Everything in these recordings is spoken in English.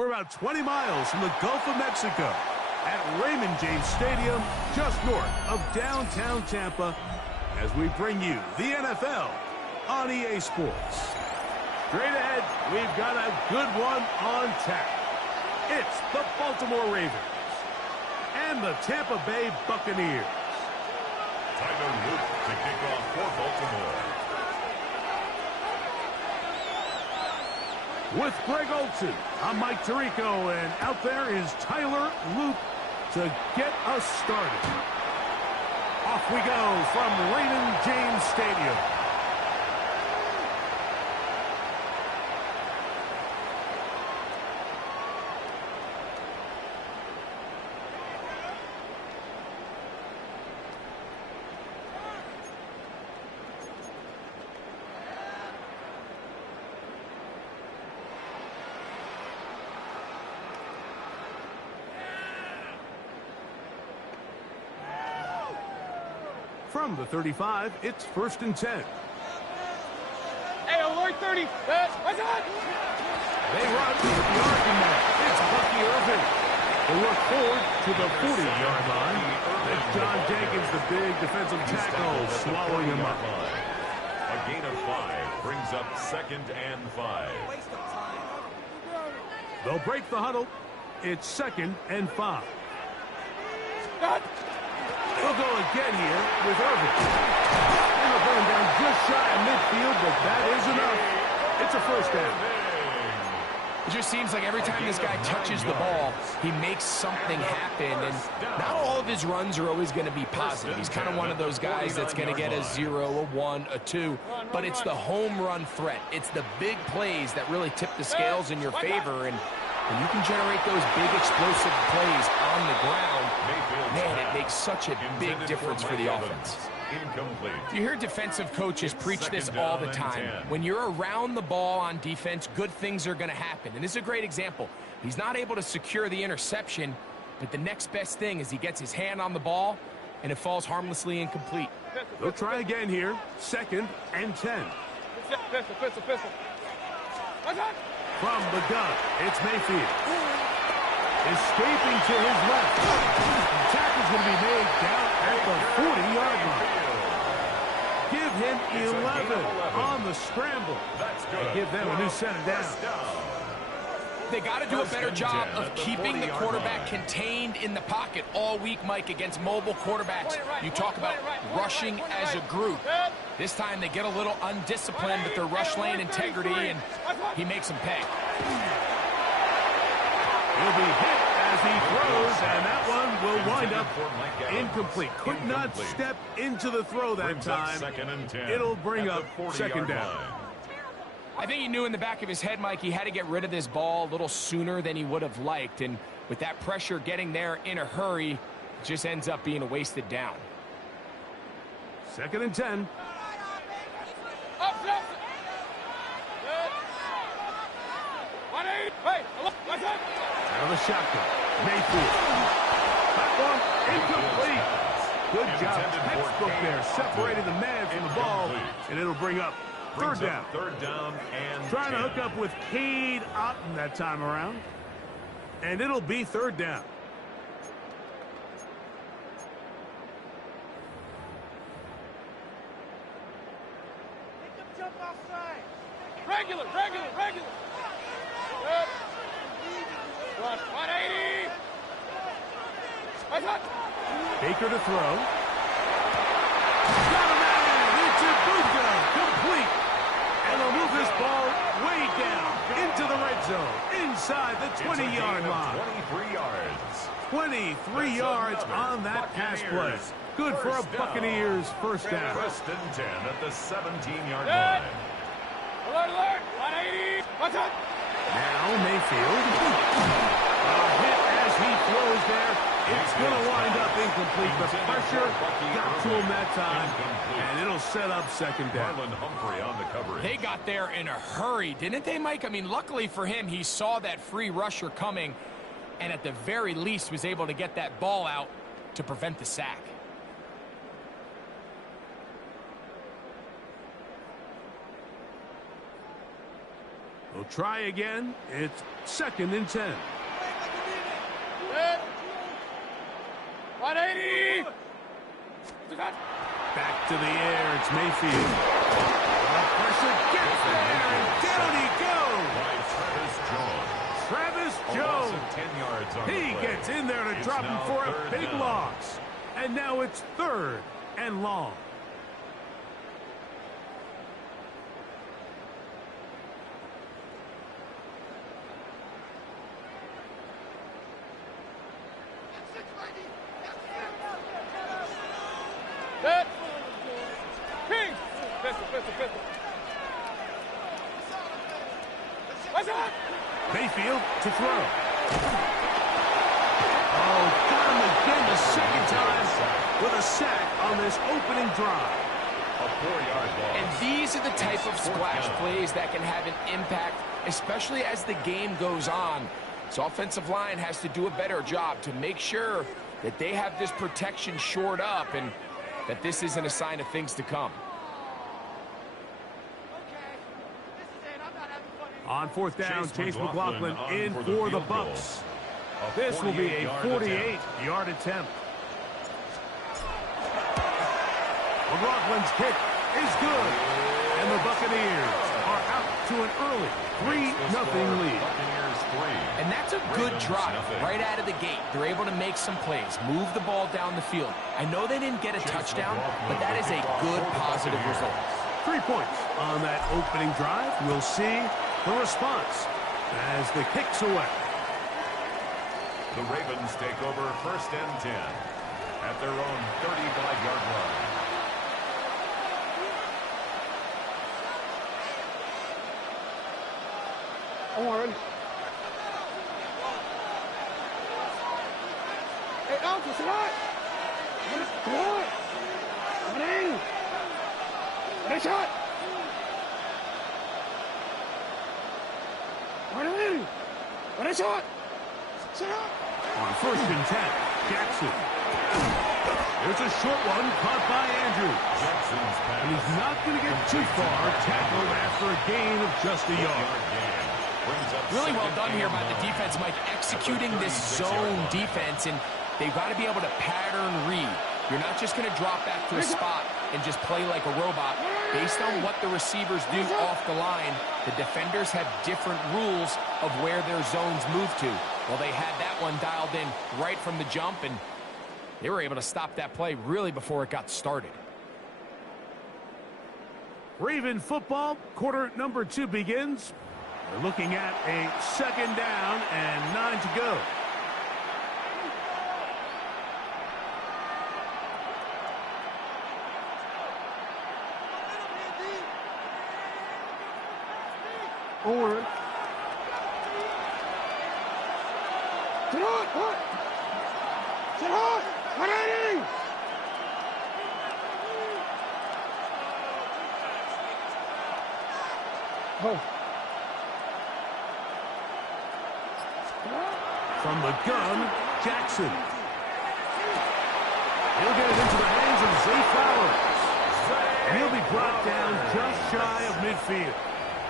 We're about 20 miles from the Gulf of Mexico at Raymond James Stadium, just north of downtown Tampa, as we bring you the NFL on EA Sports. Straight ahead, we've got a good one on tap. It's the Baltimore Ravens and the Tampa Bay Buccaneers. Tyler Luke to kick off for Baltimore. With Greg Olsen, I'm Mike Tirico, and out there is Tyler Luke to get us started. Off we go from Raymond James Stadium. From the 35, it's 1st and 10. Hey, alert 30. What's on? They run to the argument. It's Bucky Irving. They work forward to the 40-yard line. That's John Jenkins, the big defensive tackle, swallowing him up. A gain of 5 brings up 2nd and 5. They'll break the huddle. It's 2nd and 5. We'll go again here with Irving. And they'll bring him down just shy of midfield, but that is enough. It's a 1st down. It just seems like every time this guy touches the ball, he makes something happen. And not all of his runs are always going to be positive. He's kind of one of those guys that's going to get a 0, a 1, a 2. But it's the home run threat. It's the big plays that really tip the scales in your favor. And when you can generate those big explosive plays on the ground, man, it makes such a big difference for the offense. Incomplete. You hear defensive coaches preach this all the time. When you're around the ball on defense, good things are going to happen. And this is a great example. He's not able to secure the interception, but the next best thing is he gets his hand on the ball, and it falls harmlessly incomplete. They'll try again here. 2nd and 10. Pistol. From the gun, it's Mayfield. Escaping to his left. The tackle's going to be made down at the 40-yard line. Give him 11 on the scramble. And give them a new set of downs. They got to do a better job of keeping the quarterback contained in the pocket all week, Mike, against mobile quarterbacks. You talk about rushing as a group. This time they get a little undisciplined with their rush lane integrity, and he makes them pay. He'll be hit as he throws, and that one will wind up incomplete. Could not step into the throw that time. It'll bring up 2nd down. I think he knew in the back of his head, Mike, he had to get rid of this ball a little sooner than he would have liked. And with that pressure getting there in a hurry, it just ends up being a wasted down. 2nd and 10. Out of the shotgun. Mayfield. That one incomplete. Good job. Textbook there. Separated the man from the ball. And it'll bring up 3rd down. 3rd down and Trying to hook up with Cade Otton that time around. And it'll be 3rd down. Regular. 180. Baker to throw. Got him out. It's Ibuka. Complete. And they'll move this ball way down into the red zone. Inside the 20-yard line. 23 yards. 23 yards on that pass play. Good for a Buccaneers 1st down. 1st and 10 at the 17-yard line. Alert. 180. What's up? Now Mayfield. A hit as he throws there. It's going to wind up incomplete. The pressure got to him that time, and it'll set up 2nd down. Marlon Humphrey on the coverage. They got there in a hurry, didn't they, Mike? I mean, luckily for him, he saw that free rusher coming, and at the very least was able to get that ball out to prevent the sack. We'll try again. It's 2nd and 10. Set. 180. Back to the air. It's Mayfield. The pressure gets there, and down he goes. By Travis Travis Jones. A loss of 10 yards on He the play. gets in there to It's drop him now for a 3rd big down. loss. And now it's 3rd and long. Set. King. Pistol, pistol, pistol. What's up? Mayfield to throw. Oh, got him again the 2nd time with a sack on this opening drive. A 4-yard loss. And these are the type of splash plays that can have an impact, especially as the game goes on. So offensive line has to do a better job to make sure that they have this protection shored up and that this isn't a sign of things to come. On 4th down, Chase McLaughlin in on for the field goal. Bucks. A This will be a 48-yard attempt. 48-yard attempt. McLaughlin's kick is good. And the Buccaneers are out to an early 3-0 lead. Buccaneers 3. And that's a good drive right out of the gate. They're able to make some plays, move the ball down the field. I know they didn't get a touchdown, but that is a good positive result. 3 points on that opening drive. We'll see the response as the kick's away. The Ravens take over 1st and 10 at their own 35-yard line. Warren. Hey, Alpha, sit on. Come on. Come in. Nice shot. Come in. Nice shot. Sit on. On 1st and 10, Jackson. There's a short one caught by Andrews. Jackson's pass. And he's not going to get too far, tackled after a gain of just a yard. Really well done here by the defense, Mike, executing this zone defense, and they've got to be able to pattern read. You're not just going to drop back to a spot and just play like a robot. Based on what the receivers do off the line, the defenders have different rules of where their zones move to. Well, they had that one dialed in right from the jump, and they were able to stop that play really before it got started. Raven football, quarter number 2 begins. We're looking at a 2nd down and 9 to go. Warren. Sit on. What? Sit on. 180. Oh. From the gun, Jackson. He'll get it into the hands of Zay Flowers. And he'll be brought down just shy of midfield.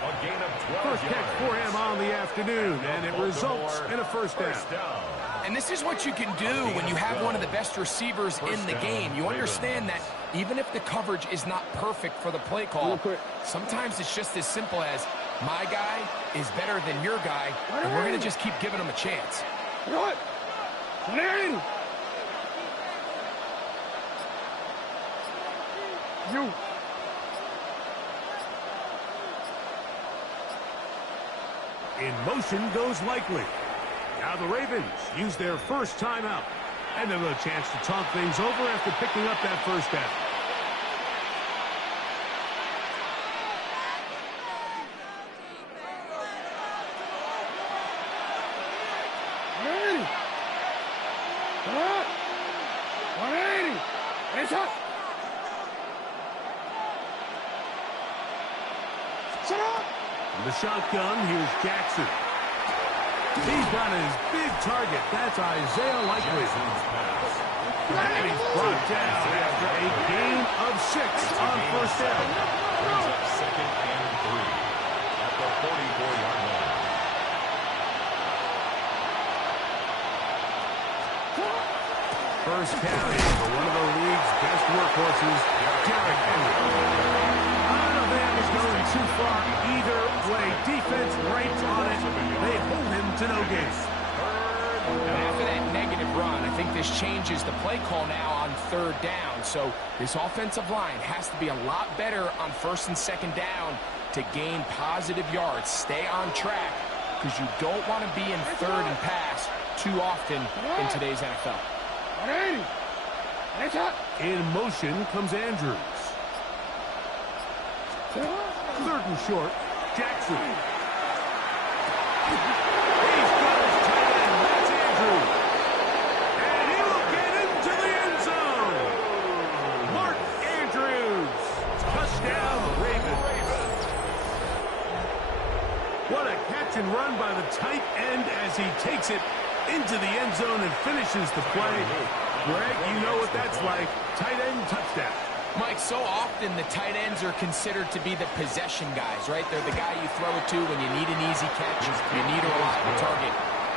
A gain of 12 First catch for him on the afternoon, and it results in a 1st down. And this is what you can do when you have one of the best receivers in the game. You understand that even if the coverage is not perfect for the play call, sometimes it's just as simple as my guy is better than your guy, and we're going to just keep giving him a chance. What? Larry! You. In motion goes Likely. Now the Ravens use their first timeout. And they'll have a chance to talk things over after picking up that 1st down. Ready. Come on. 180. It's up. Sit up. From the shotgun, here's Jackson. He's got his big target. That's Isaiah Likely. And he's brought down after a gain of 6 on 1st down. Brings up 2nd and 3 at the 44-yard first carry for one of the league's best workhorses, Derrick Henry. I don't know if that was going too far either way. Defense breaks on it. They hold him to no gain. After that negative run, I think this changes the play call now on third down. So this offensive line has to be a lot better on first and second down to gain positive yards. Stay on track because you don't want to be in third and pass too often in today's NFL. In motion comes Andrews. Third and short, Jackson. He's got his tight end. That's Andrews. And he will get into the end zone. Mark Andrews. Touchdown, Ravens. What a catch and run by the tight end as he takes it into the end zone and finishes the play. Greg, you know what that's like. Tight end touchdown. Mike, so often the tight ends are considered to be the possession guys, right? They're the guy you throw it to when you need an easy catch, you need a reliable target.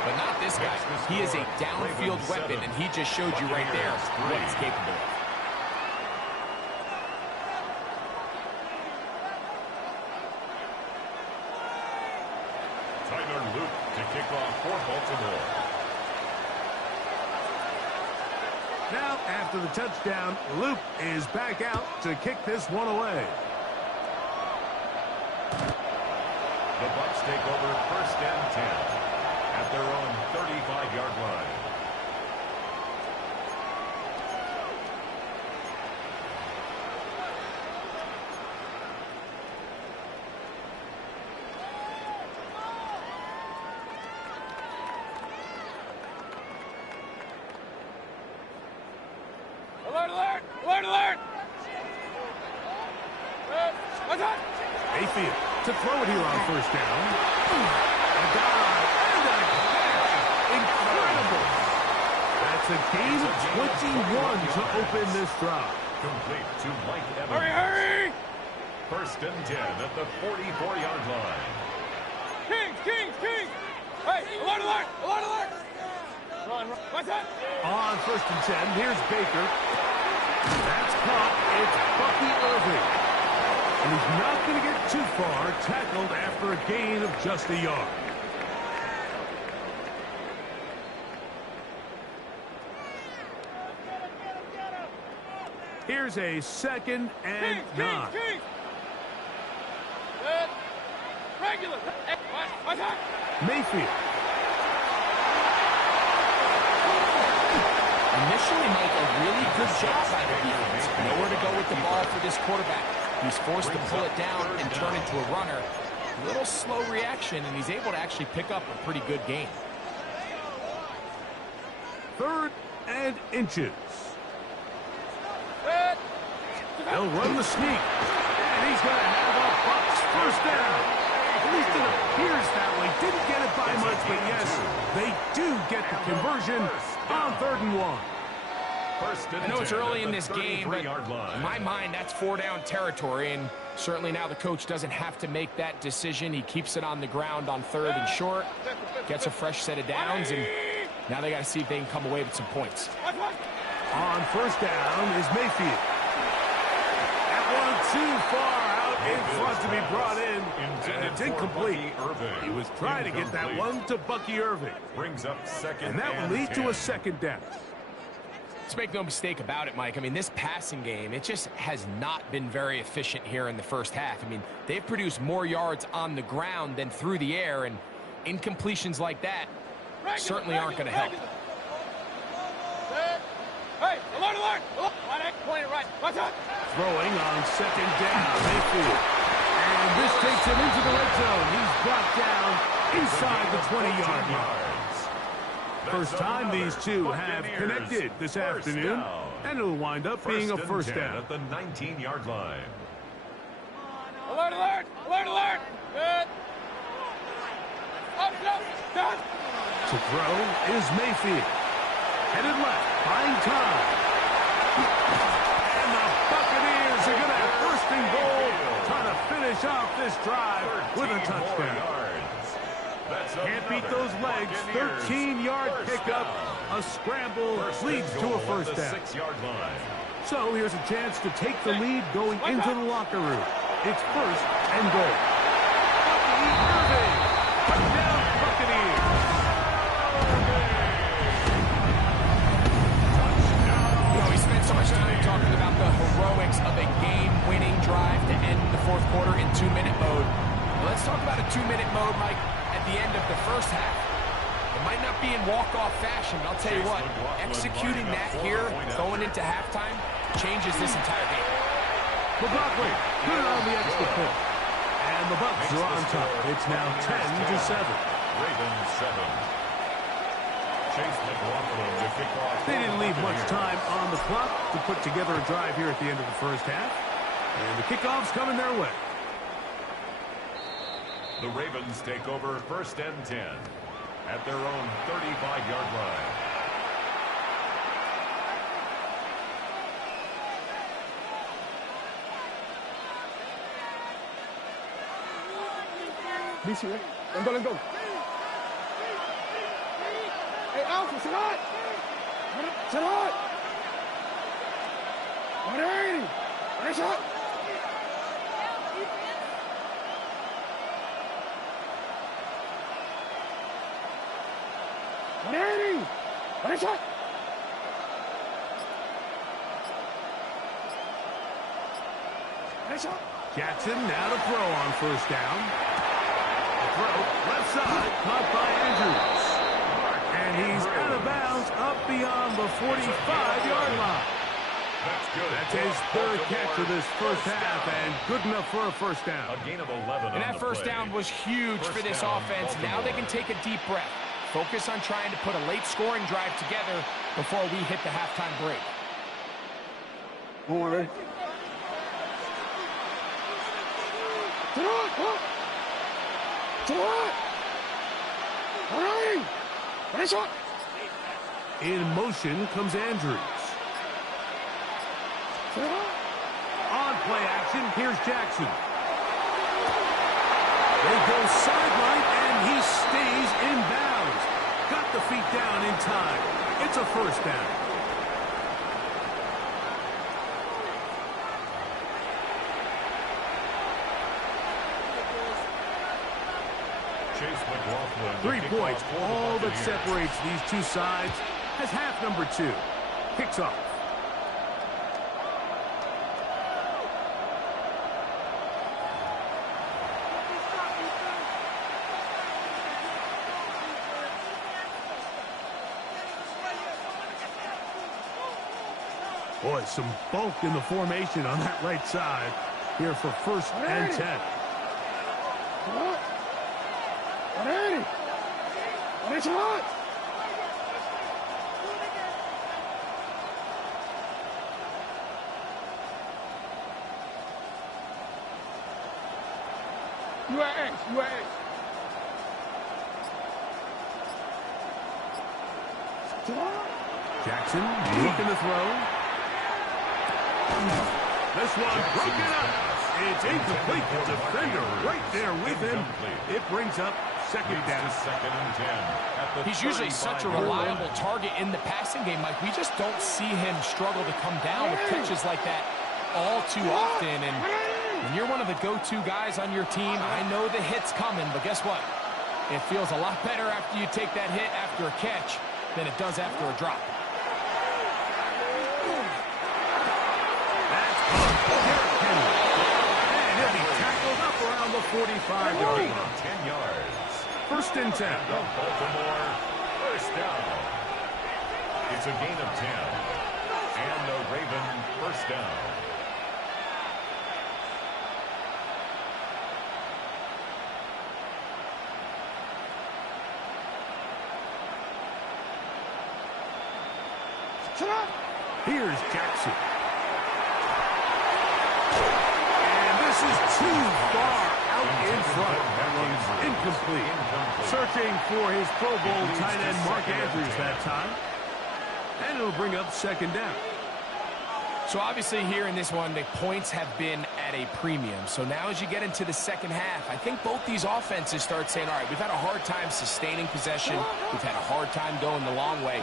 But not this guy. He is a downfield weapon, and he just showed you right there what he's capable of. Tyler Luke to kick off for Baltimore. Now, after the touchdown, Luke is back out to kick this one away. The Bucs take over first and 10 at their own 35-yard line. Alert, alert! Alert, alert! What's up? Mayfield to throw it here on first down. A dive and a catch. Incredible. That's a gain of 21 to open this drive. Complete to Mike Evans. Hurry, hurry! First and 10 at the 44-yard line. Kings, Kings, Kings! Hey, alert, alert! Alert, alert! Run, run. What's that? On first and 10, here's Baker. That's caught. It's Bucky Irving. And he's not going to get too far, tackled after a gain of just a yard. Here's a second and Kings, 9. Kings, Kings! Good. Regular. Hey, what's that? Mayfield. Initially, Mike, a really good job by the defense. Nowhere to go with the ball for this quarterback. He's forced to pull it down and turn into a runner. A little slow reaction, and he's able to actually pick up a pretty good gain. Third and inches. Good. They'll run the sneak. And he's going to have a Bucs first down. At least it appears that way. Didn't get it by much, but yes, they do get the conversion on 3rd and 1. I know it's early in this game, but in my mind, that's 4-down territory, and certainly now the coach doesn't have to make that decision. He keeps it on the ground on 3rd and short, gets a fresh set of downs, and now they got to see if they can come away with some points. On first down is Mayfield. That one too far out in front to be brought in, and it's incomplete. He was trying to get that one to Bucky Irving. Brings up second And that will lead 10. to a second down. Let's make no mistake about it, Mike. I mean, this passing game, it just has not been very efficient here in the first half. I mean, they've produced more yards on the ground than through the air, and incompletions like that certainly aren't going to help. Hey, alert, alert! Point it right. What's up? Throwing on second down, Mayfield. And this takes him into the red zone. He's brought down inside the 20-yard line. First time these two have connected this afternoon, and it'll wind up being a first down. At the 19-yard line. Alert, alert! Alert, alert! Good. Up, done. To throw is Mayfield. Headed left, buying time. And the Buccaneers are going to have first and goal, trying to finish off this drive with a touchdown. Can't beat those legs. 13-yard pickup A scramble leads to a first down. 6-yard line. So here's a chance to take the lead going into the locker room. It's first and goal. Irving, touchdown Buccaneers. You know, we spent so much time talking about the heroics of a game-winning drive to end the fourth quarter in 2-minute mode. Well, let's talk about a 2-minute mode, Mike, at the end of the first half. It might not be in walk-off fashion, but I'll tell you what, executing that here, going into halftime, changes this entire game. McLaughlin put it on the extra point. And the Bucs are on top. It's now 10-7. Ravens 7. Chase McLaughlin to kick off. They didn't leave much time on the clock to put together a drive here at the end of the first half. And the kickoff's coming their way. The Ravens take over first and 10 at their own 35-yard line. BC, right? Let go. Hey, Alpha, sit on! Sit on! Nice shot! Nice shot! Nice shot! Jackson now to throw on first down. The throw, left side, caught by Andrews. And he's out of bounds up beyond the 45-yard line. That's good. That's his third catch of this first half, and good enough for a first down. A gain of 11 And that first down was huge for this offense. Now they can take a deep breath. Focus on trying to put a late scoring drive together before we hit the halftime break. One more, ready? Sit on! Sit on! All right! Nice shot! In motion comes Andrews. On play action, here's Jackson. They go sideline, and he stays in bounds. Got the feet down in time. It's a first down. Chase McLaughlin. 3 points, all that separates these two sides as half number 2 kicks off. Boy, some bulk in the formation on that right side here for first and 10. Nice shot! UAA. Jackson looking to throw. This one broken up. It's incomplete. The defender right there with him. It brings up second down. Second and 10. He's usually such a reliable target in the passing game, Mike. We just don't see him struggle to come down with catches like that all too often. And when you're one of the go-to guys on your team, I know the hit's coming, but guess what? It feels a lot better after you take that hit after a catch than it does after a drop. That's Derrick Henry. And he'll be tackled up around the 45-yard line. 10 yards. First and 10. Baltimore, first down. It's a gain of 10. And the Raven first down. Here's Jackson. And this is too far out in front. That one's incomplete. Searching for his Pro Bowl tight end Mark Andrews that time. And it'll bring up second down. So obviously here in this one, the points have been at a premium. So now as you get into the second half, I think both these offenses start saying, all right, we've had a hard time sustaining possession. We've had a hard time going the long way.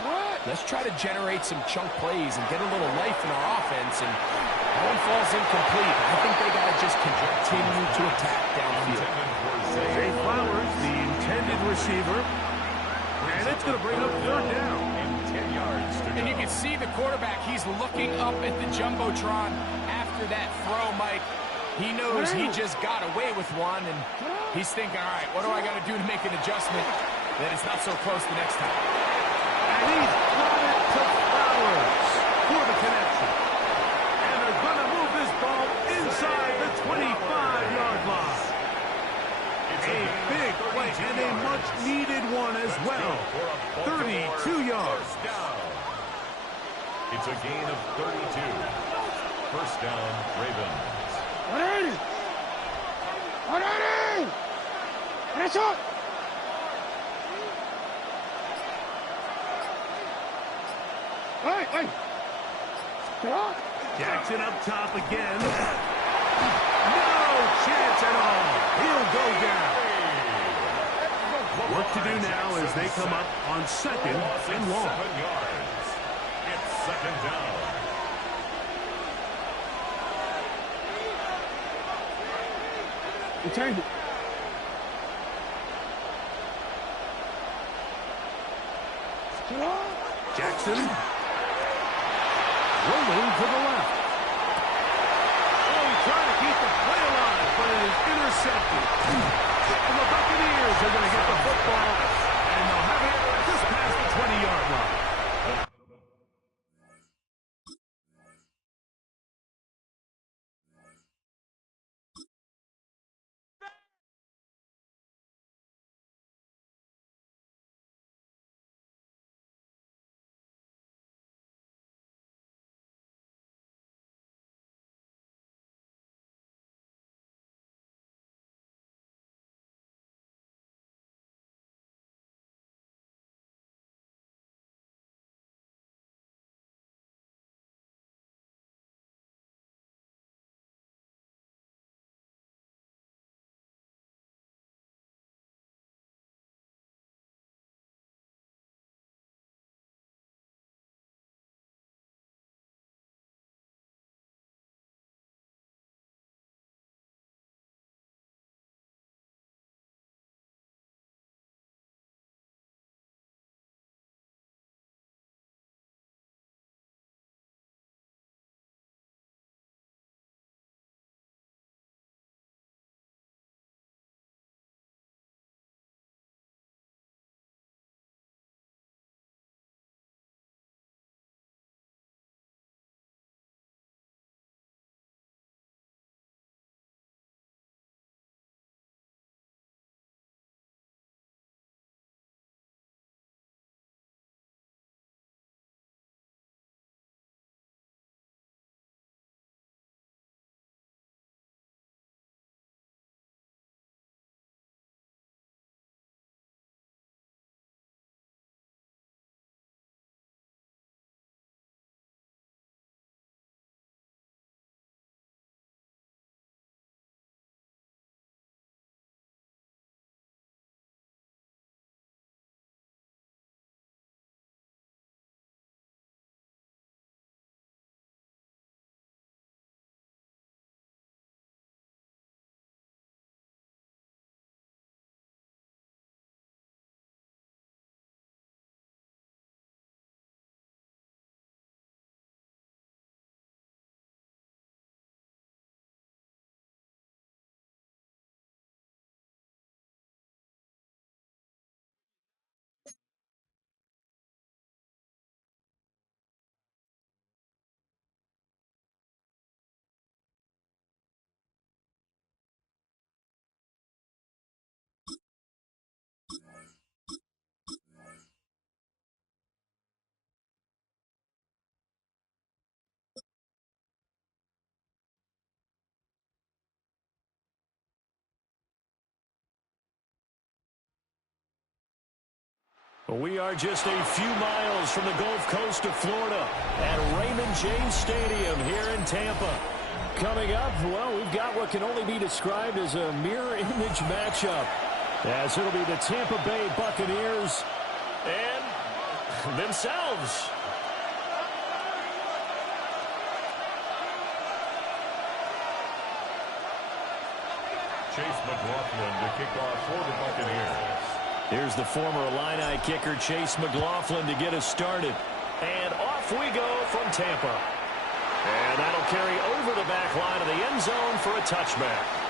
Let's try to generate some chunk plays and get a little life in our offense. And that one falls incomplete. I think they got to just continue to attack downfield. Jay Flowers, the intended receiver. And it's going to bring up third down. And 10 yards to go. And you can see the quarterback, he's looking up at the Jumbotron after that throw, Mike. He knows he just got away with one, and he's thinking, all right, what do I got to do to make an adjustment that it's not so close the next time? And he's brought it to Flowers for the connection. And they're going to move this ball inside the 25-yard line. A big play and a much-needed one as well. 32 yards. It's a gain of 32. First down, Ravens. Jackson up top again. No chance at all. He'll go down. Work to do now as they come up on second and long. 7 yards. It's second down. Return it. Jackson rolling to the left. Oh, he's trying to keep the play alive, but it is intercepted. And the Buccaneers are going to get the football, and they'll have it just past the 20-yard line. We are just a few miles from the Gulf Coast of Florida at Raymond James Stadium here in Tampa. Coming up, well, we've got what can only be described as a mirror image matchup, as it'll be the Tampa Bay Buccaneers and themselves. Chase McLaughlin to kick off for the Buccaneers. Here's the former Illini kicker, Chase McLaughlin, to get us started. And off we go from Tampa. And that'll carry over the back line of the end zone for a touchback.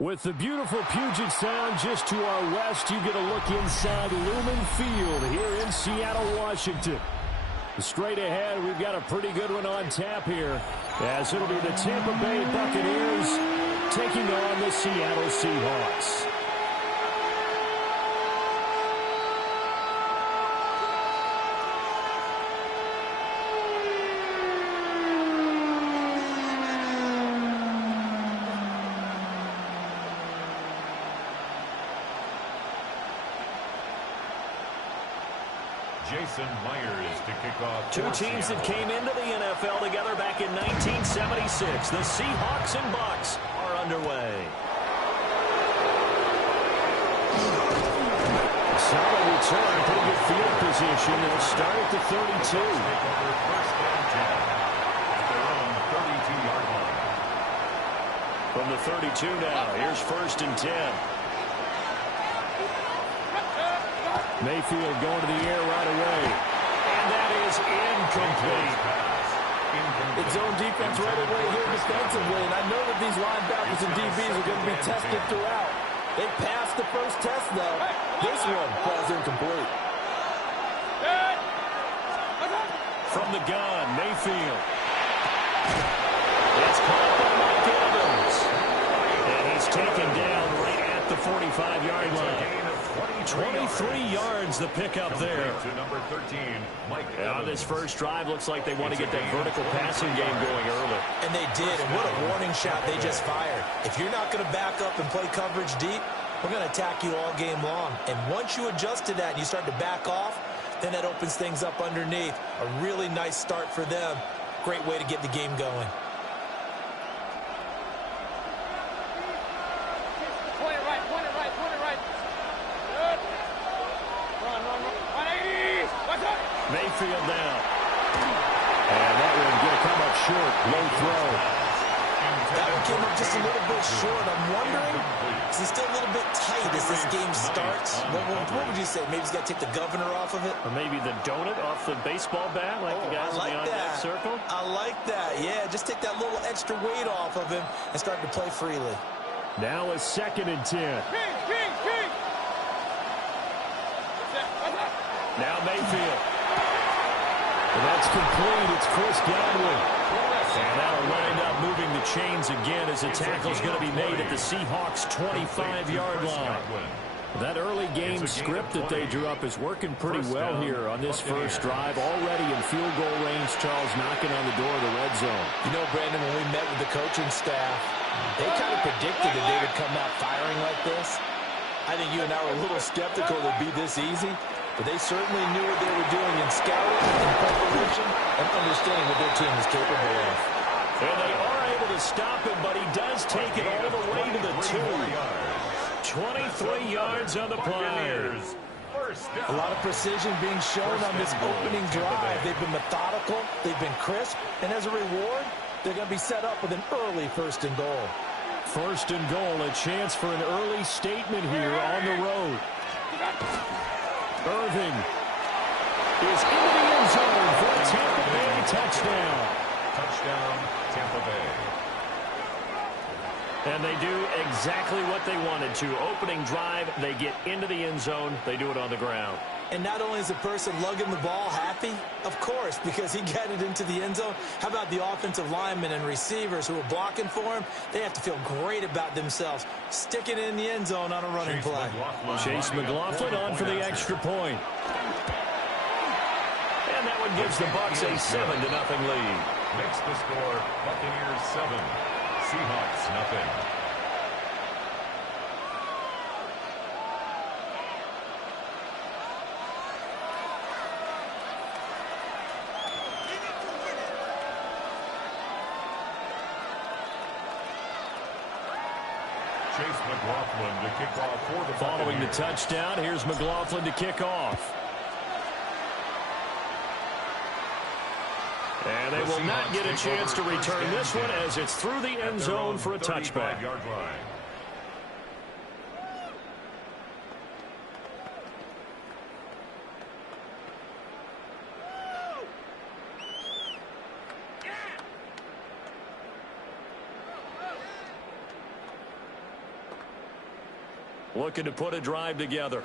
With the beautiful Puget Sound just to our west, you get a look inside Lumen Field here in Seattle, Washington. Straight ahead, we've got a pretty good one on tap here, as it'll be the Tampa Bay Buccaneers taking on the Seattle Seahawks. Jason Myers to kick off. Two teams that came into the NFL together back in 1976. The Seahawks and Bucs are underway. Solid return, pretty good field position. It'll start at the 32. First down 10 at their own 32-yard line. From the 32 now, here's first and 10. Mayfield going to the air right away. And that is incomplete. It's zone defense right away here defensively, and I know that these linebackers and DBs are going to be tested throughout. They passed the first test, though. This one falls incomplete. From the gun, Mayfield. That's caught by Mike Evans. And he's taken down right at the 45-yard line. 23 yards the pickup there. To number 13, Mike And on this first drive, looks like they want to get that vertical passing game going early. And they did, and what a warning shot they just fired. If you're not going to back up and play coverage deep, we're going to attack you all game long. And once you adjust to that and you start to back off, then that opens things up underneath. A really nice start for them. Great way to get the game going. Point it right. Good. Run. 180. Watch out. Mayfield now. And that one going to come up short. Low throw. That one came up just a little bit short. I'm wondering, is he still a little bit tight as this game starts? What would you say? Maybe he's got to take the governor off of it? Or maybe the donut off the baseball bat, like the guys I like beyond that circle? I like that. Yeah, just take that little extra weight off of him and start to play freely. Now a second and 10. King. Now Mayfield. And that's complete. It's Chris Godwin. And that'll wind up moving the chains again as the tackle's going to be made at the Seahawks' 25-yard line. That early game script that they drew up is working pretty well here on this first drive. Already in field goal range, Charles, knocking on the door of the red zone. You know, Brandon, when we met with the coaching staff, they kind of predicted that they would come out firing like this. I think you and I were a little skeptical it would be this easy, but they certainly knew what they were doing in scouting and preparation and understanding what their team is capable of. And they are able to stop him, but he does take it all the way to the 2. 23 yards on the play. A lot of precision being shown on this opening drive. They've been methodical, they've been crisp, and as a reward, they're going to be set up with an early first and goal. First and goal, a chance for an early statement here on the road. Irving is into the end zone for a Tampa Bay touchdown. Touchdown, Tampa Bay. And they do exactly what they wanted to. Opening drive, they get into the end zone. They do it on the ground. And not only is the person lugging the ball happy, of course, because he got it into the end zone. How about the offensive linemen and receivers who are blocking for him? They have to feel great about themselves, sticking it in the end zone on a running play. Chase McLaughlin on for the extra point. And that one gives the Bucs a 7-0 lead. Makes the score Buccaneers 7, Seahawks nothing. Chase McLaughlin to kick off for the Following the Buccaneers. touchdown, here's McLaughlin to kick off. And they will not get a chance to return this one as it's through the end zone for a touchback. Yard line. Looking to put a drive together.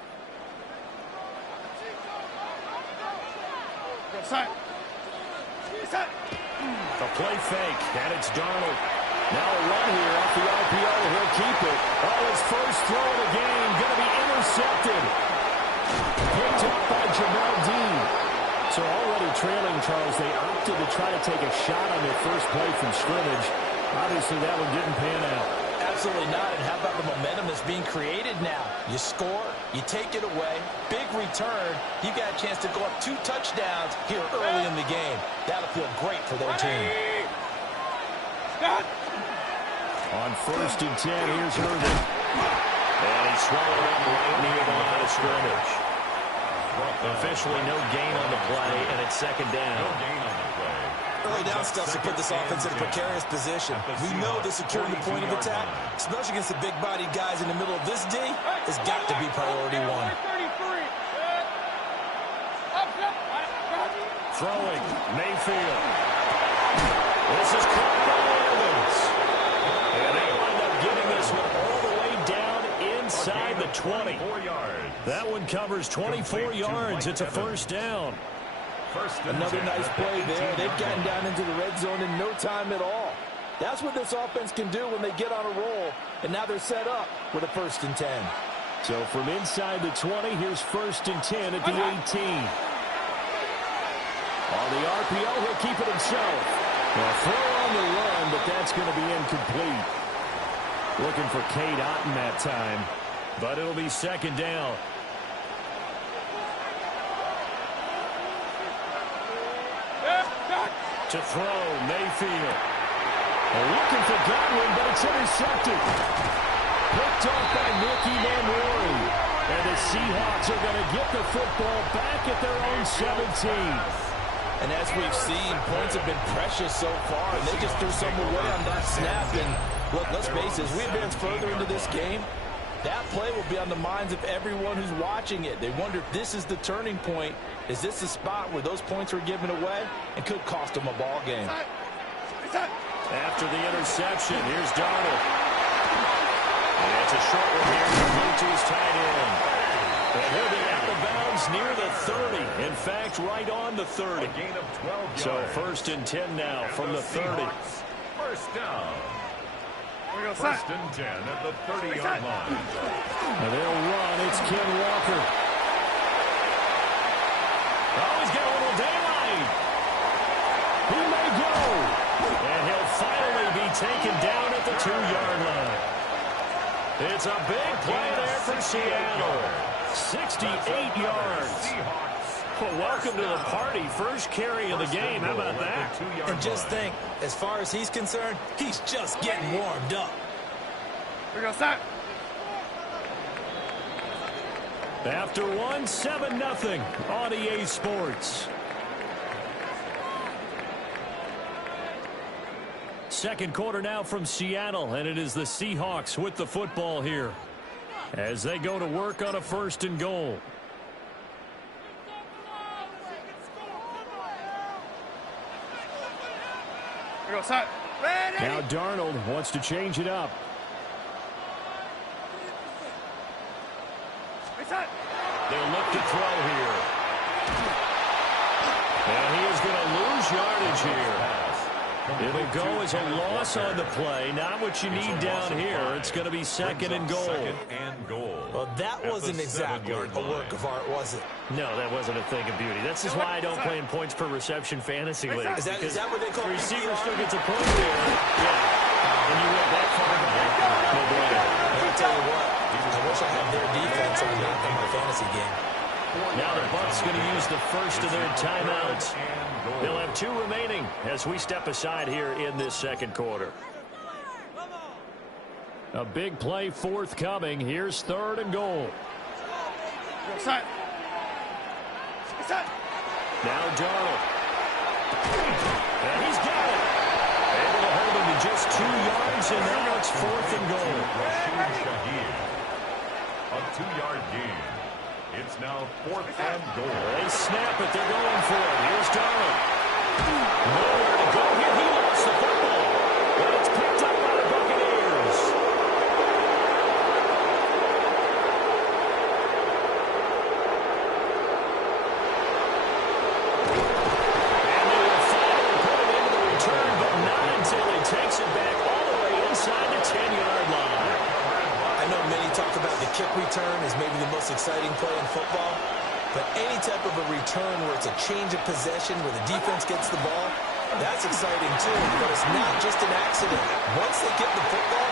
A play fake, and it's Darnold. Now a run here off the RPO. He'll keep it. Oh, his first throw of the game going to be intercepted. Picked up by Jamel Dean. So already trailing, Charles, they opted to try to take a shot on their first play from scrimmage. Obviously, that one didn't pan out. Absolutely not. And how about the momentum that's being created now? You score, you take it away, big return. You got a chance to go up 2 touchdowns here early in the game. That'll feel great for their team. On 1st and 10, here's Herndon. And he swallowed up right near the line of scrimmage. Officially no gain on the play, and it's 2nd down. No gain on the play. Early down stuff to put this offense in a precarious position. We know that securing the point of attack, especially against the big-bodied guys in the middle of this D, has got to be priority 1. Throwing, Mayfield. This is caught by Evans. And they wind up getting this one all the way down inside the 20. 24 yards. That one covers 24 yards. It's a 1st down. Another nice play there. They've gotten down into the red zone in no time at all. That's what this offense can do when they get on a roll. And now they're set up with a 1st and 10. So from inside the 20, here's 1st and 10 at the 18. On the RPO, he'll keep it himself. A throw on the run, but that's going to be incomplete. Looking for Cade Otton that time, but it'll be 2nd down. To throw, Mayfield. Looking for Godwin, but it's intercepted. Picked off by Nicky Manwari. And the Seahawks are going to get the football back at their own 17. And as we've seen, points have been precious so far, and they just threw some away on that snap. And look, let's face it, as we advance further into this game, that play will be on the minds of everyone who's watching it. They wonder if this is the turning point. Is this the spot where those points were given away and could cost them a ball game? After the interception, here's Darnold. And it's a short one here to his tight end. And he'll be out of bounds near the 30. In fact, right on the 30. A gain of 12 yards. So 1st and 10 now from the 30. Seahawks, 1st down. 1st and 10 at the 30-yard line. And they'll run. It's Ken Walker. Oh, he's got a little daylight. He may go. And he'll finally be taken down at the 2-yard line. It's a big play there for Seattle. 68 yards. Well, welcome to the party. First carry of the game. How about that? And just think, as far as he's concerned, he's just getting warmed up. We're going to start. After one, 7-0 on EA Sports. Second quarter now from Seattle, and it is the Seahawks with the football here as they go to work on a 1st and goal. Now Darnold wants to change it up. They'll look to throw here. And he is going to lose yardage here. It'll go as a loss on the play. Not what you need down here. It's going to be second and goal. Well, that wasn't exactly a work of art, was it? No, that wasn't a thing of beauty. That's just why I don't play in points per reception fantasy leagues. Is that what they call the receiver PPR? still gets a point there. Yeah. When you went that far back, no bueno. I'll tell you what, I wish I had their defense on my fantasy game. Now the Bucs going to use the first of their timeouts. They'll have 2 remaining as we step aside here in this second quarter. A big play forthcoming. Here's third and goal. Now Darnold. And he's got it. Able to hold him to just 2 yards, and now it's fourth and goal. A 2-yard gain. It's now fourth and goal. They snap it. They're going for it. Here's Darnold. Nowhere to go here. He lost the football. But it's picked up by the Buccaneers. And they will finally put it into the return, but not until he takes it back all the way inside the 10-yard line. I know many talk about the kick return as maybe the most exciting play in football, but any type of a return where it's a change of possession, where the defense gets the ball, that's exciting too, but it's not just an accident. Once they get the football,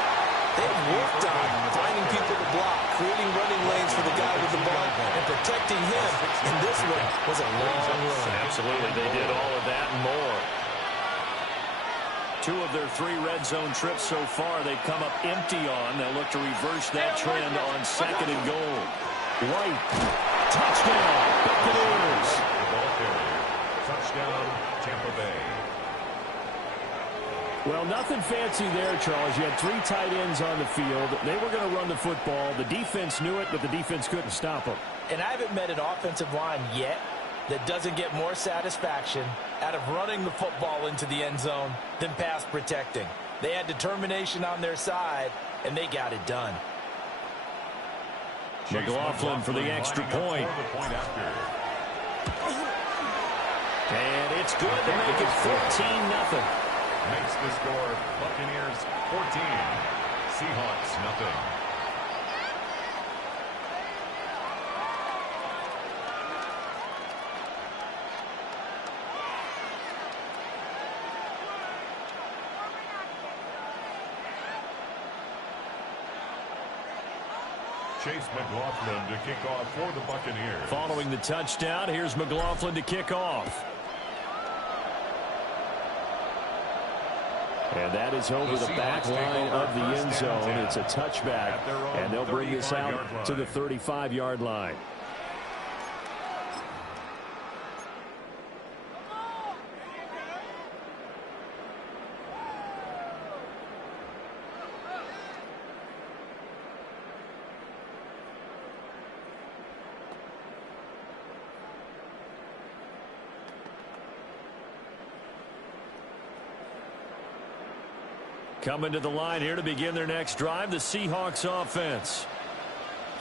they've worked on finding people to block, creating running lanes for the guy with the ball, and protecting him. And this one was a long run. Absolutely, they did all of that and more. 2 of their 3 red zone trips so far, they've come up empty on. They'll look to reverse that trend on second and goal. White, touchdown, Buccaneers. Ball carrier, touchdown, Tampa Bay. Well, nothing fancy there, Charles. You had 3 tight ends on the field. They were going to run the football. The defense knew it, but the defense couldn't stop them. And I haven't met an offensive line yet that doesn't get more satisfaction out of running the football into the end zone than pass protecting. They had determination on their side, and they got it done. McLaughlin for the extra point. And it's good to make it 14-0. Makes the score Buccaneers 14, Seahawks nothing. Chase McLaughlin to kick off for the Buccaneers. Following the touchdown, here's McLaughlin to kick off. And that is over the back line of the end zone. It's a touchback, and they'll bring this out to the 35-yard line. Coming to the line here to begin their next drive, the Seahawks offense.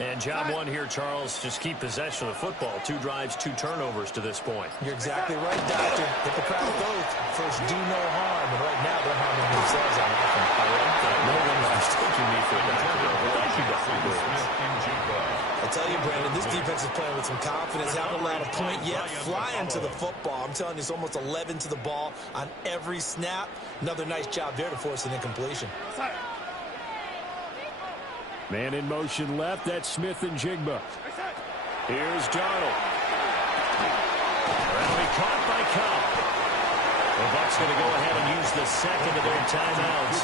And job 1 here, Charles, just keep possession of the football. 2 drives, 2 turnovers to this point. You're exactly right, Doctor. Hippocratic oath. First, do no harm. And right now, they're harming themselves on offense. No one was mistaking me for a doctor. Thank you, Dr. I tell you, Brandon, this defense is playing with some confidence. Haven't allowed a point yet. Flying to the football. I'm telling you, it's almost 11 to the ball on every snap. Another nice job there to force an incompletion. Man in motion left. That's Smith and Jigba. Here's Darnold. Well, he caught by Cobb. The Bucs going to go ahead and use the second of their timeouts.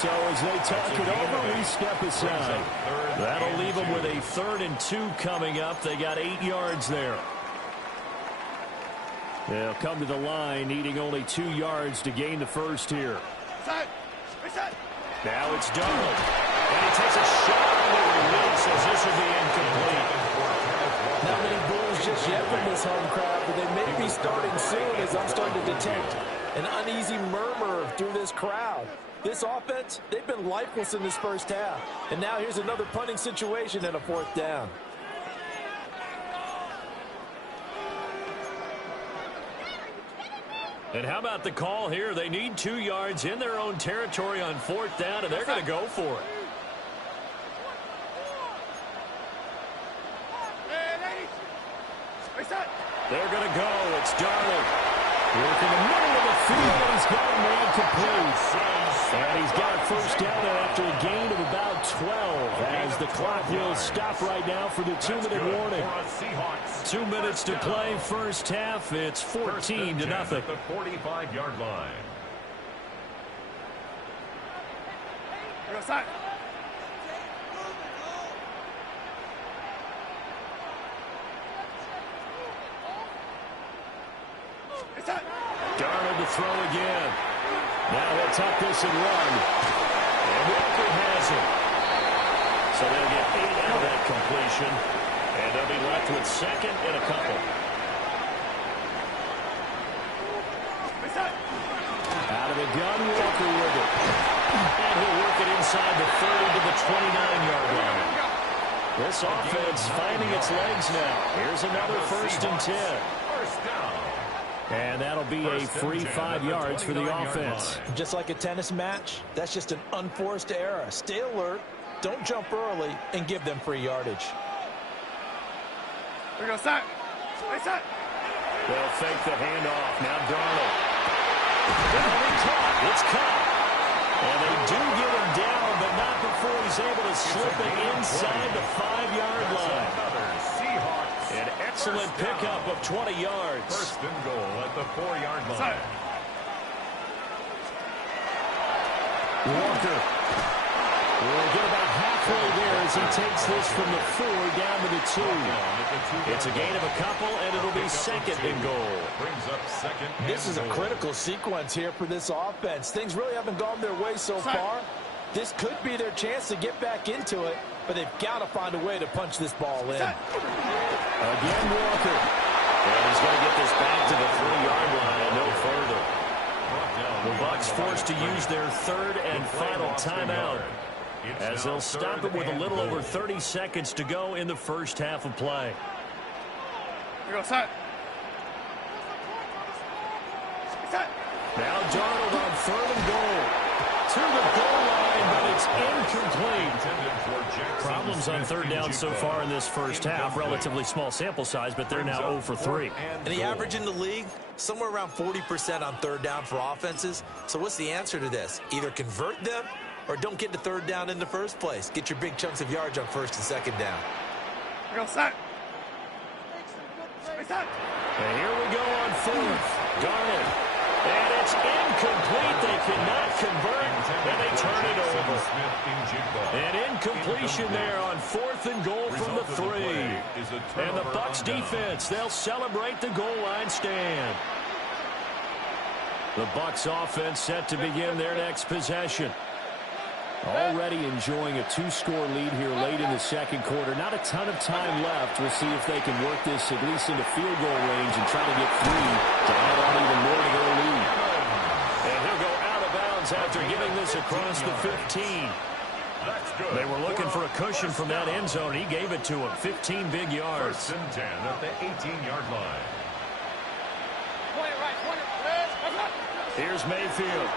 So as they talk it over, we step aside. That'll leave them with a 3rd and 2 coming up. They got 8 yards there. They'll come to the line, needing only 2 yards to gain the first here. Now it's Darnold. And he takes a shot on the release as this will be incomplete. Not many bulls just yet from this home crowd, but they may be starting soon as I'm starting to detect an uneasy murmur through this crowd. This offense, they've been lifeless in this first half. And now here's another punting situation and a 4th down. And how about the call here? They need 2 yards in their own territory on 4th down, and they're going to go for it. They're going to go. It's Darnold. Working the middle of the field, and he's got a man complete. And he's got a 1st down after a gain of about 12 as the clock will stop right now for the 2-minute warning. 2 minutes to play, first half. It's 14-0. At the 45-yard line. Darnold to throw again. Now he'll tuck this and run. And Walker has it. So they'll get 8 out of that completion. And they'll be left with 2nd and a couple. Out of the gun, Walker with it. And he'll work it inside the 30 to the 29-yard line. This offense finding its legs now. Here's another 1st and 10. First down. And that'll be a free 5 yards for the offense. Just like a tennis match, that's just an unforced error. Stay alert, don't jump early, and give them free yardage. They'll fake the handoff. Now Darnold. It's caught. And they do get him down, but not before he's able to slip it inside the 5-yard line. An excellent pickup of 20 yards. 1st and goal at the 4-yard line. Walker will get about halfway there as he takes this from the 4 down to the 2. It's a gain of a couple, and it'll be 2nd and goal. Brings up 2nd. This is a critical sequence here for this offense. Things really haven't gone their way so far. This could be their chance to get back into it, but they've got to find a way to punch this ball in. Again, Walker. And he's going to get this back to the 3-yard line and no further. The Bucs forced to use their 3rd and final timeout as they'll stop it with a little over 30 seconds to go in the first half of play. Now Darnold on 3rd and goal. To the goal line, but it's incomplete. Problems on 3rd down so far in this first half. Relatively small sample size, but they're now 0 for 3. And the average in the league, somewhere around 40% on 3rd down for offenses. So what's the answer to this? Either convert them or don't get to 3rd down in the first place. Get your big chunks of yards on 1st and 2nd down. And here we go on 4th. Darnold. And it's incomplete. They cannot convert, and they turn it over. An incompletion there on 4th and goal from the 3. And the Bucs defense, they'll celebrate the goal line stand. The Bucs offense set to begin their next possession. Already enjoying a 2-score lead here late in the 2nd quarter. Not a ton of time left. We'll see if they can work this at least into field goal range and try to get 3 to add on even more to their lead. And he'll go out of bounds after giving this across the 15. They were looking for a cushion from that end zone. He gave it to him. 15 big yards. 1st and 10 at the 18-yard line. Here's Mayfield.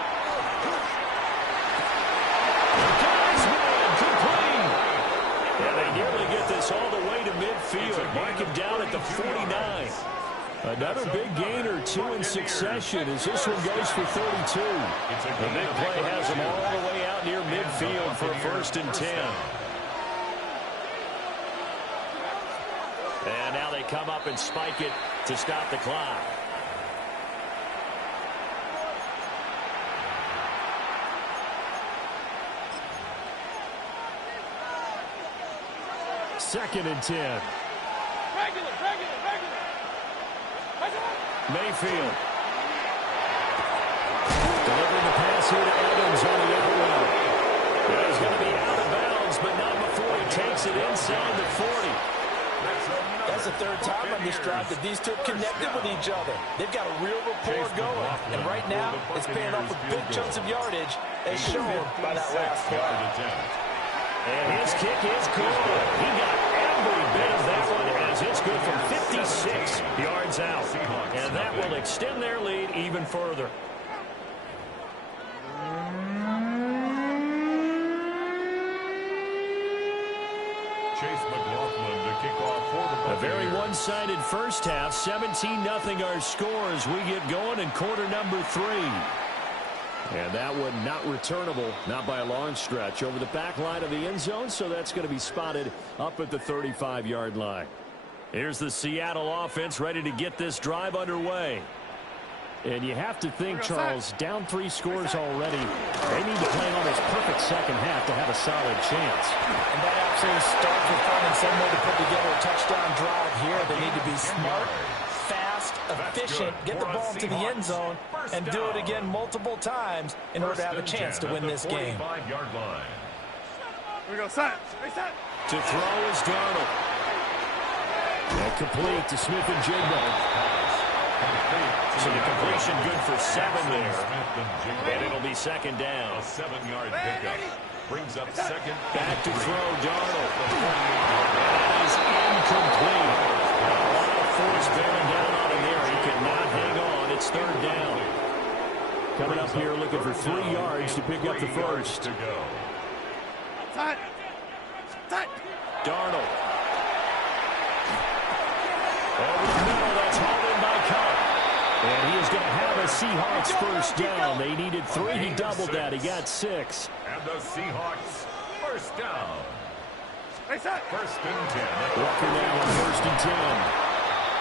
And they nearly get this all the way to midfield. Mark him down at the 49. Another big gain or 2 in succession as this one goes for 32. The big play has them all the way out near midfield for a 1st and 10. And now they come up and spike it to stop the clock. Second and 10. Mayfield. Delivering the pass here to Evans on the out route. He's going to be out of bounds, but not before he takes it inside the 40. That's that's the third time on this drive that these two have connected with each other. They've got a real rapport going. And right now, it's paying off with big chunks of yardage, as shown by that last play. And his kick is good. He got every bit of that one as it's good from 56 yards out. And that will extend their lead even further. A very one-sided first half. 17-0 our score as we get going in quarter number 3. And that one not returnable, not by a long stretch, over the back line of the end zone, so that's going to be spotted up at the 35-yard line. Here's the Seattle offense ready to get this drive underway. And you have to think, Charles, down 3 scores already. They need to play almost perfect second half to have a solid chance. And that absolutely starts with finding some way to put together a touchdown drive here. They need to be smart, fast, efficient, get the ball to the end zone, and do it again multiple times in order to have a chance to win this game. Here we go, set. To throw is Darnold. And complete to Smith and Jigba. So the completion good for 7 there. And it'll be second down. A 7-yard pickup. Brings up second. Back to throw, Darnold. That is incomplete. A lot of force bearing down on him there. He could not hang on. It's third down. Coming up here looking for 3 yards to pick up the first. Darnold. Over the middle, that's hauled in by Cup. And he is going to have a Seahawks first down. They needed 3. He doubled that. He got 6. And the Seahawks first down. First and 10. Walker now on first and 10.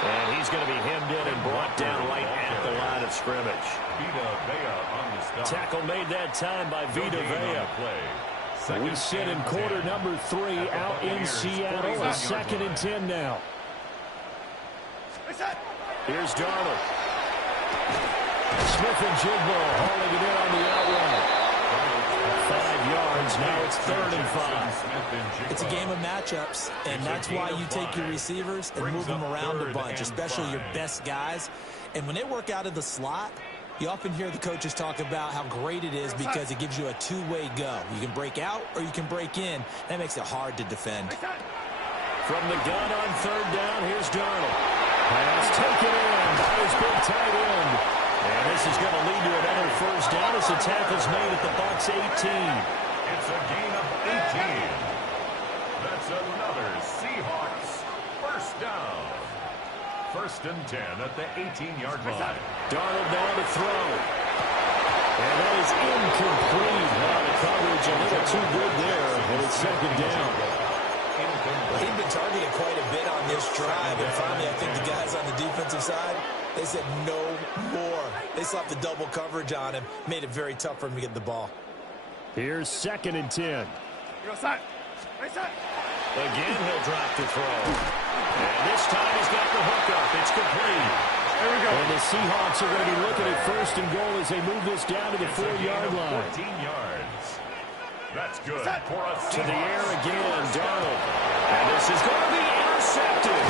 And he's going to be hemmed in and brought down right at the line of scrimmage. Vita Vea on the stop. Tackle made that time by Vita Vea. We sit in quarter number 3 out in Seattle. A second and 10 now. Here's Darnold. Smith and Jigba hauling it in on the outright. 5 yards. Now it's 3rd and 5. It's a game of matchups, and that's why you take your receivers and move them around a bunch, especially your best guys. And when they work out of the slot, you often hear the coaches talk about how great it is because it gives you a two-way go. You can break out or you can break in. That makes it hard to defend. From the gun on 3rd down, here's Darnold. Pass taken in by his big tight end. And this is going to lead to another first down as the tackle's made at the Bucs 18. It's a gain of 18. That's another Seahawks first down. First and 10 at the 18-yard line. Darnold now to throw. And that is incomplete. Now the coverage a little too good there. And it's second down. He'd been targeted quite a bit on this drive, and finally I think the guys on the defensive side, they said no more. They slapped the double coverage on him, made it very tough for him to get the ball. Here's second and 10. Again, he'll drop to throw. And this time he's got the hookup. It's complete. There we go. And the Seahawks are going to be looking at first and goal as they move this down to the 4-yard line. 14 yards. That's good. To the air again, Darnold. And this is going to be intercepted.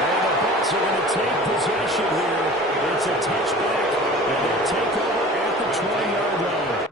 And the Bucs are going to take possession here. It's a touchback, and they'll take over at the 20-yard line.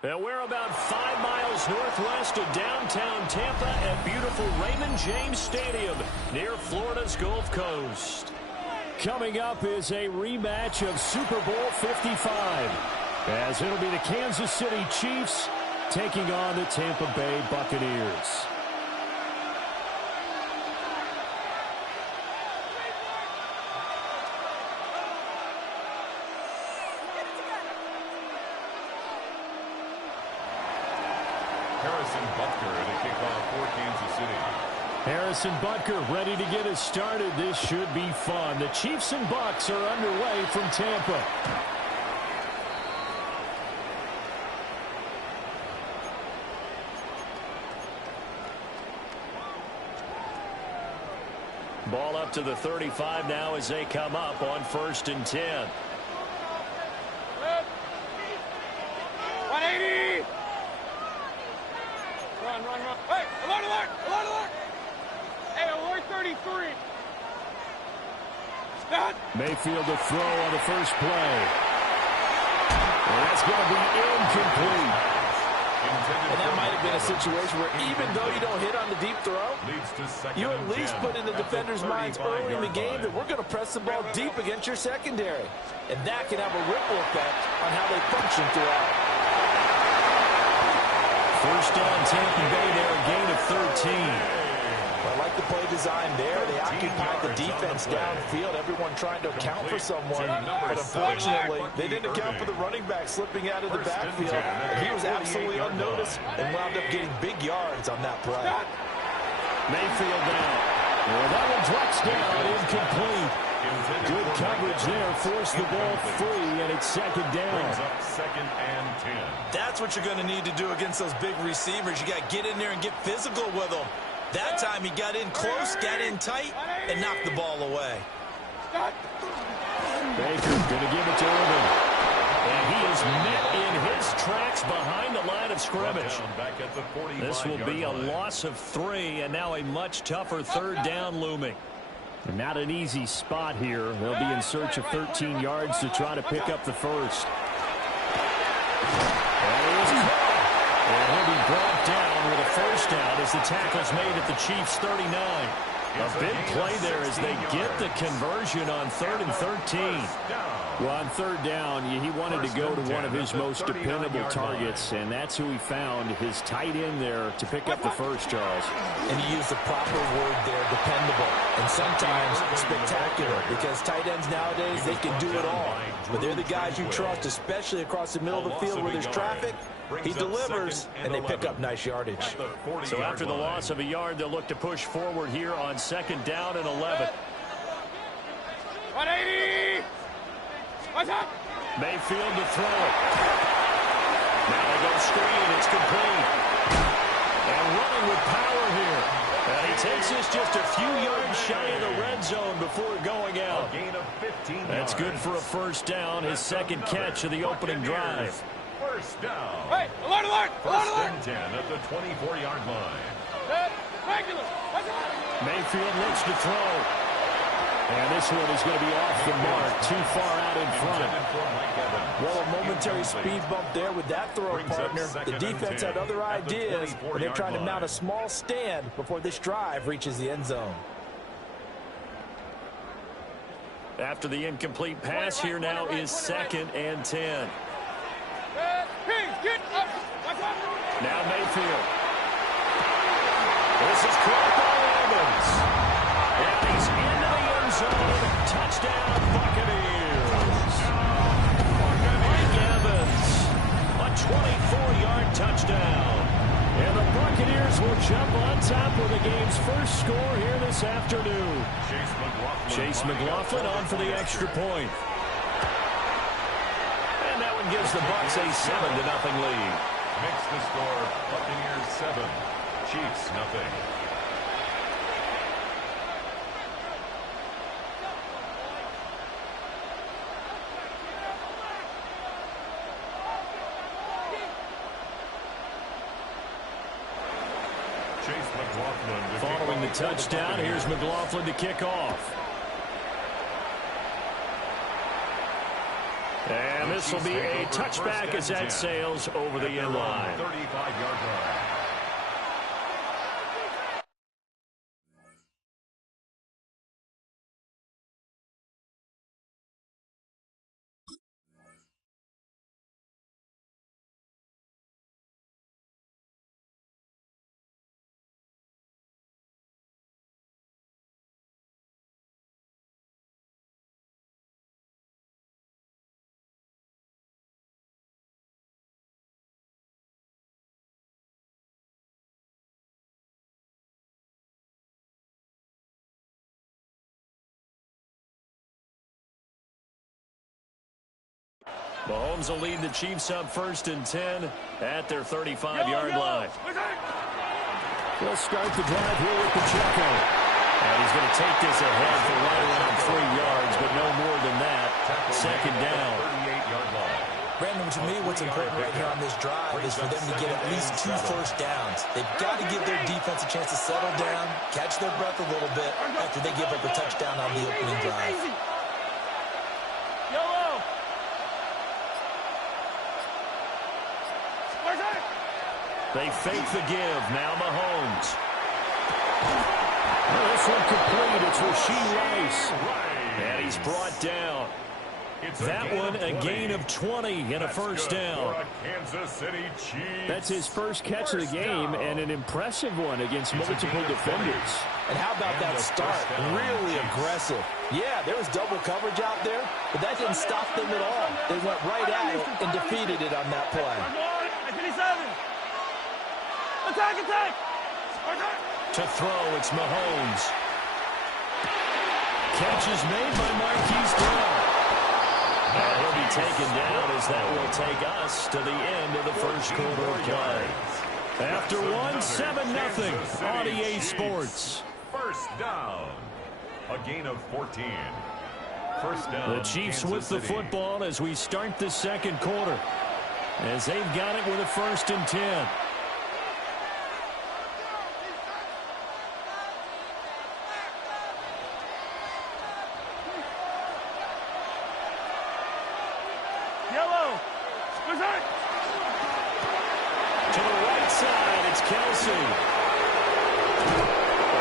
And we're about 5 miles northwest of downtown Tampa at beautiful Raymond James Stadium near Florida's Gulf Coast. Coming up is a rematch of Super Bowl 55, as it'll be the Kansas City Chiefs taking on the Tampa Bay Buccaneers. Harrison Butker ready to get us started. This should be fun. The Chiefs and Bucs are underway from Tampa. Ball up to the 35 now as they come up on 1st and 10. 180! Run. Hey, alert! Hey, alert 33. Stop. Mayfield to throw on the first play. And that's going to be incomplete. And that might have been a situation where even though you don't hit on the deep throw, you at least put in the defender's minds early in the game that we're going to press the ball deep against your secondary. And that can have a ripple effect on how they function throughout. First down, Tampa Bay there, a gain of 13. I like the play design there. They occupied the defense downfield, everyone trying to account for someone. But unfortunately, they didn't account for the running back slipping out of the backfield. He was absolutely unnoticed and wound up getting big yards on that play. Mayfield down. Well, that one drops down, incomplete. Good coverage there, forced the ball free, and it's 2nd down. Second and 10. That's what you're going to need to do against those big receivers. You got to get in there and get physical with them. That time he got in close, got in tight, and knocked the ball away. Baker going to give it to Irvin. And he is met in his tracks behind the line of scrimmage. This will be a loss of 3, and now a much tougher 3rd down looming. And not an easy spot here. They'll be in search of 13 yards to try to pick up the first. And he'll be brought down with a first down as the tackle's made at the Chiefs' 39. A big play there as they get the conversion on 3rd and 13. Well, on 3rd down, he wanted to go to one of his most dependable targets, and that's who he found, his tight end there, to pick up the first, Charles. And he used the proper word there, dependable, and sometimes spectacular, because tight ends nowadays, they can do it all. But they're the guys you trust, especially across the middle of the field where there's traffic. He delivers, and they pick up nice yardage. So after the loss of a yard, they'll look to push forward here on 2nd down and 11. 180! Mayfield to throw it. Now they go screen. It's complete. And running with power here. And he takes this just a few yards shy of the red zone before going out. That's good for a first down, his 2nd catch of the opening drive. First down. Hey, alert! First and 10 at the 24-yard line. Mayfield looks to throw. And this one is going to be off the mark, too far out in front. Well, a momentary speed bump there with that throw, partner. The defense had other ideas, but they're trying to mount a small stand before this drive reaches the end zone. After the incomplete pass, here now is 2nd and 10. Now Mayfield. This is caught by Evans. And he's into the end zone. Touchdown, Buccaneers. Mike Evans. A 24-yard touchdown. And the Buccaneers will jump on top with the game's first score here this afternoon. Chase McLaughlin on for the extra point. And that one gives the Bucs a 7-0 lead. Makes the score Buccaneers 7, Chiefs nothing. Following the touchdown, here's McLaughlin to kick off. And this will be a touchback as that sails over the end line. 35-yard line. Mahomes will lead the Chiefs up 1st and 10 at their 35-yard line. He'll start the drive here with Pacheco. And he's going to take this ahead for right around 3 yards, but no more than that. 2nd down. 38-yard line. Brandon, to me, what's important right here on this drive is for them to get at least 2 first downs. They've got to give their defense a chance to settle down, catch their breath a little bit after they give up a touchdown on the opening drive. They fake the give. Now Mahomes. This one complete. It's Rashee Rice. And he's brought down. That one a gain of 20 and a first down. That's his first catch of the game and an impressive one against multiple defenders. And how about that start? Really aggressive. Yeah, there was double coverage out there, but that didn't stop them at all. They went right at it and defeated it on that play. Attack! To throw, it's Mahomes. Catch is made by Marquise Brown. And he'll be taken down as that will take us to the end of the first quarter of play. After 7-0 on EA Sports. First down. A gain of 14. First down. The Chiefs with the football as we start the second quarter. As they've got it with a 1st and 10. To the right side, it's Kelsey.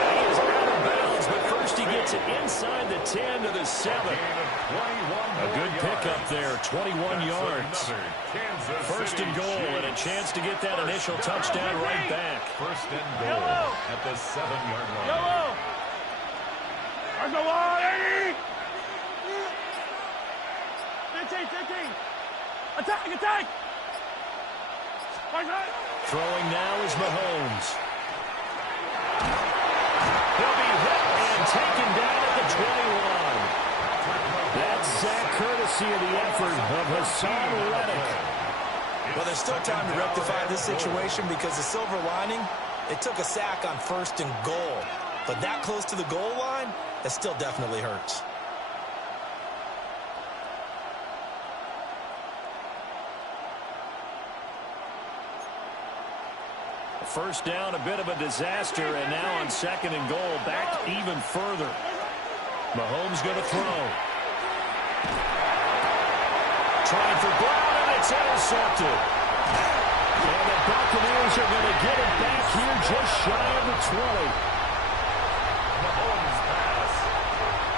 He is out of bounds, but first he gets it inside the 10 to the 7. A good pickup there, 21 yards. 1st and goal and a chance to get that initial touchdown right back. 1st and goal at the 7-yard line. Attack! Throwing now is Mahomes. He'll be hit and taken down at the 21. That's sack courtesy of the effort of Hassan Reddick. Well, there's still time to rectify this situation because the silver lining, it took a sack on 1st and goal. But that close to the goal line, that still definitely hurts. First down, a bit of a disaster, and now on 2nd and goal, back even further. Mahomes going to throw. Trying for Brown, and it's intercepted. And the Buccaneers are going to get it back here just shy of the 20. Mahomes pass.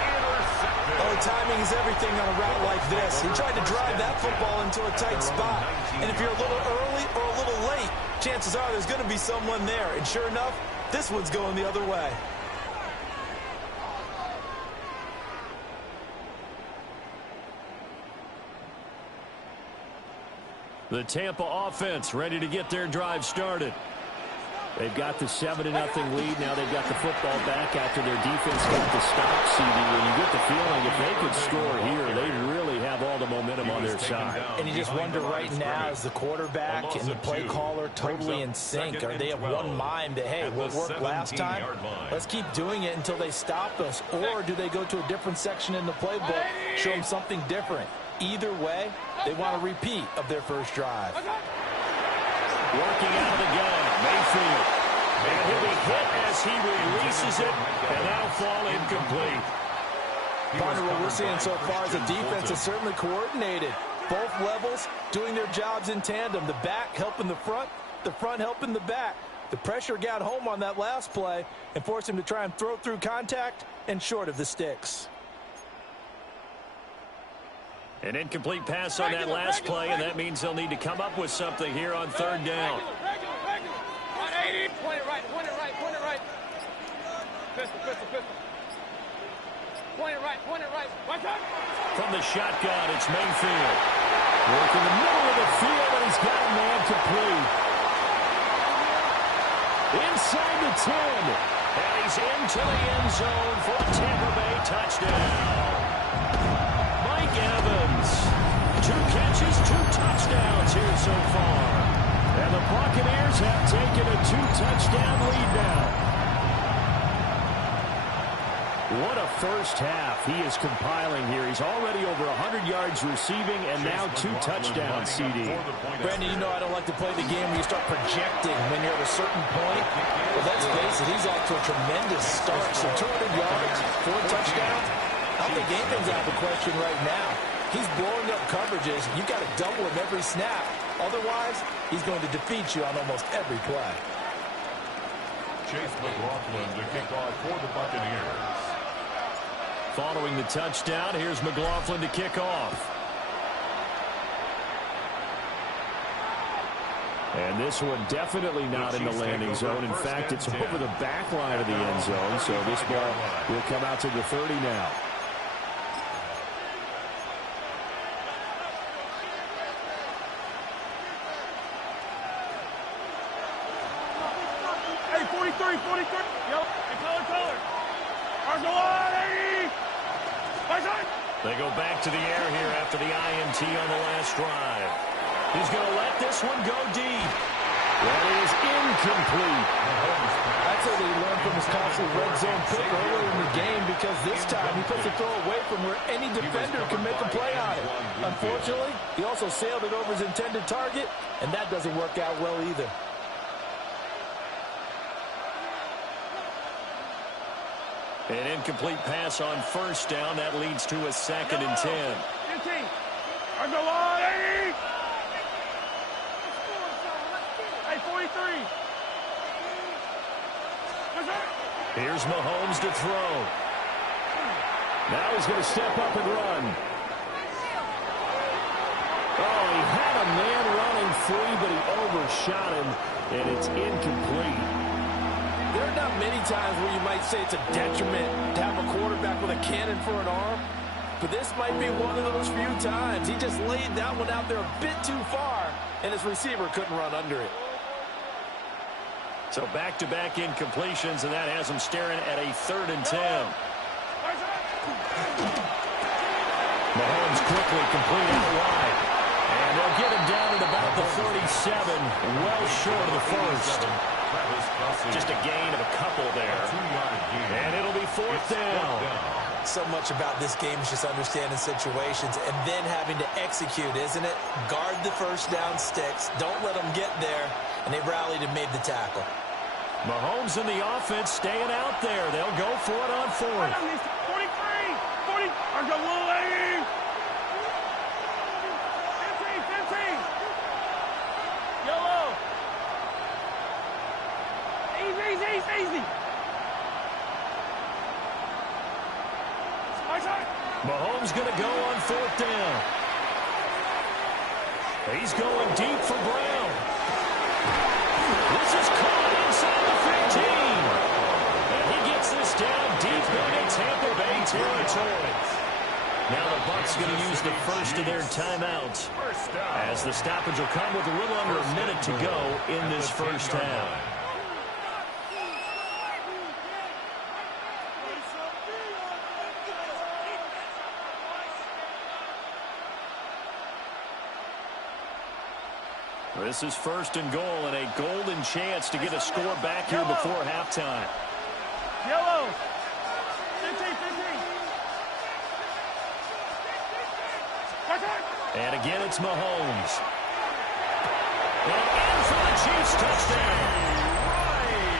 Intercepted. Oh, timing is everything on a route like this. He tried to drive that football into a tight spot. And if you're a little early or a little late, chances are there's going to be someone there. And sure enough, this one's going the other way. The Tampa offense ready to get their drive started. They've got the 7-0 lead. Now they've got the football back after their defense got the stop, CD. And you get the feeling if they could score here, they really have all the momentum on their side. And you just wonder right now, is the quarterback and the play caller totally in sync? Are they of one mind that, hey, what worked last time, let's keep doing it until they stop us? Or do they go to a different section in the playbook, show them something different? Either way, they want a repeat of their first drive. Working out of the gun, Mayfield. And he'll be hit as he releases it, and that'll fall incomplete. Partner, what we're seeing so far is the defense is certainly coordinated. Both levels doing their jobs in tandem. The back helping the front helping the back. The pressure got home on that last play and forced him to try and throw through contact and short of the sticks. An incomplete pass on that last play, and that means they'll need to come up with something here on third down. Point it right. Pistol. Point it right. Watch out. From the shotgun, it's Mayfield. Working the middle of the field, and he's got a man complete. Inside the 10. And he's into the end zone for a Tampa Bay touchdown. Mike Evans. 2 catches, 2 touchdowns here so far. And the Buccaneers have taken a 2-touchdown lead now. What a first half he is compiling here. He's already over 100 yards receiving and now 2 touchdowns, CD. Brandon, you know I don't like to play the game where you start projecting when you're at a certain point. But let's face it, he's off to a tremendous start. So 200 yards, 4 touchdowns. I don't think anything's out of the question right now. He's blowing up coverages. You got to double him every snap. Otherwise, he's going to defeat you on almost every play. Chase McLaughlin to kick off for the Buccaneers. Following the touchdown, here's McLaughlin to kick off. And this one definitely not in the landing zone. In fact, it's over the back line of the end zone. So this ball will come out to the 30 now. Hey, 43. Yo, color. Arsenal 80. They go back to the air here after the INT on the last drive. He's going to let this one go deep. That is incomplete. That's what he learned from his costly red zone pick earlier in the game, because this time he puts the throw away from where any defender can make a play on it. Unfortunately, he also sailed it over his intended target, and that doesn't work out well either. An incomplete pass on first down. That leads to a 2nd and 10. 15. Arsenal 80. Hey, 43. Here's Mahomes to throw. Now he's going to step up and run. Oh, he had a man running free, but he overshot him, and it's incomplete. There are not many times where you might say it's a detriment to have a quarterback with a cannon for an arm, but this might be one of those few times. He just laid that one out there a bit too far, and his receiver couldn't run under it. So back-to-back incompletions, and that has him staring at a 3rd and 10. Mahomes quickly complete out wide. And they'll get him down at about the 37, well short of the first. Just a gain of a couple there. And it'll be 4th down. So much about this game is just understanding situations and then having to execute, isn't it? Guard the first down sticks. Don't let them get there. And they rallied and made the tackle. Mahomes in the offense staying out there. They'll go for it on 4th. 43. 40. Arsenal 80. 15. Yellow. Easy. Mahomes going to go on 4th down. He's going deep for Brown. This is caught inside the 15. And he gets this down deep into Tampa Bay territory. Now the Bucs going to use the first of their timeouts, as the stoppage will come with a little under a minute to go in this first half. This is 1st and goal, and a golden chance to get a score back here before halftime. Yellow. 15. And again, it's Mahomes. And in for the Chiefs touchdown.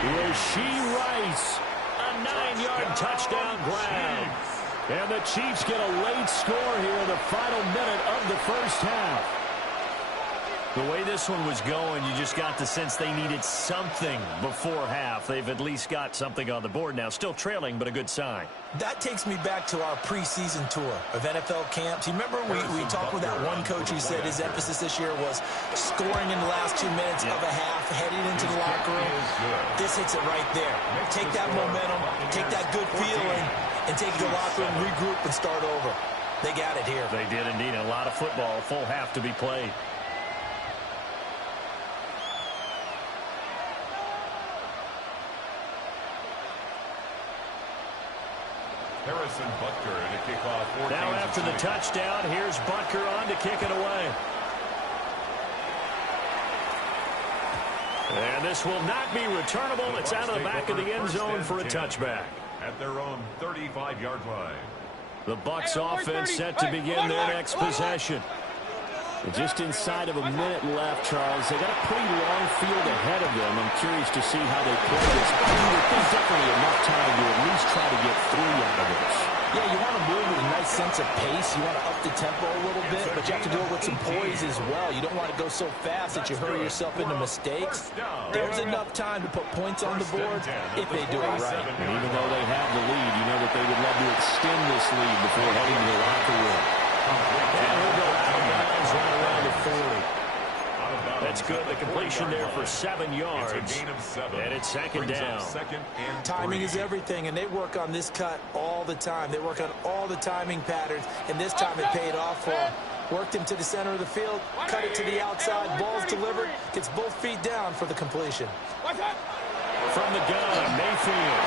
Rashee Rice, a 9-yard touchdown grab. And the Chiefs get a late score here in the final minute of the first half. The way this one was going, you just got the sense they needed something before half. They've at least got something on the board now. Still trailing, but a good sign. That takes me back to our preseason tour of NFL camps. You remember we talked with that one coach who said his emphasis this year was scoring in the last 2 minutes of a half, heading into the locker room. This hits it right there. Take that momentum, take that good feeling, and take it to the locker room, regroup, and start over. They got it here. They did indeed. A lot of football, a full half to be played. Harrison Butker in a kickoff. Now after the touchdown, here's Butker on to kick it away. And this will not be returnable. It's out of the back of the end zone for a touchback. At their own 35-yard line. The Bucs offense set to begin their next possession. Just inside of a minute left, Charles. They got a pretty long field ahead of them. I'm curious to see how they play this. There's definitely enough time to at least try to get 3 out of this. Yeah, you want to move with a nice sense of pace. You want to up the tempo a little bit, but you have to do it with some poise as well. You don't want to go so fast that you hurry yourself into mistakes. There's enough time to put points on the board if they do it right. And even though they have the lead, you know that they would love to extend this lead before heading to the locker room. And he'll go out of bounds right around the 40. That's good. The completion there for 7 yards. And it's second down. Timing is everything, and they work on this cut all the time. They work on all the timing patterns, and this time it paid off for them. Worked him to the center of the field, cut it to the outside, ball's delivered, gets both feet down for the completion. From the gun, Mayfield.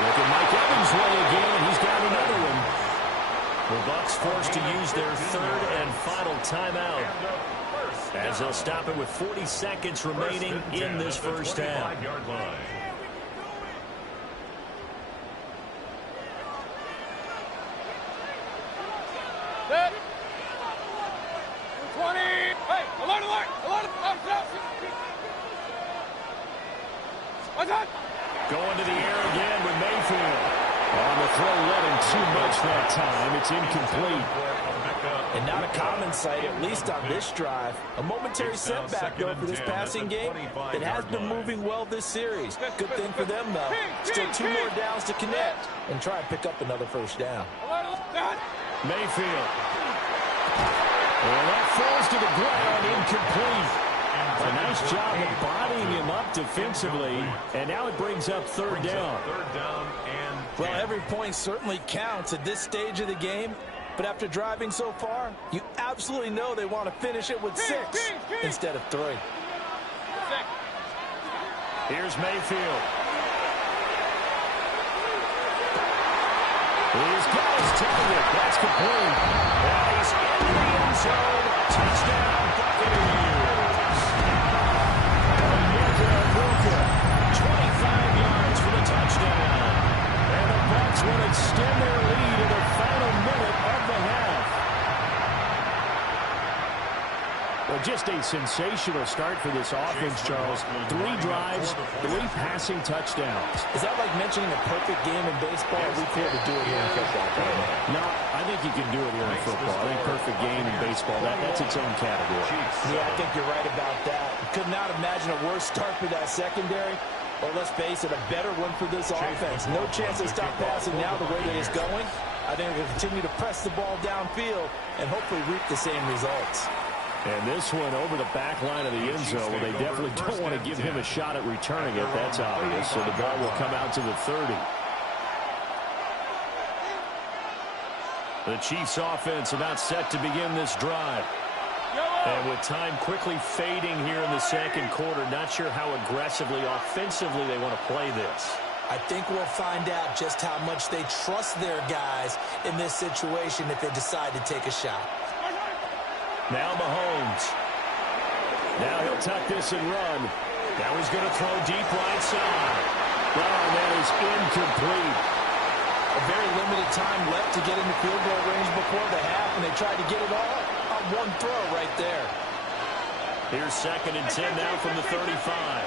Look at Mike Evans' way again, and he's got another one. The Bucs forced to use their third and final timeout, as they'll stop it with 40 seconds remaining in this first half. Set. 20. Hey, alert, alert, alert, alert. What's that? Going to the air again with Mayfield. On the throw, led him too much that time. It's incomplete. And not a common sight, at least on this drive. A momentary setback, though, for this passing game. It has been moving well this series. Good thing for them, though. Still 2 more downs to connect and try and pick up another first down. Mayfield. And that falls to the ground, incomplete. A nice job of bodying him up defensively, and now it brings up third down. Well, every point certainly counts at this stage of the game, but after driving so far, you absolutely know they want to finish it with 6 instead of 3. Here's Mayfield. He's got his target. That's complete. And he's into the end zone. Touchdown, Buccaneers. And here's Booker. 25 yards for the touchdown. And the Bucs will extend their lead in the final minute of the half. Well, just a sensational start for this offense, Charles. 3 drives, 3 passing touchdowns. Is that like mentioning a perfect game in baseball? We can't do it here in football. No, I think you can do it here in football. I think perfect game in baseball, that's its own category. Yeah, I think you're right about that. Could not imagine a worse start for that secondary. Or let's face it, a better one for this offense. No chance to stop passing now the way that it's going. I think they'll continue to press the ball downfield and hopefully reap the same results. And this one over the back line of the end zone. Well, they definitely don't want to give him a shot at returning it. That's obvious. So the ball will come out to the 30. The Chiefs offense about set to begin this drive. And with time quickly fading here in the second quarter, not sure how aggressively, offensively they want to play this. I think we'll find out just how much they trust their guys in this situation if they decide to take a shot. Now Mahomes. Now he'll tuck this and run. Now he's going to throw deep right side. Oh, and that is incomplete. A very limited time left to get into field goal range before the half, and they tried to get it all on one throw right there. Here's 2nd and 10 now from the 35.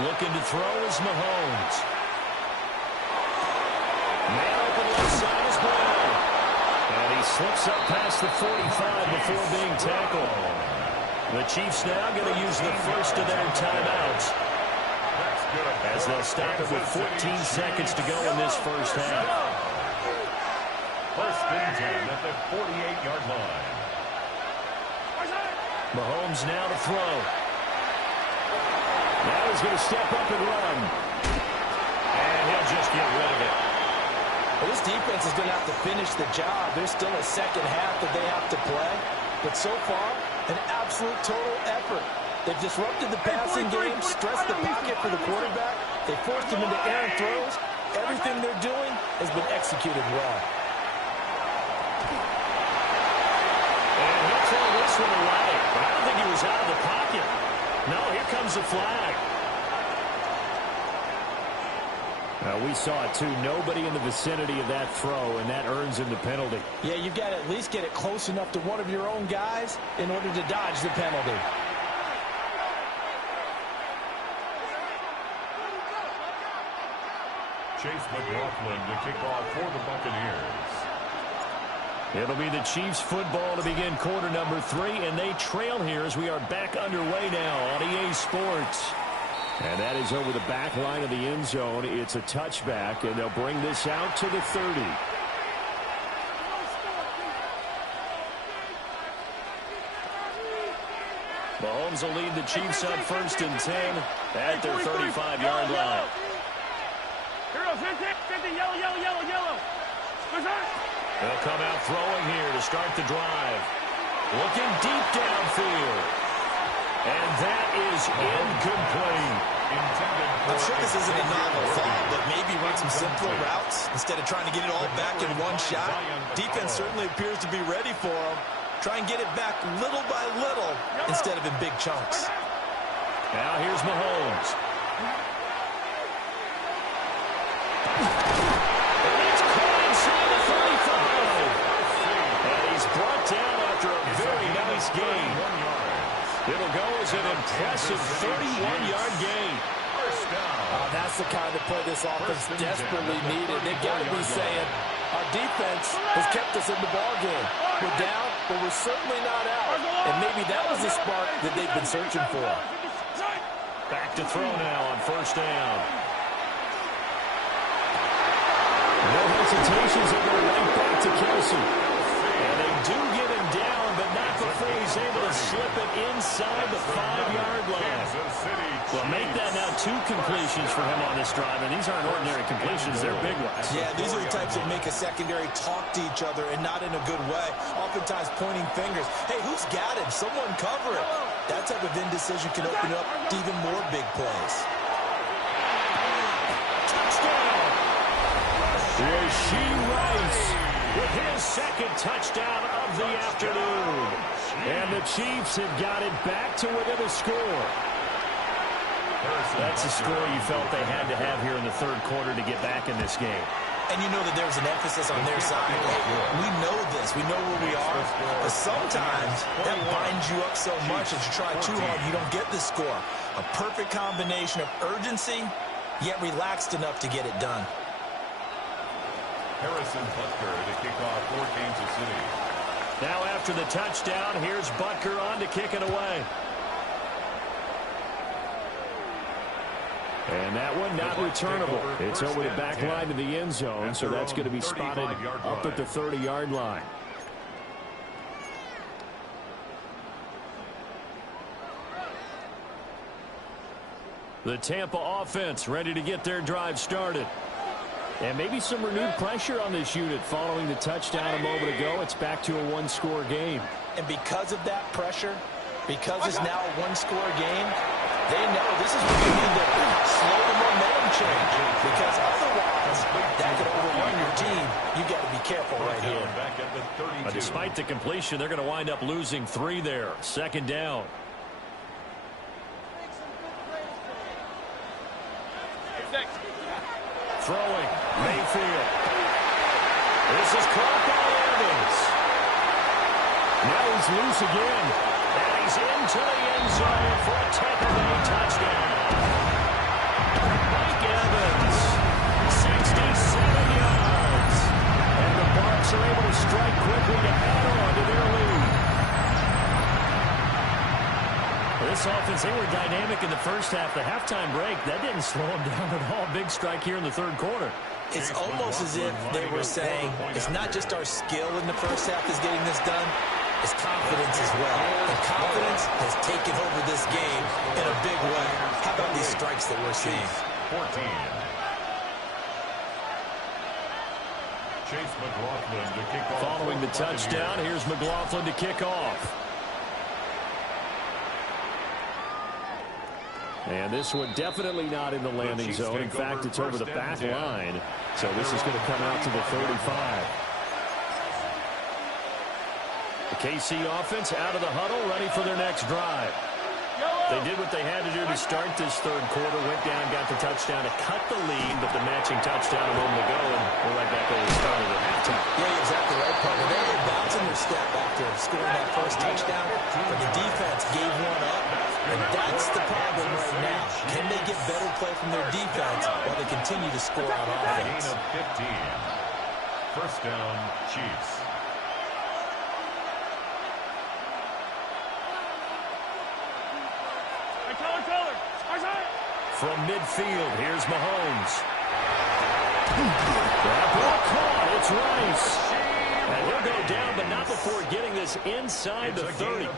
Looking to throw is Mahomes. Man open left side is Brown. And he slips up past the 45 before being tackled. The Chiefs now going to use the first of their timeouts, as they'll stop it with 14 seconds to go in this first half. First and 10 at the 48-yard line. Mahomes now to throw. Now he's going to step up and run. And he'll just get rid of it. Well, this defense is going to have to finish the job. There's still a second half that they have to play. But so far, an absolute total effort. They've disrupted the passing game, stressed the pocket for the quarterback. They forced him into errant throws. Everything they're doing has been executed well. And he'll throw this one away. But I don't think he was out of the pocket. No, here comes the flag. We saw it, too. Nobody in the vicinity of that throw, and that earns him the penalty. Yeah, you've got to at least get it close enough to one of your own guys in order to dodge the penalty. Chase McLaughlin to kick off for the Buccaneers. It'll be the Chiefs football to begin quarter number 3, and they trail here as we are back underway now on EA Sports. And that is over the back line of the end zone. It's a touchback, and they'll bring this out to the 30. Mahomes will lead the Chiefs up first and 10 at their 35-yard line. Here goes 50, yellow. They'll come out throwing here to start the drive. Looking deep downfield. And that is incomplete. I'm sure this isn't a novel thought, but maybe run some simpler routes instead of trying to get it all back in one shot. Defense certainly appears to be ready for him. Try and get it back little by little instead of in big chunks. Now here's Mahomes. And it's caught inside the 35. And he's brought down after a very nice gain. It'll go as an impressive 31-yard gain. That's the kind of play this offense desperately needed. They've got to be saying, our defense has kept us in the ballgame. We're down, but we're certainly not out. And maybe that was the spark that they've been searching for. Back to throw now on first down. No hesitations, and they're right back to Kelsey. And they do get him down, but not before he's able to slip it inside the 5-yard line. Well, make that now 2 completions for him on this drive, and these aren't ordinary completions. They're big ones. Yeah, these are the types that make a secondary talk to each other, and not in a good way. Oftentimes pointing fingers. Hey, who's got him? Someone cover it. That type of indecision can open up to even more big plays. Touchdown! Rashee Rice with his second touchdown of the afternoon. And the Chiefs have got it back to within a score. That's a score you felt they had to have here in the third quarter to get back in this game. And you know that there's an emphasis on their side. We know this. We know where we are. But sometimes that binds you up so much that you try too hard, you don't get the score. A perfect combination of urgency, yet relaxed enough to get it done. Harrison Butker to kick off for Kansas City. Now after the touchdown, here's Butker on to kick it away. And that one not returnable. It's over the back line of the end zone, so that's going to be spotted up at the 30-yard line. The Tampa offense ready to get their drive started. And maybe some renewed pressure on this unit following the touchdown a moment ago. It's back to a one-score game. And because of that pressure, because it's now a one-score game, they know this is what they need to slow the momentum change. Because otherwise, that could overrun your team. You've got to be careful right here. Despite the completion, they're going to wind up losing 3 there. Second down. Throwing, Mayfield. This is caught by Evans. Now he's loose again. And he's into the end zone for a Tampa Bay touchdown. looking to add on to their lead. This offense, they were dynamic in the first half. The halftime break, that didn't slow them down at all. Big strike here in the third quarter. It's almost as if they were saying, it's not just our skill in the first half is getting this done, it's confidence as well. And confidence has taken over this game in a big way. How about these strikes that we're seeing? 14. Chase McLaughlin to kick off. Following the touchdown, here's McLaughlin to kick off. And this one definitely not in the landing zone. In fact, it's over the back line. So this is going to come out to the 35. The KC offense out of the huddle, ready for their next drive. They did what they had to do to start this third quarter. Went down, got the touchdown to cut the lead, but the matching touchdown a moment ago, and we're right back where we started at halftime. Yeah, exactly right, partner. They were bouncing their step after scoring that first touchdown, but the defense gave one up, and that's the problem right now. Can they get better play from their defense while they continue to score on offense? Gain of 15. First down, Chiefs. From midfield, here's Mahomes. That ball caught. It's Rice. And he'll go down, but not before getting this inside the 30.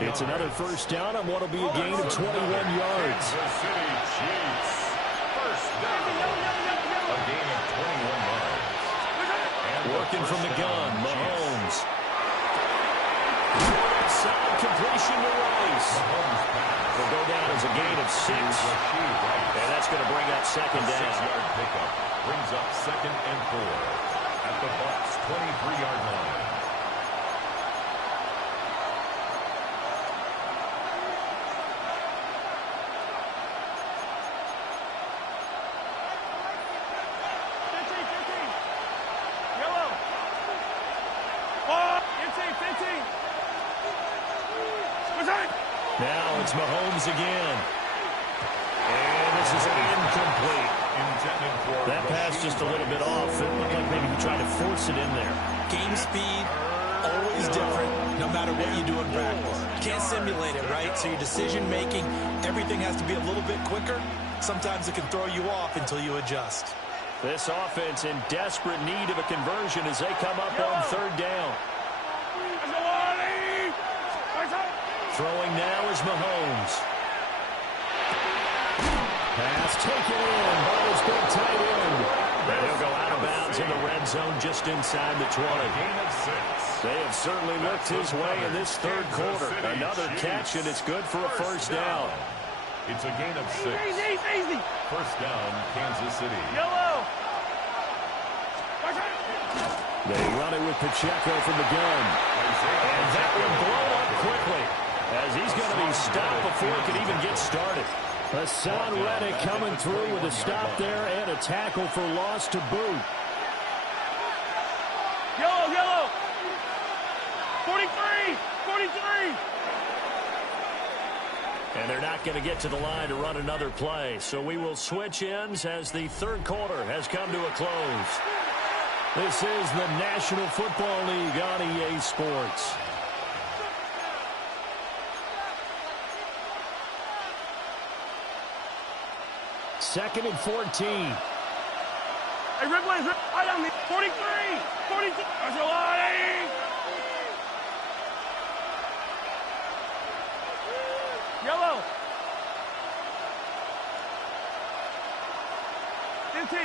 It's another first down on what will be a gain of 21 yards. Kansas City Chiefs. First down. A gain of 21 yards. And working from the gun, Mahomes. Solid completion to Rice. Will go down as a gain of 6. And that's going to bring up second down. 6-yard pickup brings up 2nd and 4 at the Bucs' 23-yard line. Now it's Mahomes again. And this is incomplete. That pass just a little bit off. It looked like maybe he tried to force it in there. Game speed, always different, no matter what you do in practice. You can't simulate it, right? So your decision-making, everything has to be a little bit quicker. Sometimes it can throw you off until you adjust. This offense in desperate need of a conversion as they come up on third down. Throwing now is Mahomes. Pass taken in by his big tight end. And he'll go out of bounds in the red zone just inside the 20. Gain of 6. They have certainly looked his way in this third quarter. Another catch, and it's good for a first down. It's a gain of 6. Easy. First down, Kansas City. Yellow. They run it with Pacheco from the gun. And that one blown up quickly, as he's going to be stopped before he can even get started. Hassan Reddick coming through with a stop there and a tackle for loss to boot. Yellow. 43. And they're not going to get to the line to run another play. So we will switch ends as the third quarter has come to a close. This is the National Football League on EA Sports. Second and 14. Hey, Ripley, right on me. 43. That's a lot, Yellow. 15.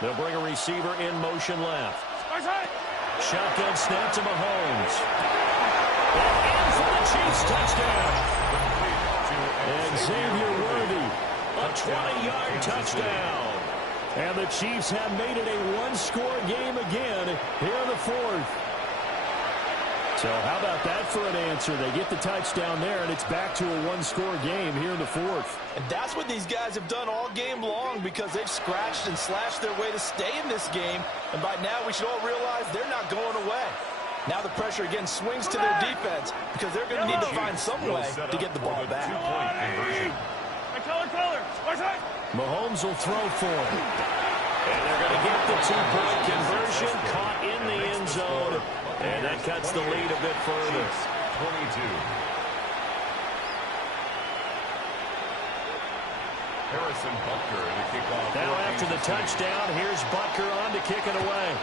They'll bring a receiver in motion left. Right. Shotgun snap to Mahomes. And in for the Chiefs touchdown. And Xavier Worthy, a 20-yard touchdown. And the Chiefs have made it a one-score game again here in the fourth. So how about that for an answer? They get the touchdown there, and it's back to a one-score game here in the fourth. And that's what these guys have done all game long, because they've scratched and slashed their way to stay in this game. And by now, we should all realize they're not going away. Now the pressure again swings to their defense, because they're going to need to find some way to get the ball back. Color. Mahomes will throw for him. And they're going to get the two-point conversion, caught in the end zone, and that cuts the lead a bit further. 22. Harrison Butker to kick off. Now after the touchdown, here's Butker on to kick it away.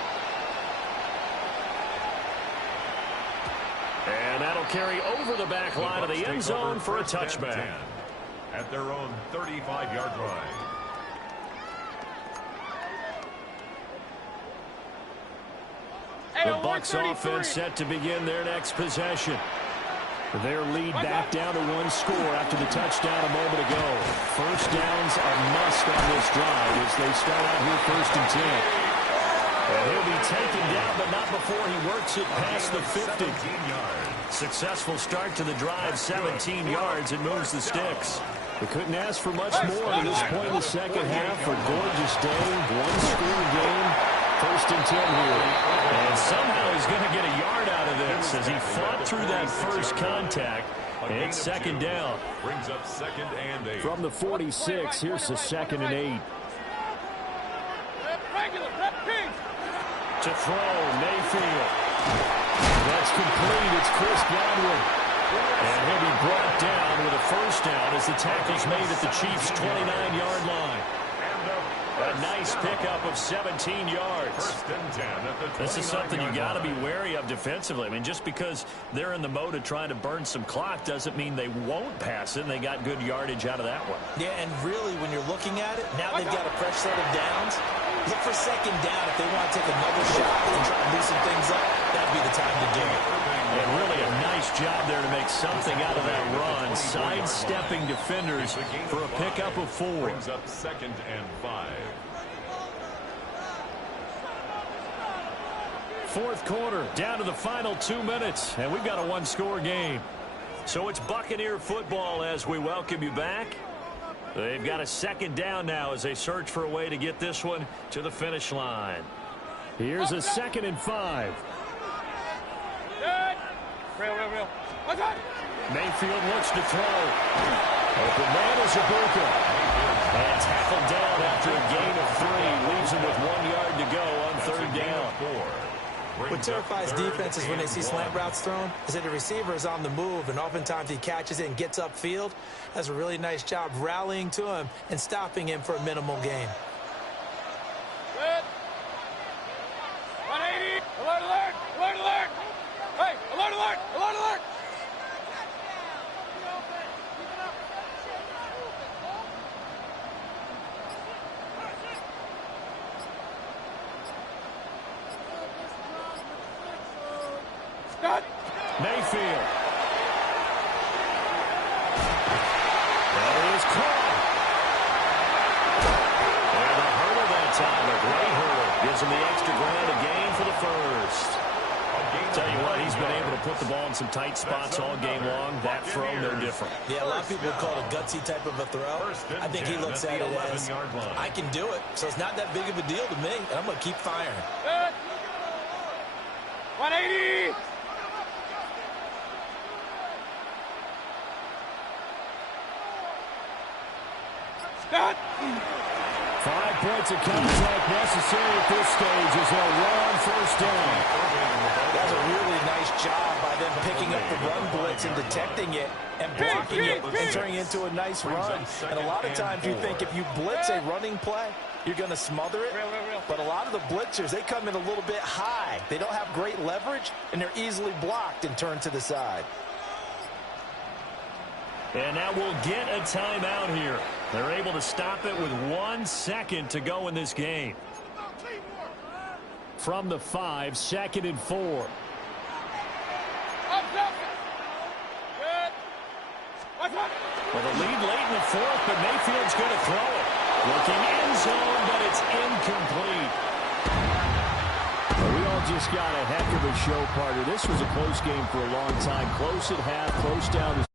And that'll carry over the back line of the end zone for a touchback. At their own 35-yard line. The Bucs offense set to begin their next possession. Their lead back down to one score after the touchdown a moment ago. First downs are must on this drive as they start out here 1st and 10. And he'll be taken down, but not before he works it past the 50. Successful start to the drive, 17 yards, and moves the sticks. We couldn't ask for much more to this point in the second half. A gorgeous day, one-score game. 1st and 10 here. And somehow he's going to get a yard out of this as he fought through that first contact. And it's 2nd down. Brings up 2nd and 8. From the 46, here's the 2nd and 8. To throw, Mayfield. That's complete. It's Chris Godwin. And he'll be brought down with a first down as the tackle's made at the Chiefs' 29-yard line. A nice pickup of 17 yards. This is something you got to be wary of defensively. I mean, just because they're in the mode of trying to burn some clock doesn't mean they won't pass it, and they got good yardage out of that one. Yeah, and really, when you're looking at it, now they've got a fresh set of downs. Look for 2nd down if they want to take another shot and try to loosen things up. That'd be the time to do it. And really a nice job there to make something out of that run. Sidestepping defenders for a pickup of 4. Brings up 2nd and 5. 4th quarter, down to the final 2 minutes, and we've got a one-score game. So it's Buccaneer football as we welcome you back. They've got a 2nd down now as they search for a way to get this one to the finish line. Here's a 2nd and 5. Real. Mayfield looks to throw. Open man is Ibuka. And tackled down after a gain of 3. Leaves him with 1 yard to go on 3rd down. What terrifies defenses when they see slant routes thrown is that the receiver is on the move, and oftentimes he catches it and gets upfield. Does a really nice job rallying to him and stopping him for a minimal gain. Good. 180. Alert, alert. Alert, alert. Hey, alert, alert. Alert, alert. Stop. Mayfield. That is caught. And a hurdle that time, a great hurdle. Gives him the extra ground to gain for the first. Tell you what, he's been able to put the ball in some tight spots all game long. That throw, no different. Yeah, a lot of people call it a gutsy type of a throw. I think he looks at it as, I can do it, so it's not that big of a deal to me, and I'm going to keep firing. Good. 180. Stop. 5 points of contact necessary at this stage as they'll run 1st down. That's a really nice job by them picking up the run blitz and detecting it and blocking it and turning it into a nice run. And a lot of times you think if you blitz a running play, you're going to smother it. But a lot of the blitzers, they come in a little bit high. They don't have great leverage, and they're easily blocked and turned to the side. And now we'll get a timeout here. They're able to stop it with 1 second to go in this game. From the 5, 2nd and 4. Good. Well, the lead late in the 4th, but Mayfield's going to throw it. Looking end zone, but it's incomplete. Well, we all just got a heck of a show, partner. This was a close game for a long time. Close at half, close down to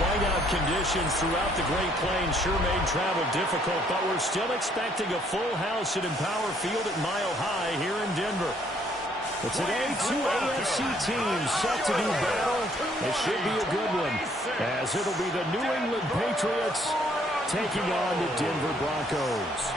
whiteout conditions throughout the Great Plains sure made travel difficult, but we're still expecting a full house at Empower Field at Mile High here in Denver. But today, two AFC teams set to do battle. It should be a good one, as it'll be the New England Patriots taking on the Denver Broncos.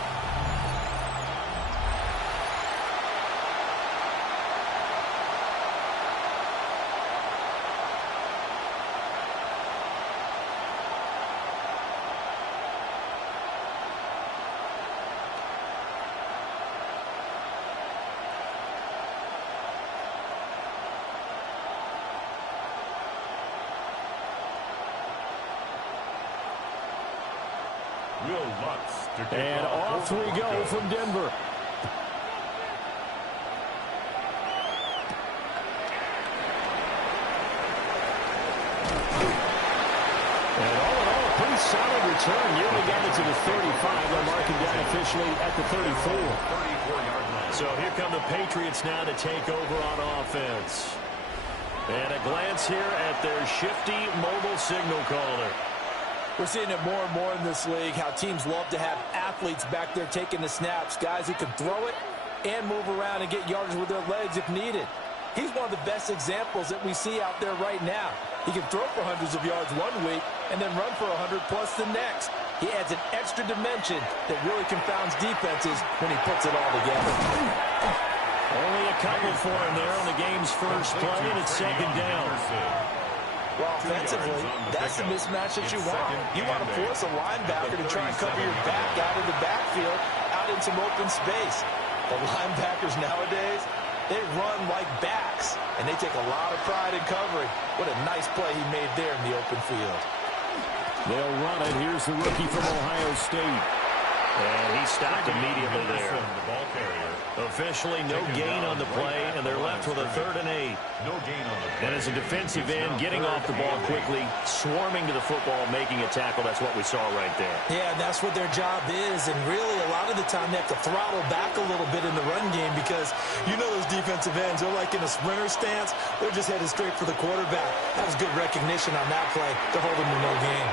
And off we go from Denver. And all in all, a pretty solid return. Nearly got it to the 35. They're marking down officially at the 34. So here come the Patriots now to take over on offense. And a glance here at their shifty mobile signal caller. We're seeing it more and more in this league, how teams love to have athletes back there taking the snaps, guys who can throw it and move around and get yardage with their legs if needed. He's one of the best examples that we see out there right now. He can throw for hundreds of yards one week and then run for 100-plus the next. He adds an extra dimension that really confounds defenses when he puts it all together. Only a couple for him there on the game's first play, and it's second down. Well, offensively, that's the mismatch that you want. You want to force a linebacker to try and cover your back out of the backfield, out in some open space. The linebackers nowadays, they run like backs, and they take a lot of pride in covering. What a nice play he made there in the open field. They'll run it. Here's the rookie from Ohio State. And he stopped immediately there. Officially no gain on the play, and they're left with a 3rd and 8. And as a defensive end, getting off the ball quickly, swarming to the football, making a tackle, that's what we saw right there. Yeah, that's what their job is, and really a lot of the time they have to throttle back a little bit in the run game because you know those defensive ends, they're like in a sprinter stance. They're just headed straight for the quarterback. That was good recognition on that play to hold him to no gain.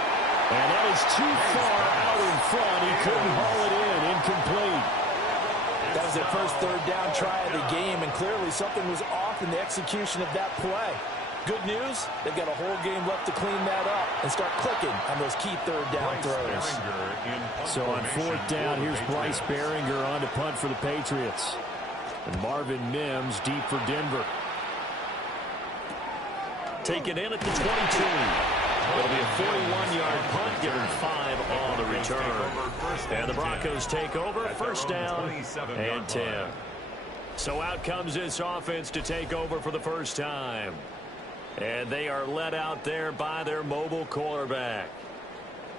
And that is too far out in front. He couldn't haul it in. Incomplete. That was their first 3rd down try of the game, and clearly something was off in the execution of that play. Good news, they've got a whole game left to clean that up and start clicking on those key 3rd down throws. So on 4th down, here's Bryce Behringer on to punt for the Patriots. And Marvin Mims deep for Denver. Taken in at the 22. It'll be a 41-yard punt, given 5 on the return. And the Broncos take over, 1st down and 10. So out comes this offense to take over for the first time. And they are led out there by their mobile quarterback.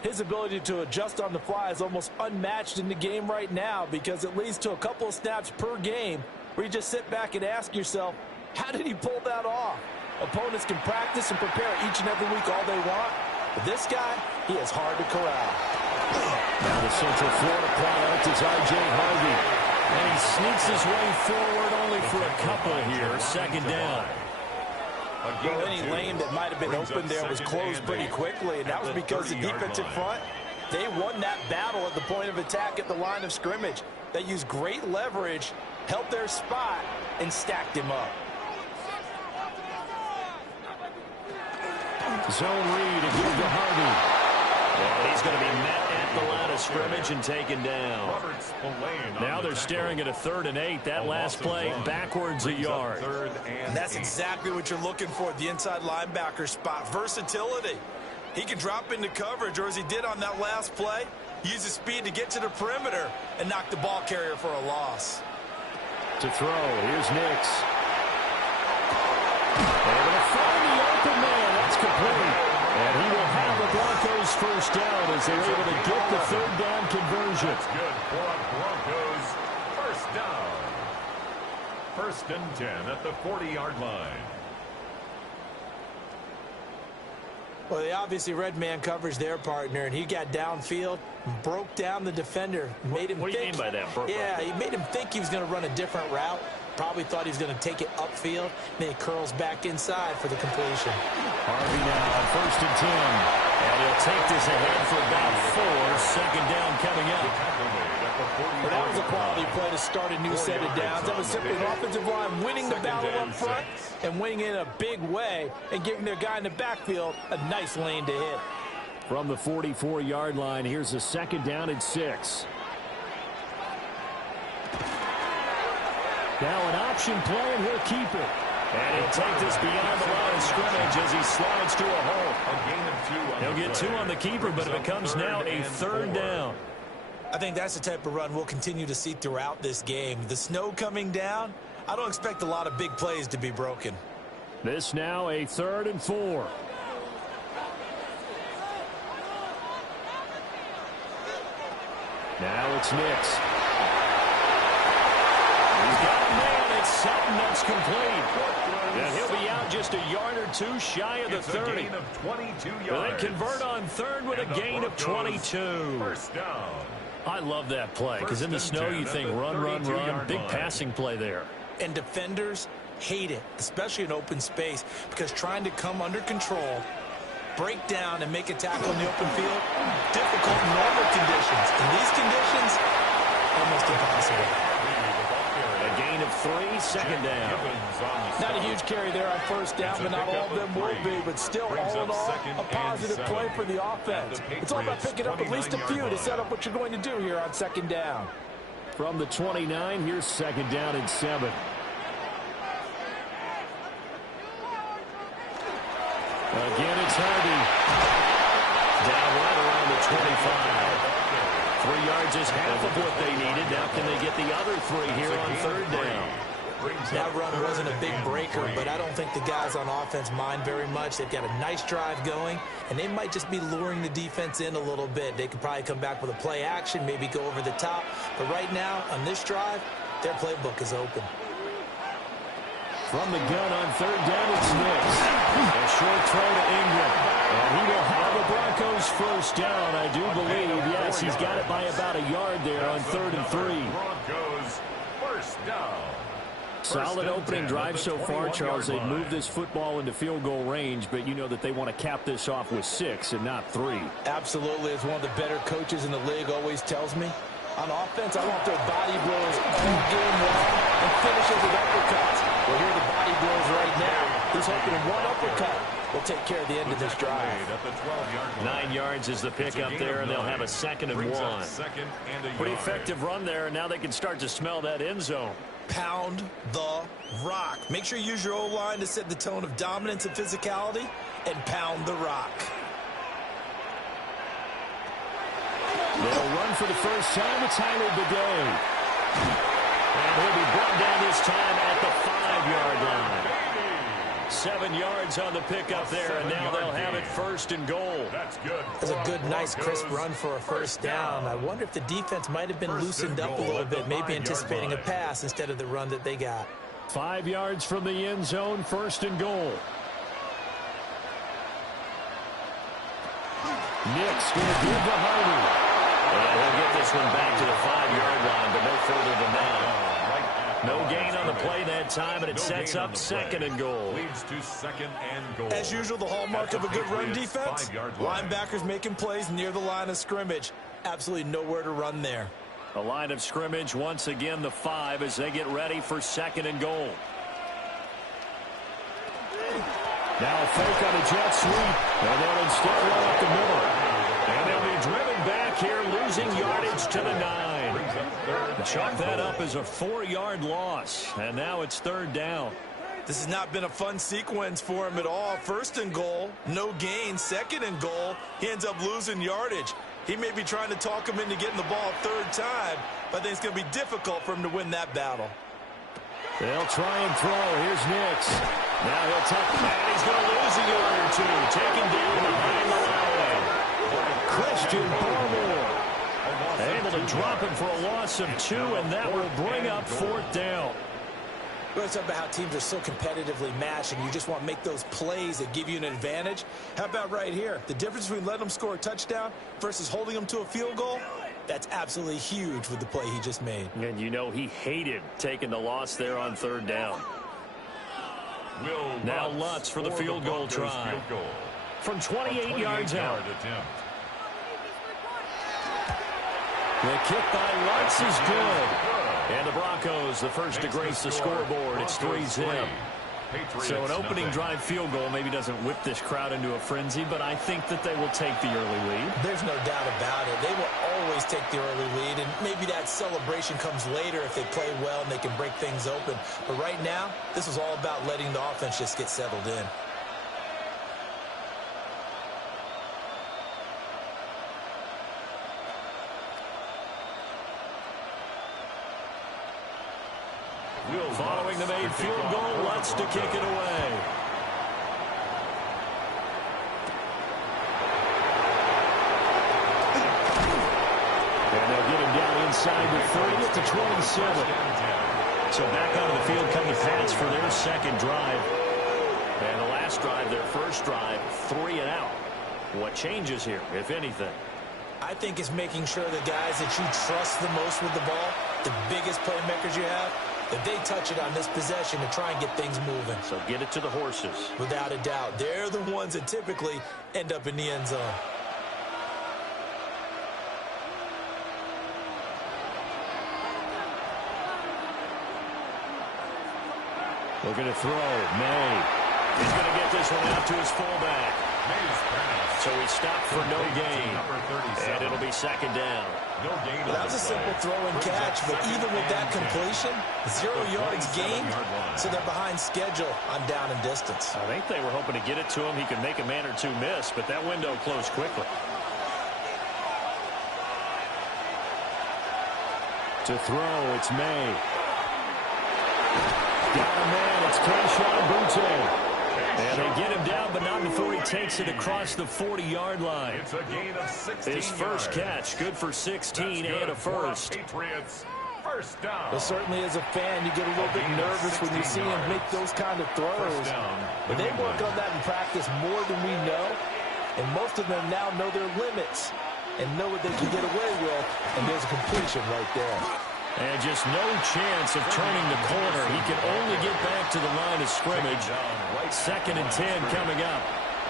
His ability to adjust on the fly is almost unmatched in the game right now because it leads to a couple of snaps per game where you just sit back and ask yourself, how did he pull that off? Opponents can practice and prepare each and every week all they want. But this guy, he is hard to corral. Now the Central Florida product is R.J. Harvey. And he sneaks his way forward only for a couple here. 2nd down. Well, any lane that might have been open there was closed pretty quickly, and that was because the defensive front, they won that battle at the point of attack at the line of scrimmage. They used great leverage, held their spot, and stacked him up. Zone read to give to Harvey. And he's going to be met at the line of scrimmage and taken down. Now they're staring at a 3rd and 8. That last play backwards a yard. And that's exactly what you're looking for at the inside linebacker spot. Versatility. He can drop into coverage, or as he did on that last play, use his speed to get to the perimeter and knock the ball carrier for a loss. To throw, here's Nix. They're going to find the open man. That's complete. And he will have the Broncos 1st down as they're able to get the 3rd down conversion. That's good for Broncos 1st down. 1st and 10 at the 40-yard line. Well, they obviously read man coverage their partner, and he got downfield, broke down the defender, made him What do you mean by that? Yeah, he made him think he was going to run a different route. Probably thought he was going to take it upfield. Then he curls back inside for the completion. Harvey now on 1st and 10. And he'll take this ahead for about 4. Second down coming up. Well, that was a quality play to start a new set of downs. That was simply an offensive line winning the battle up front and winning it in a big way and giving their guy in the backfield a nice lane to hit. From the 44-yard line, here's a second down and 6. Now an option play, and he'll keep it. And he'll take this beyond the line of scrimmage as he slides to a hole. He'll get 2 on the keeper, but it becomes now a 3rd down. I think that's the type of run we'll continue to see throughout this game. The snow coming down, I don't expect a lot of big plays to be broken. This now a 3rd and 4. Now it's Nix. He's got a man. It's Sutton that's complete. And he'll be out just a yard or 2 shy of the 30. A gain of 22 yards. Well, they convert on 3rd with a gain of 22. First down. I love that play because in the snow you think run, run, run. Big passing play there. And defenders hate it, especially in open space, because trying to come under control, break down, and make a tackle in the open field, difficult in normal conditions. In these conditions, almost impossible. A gain of 3, second down. Not a huge carry there on first down, but not all of them will be. But still, all in all, a positive play for the offense. It's all about picking up at least a few to set up what you're going to do here on second down. From the 29, here's second down and 7. Again, it's Hardy. Down right around the 25. 3 yards is half of what they needed. Now can they get the other 3 here on 3rd down? That run wasn't a big breaker, but I don't think the guys on offense mind very much. They've got a nice drive going, and they might just be luring the defense in a little bit. They could probably come back with a play action, maybe go over the top. But right now, on this drive, their playbook is open. From the gun on 3rd down, it's Nix. A short throw to Ingram. And he will have the Broncos first down, I do believe. Yes, he's got it by about a yard there on 3rd and 3. Broncos first down. Solid opening drive so far, Charles. They've moved this football into field goal range, but you know that they want to cap this off with 6 and not 3. Absolutely. As one of the better coaches in the league always tells me, on offense, I want their body blows all game long and finishes with uppercuts. Well, here are the body blows right now. He's hoping one uppercut will take care of the end of this drive. 9 yards is the pickup there, and they'll have a 2nd and 1. Pretty effective run there, and now they can start to smell that end zone. Pound the rock. Make sure you use your O-line to set the tone of dominance and physicality, and pound the rock. They'll run for the first time. It's Tyler Bidet. And he'll be brought down this time at the 5-yard line. 7 yards on the pickup there, and now they'll have it 1st and goal. That's good. That's a good, nice, crisp run for a first down. I wonder if the defense might have been loosened up a little bit, maybe anticipating a pass instead of the run that they got. 5 yards from the end zone, 1st and goal. Nick's going to give to Hardy. And he'll get this one back to the 5-yard line, but no further than that. No gain on the play that time, and it sets up 2nd and goal. Leads to 2nd and goal. As usual, the hallmark of a good run defense, linebackers making plays near the line of scrimmage. Absolutely nowhere to run there. A line of scrimmage, once again, the 5 as they get ready for 2nd and goal. Now a fake on a jet sweep, and they'll instead run up the middle. And they'll be driven back here, losing yardage to the 9. Chalk that up as a 4-yard loss, and now it's 3rd down. This has not been a fun sequence for him at all. 1st and goal, no gain. 2nd and goal, he ends up losing yardage. He may be trying to talk him into getting the ball 3rd time, but I think it's going to be difficult for him to win that battle. They'll try and throw. Here's Nix. Now he'll take, and he's going to lose a yard or 2. Taken down behind the line. Christian Barmore able to drop him for a loss of 2, and that will bring up 4th down. We're talking about how teams are so competitively matched, and you just want to make those plays that give you an advantage. How about right here? The difference between letting them score a touchdown versus holding them to a field goal, that's absolutely huge with the play he just made. And you know he hated taking the loss there on 3rd down. Now Lutz for the field goal try. from 28 yards out. Attempt. The kick by Lutz is good. And the Broncos, the first to grace the scoreboard. It's 3-0. So an opening drive field goal maybe doesn't whip this crowd into a frenzy, but I think that they will take the early lead. There's no doubt about it. They will always take the early lead, and maybe that celebration comes later if they play well and they can break things open. But right now, this is all about letting the offense just get settled in. Following the made field goal, Lutz to kick it away. And they'll get him down inside the 30 at the 27. So back onto the field come the Pats for their second drive. And the last drive, their first drive, 3 and out. What changes here, if anything? I think it's making sure the guys that you trust the most with the ball, the biggest playmakers you have, that they touch it on this possession to try and get things moving. So get it to the horses. Without a doubt. They're the ones that typically end up in the end zone. Looking to throw. May. He's going to get this one out to his fullback. So he stopped for no gain. And it'll be second down. Well, that was a simple throw and catch, but even with that completion, 0 yards gained, so they're behind schedule on down and distance. I think they were hoping to get it to him. He could make a man or two miss, but that window closed quickly. To throw, it's May. Got a man, it's Keyshawn Butte. And they get him down, but not before he takes it across the 40-yard line. It's a gain of 16 His first catch, good for 16 and a first. Patriots, first down. But certainly as a fan, you get a little bit nervous when you see him make those kind of throws. But they work on that in practice more than we know. And most of them now know their limits and know what they can get away with. And there's a completion right there. And just no chance of turning the corner. He can only get back to the line of scrimmage. 2nd and 10 coming up.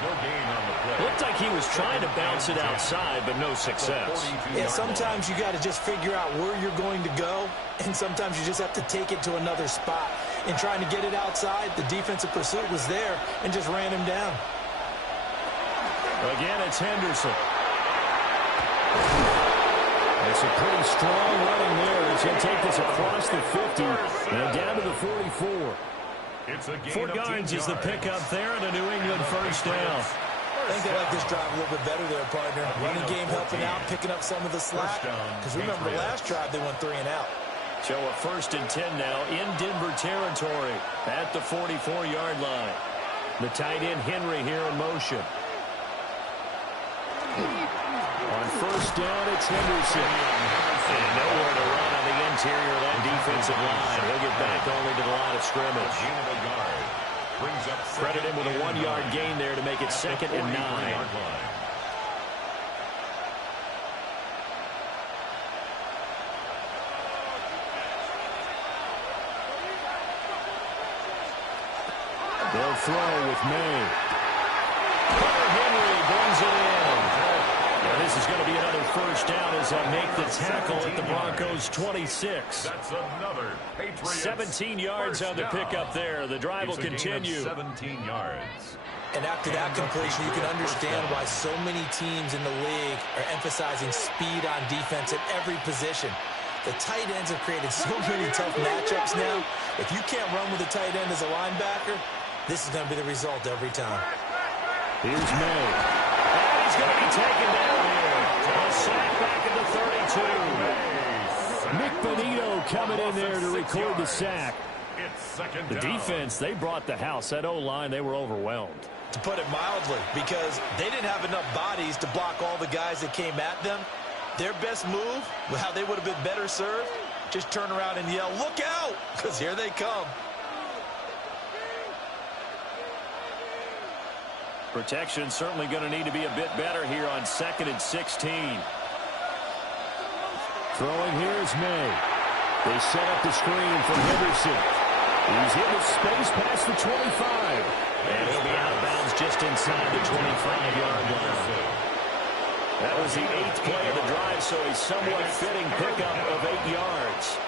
No gain on the play. Looked like he was trying to bounce it outside, but no success. Yeah, sometimes you got to just figure out where you're going to go, and sometimes you just have to take it to another spot. In trying to get it outside, the defensive pursuit was there and just ran him down. Again, it's Henderson. It's a pretty strong running there as he'll take this across the 50 and down to the 44. 4 yards is the pickup there and a New England first down. I think they like this drive a little bit better there, partner. Running game helping out, picking up some of the slack. Because remember, the last drive they went 3 and out. So a 1st and 10 now in Denver territory at the 44-yard line. The tight end Henry here in motion. On first down, it's Henderson. And nowhere to run on the interior of that defensive line. He'll get back only to the line of scrimmage. Credit him with a 1-yard gain there to make it 2nd and 9. They'll throw with May. Hunter Henry brings it in. And this is going to be another first down as they make the tackle at the Broncos' 26. That's another Patriots 17 yards on the pickup there. The drive will continue. 17 yards. And after that completion, you can understand why so many teams in the league are emphasizing speed on defense at every position. The tight ends have created so many tough matchups now. If you can't run with a tight end as a linebacker, this is going to be the result every time. Here's May. And he's going to be taken down here. A sack back at the 32. Nick Bonito coming in there to record the sack. The defense, they brought the house. That O-line, they were overwhelmed. To put it mildly, because they didn't have enough bodies to block all the guys that came at them. Their best move, how they would have been better served, just turn around and yell, "Look out!" because here they come. Protection certainly going to need to be a bit better here on 2nd and 16. Throwing here is May. They set up the screen for Henderson. He's into space past the 25. And he'll be out of bounds just inside the 25-yard line. That was the 8th play of the drive, so a somewhat fitting pickup of 8 yards.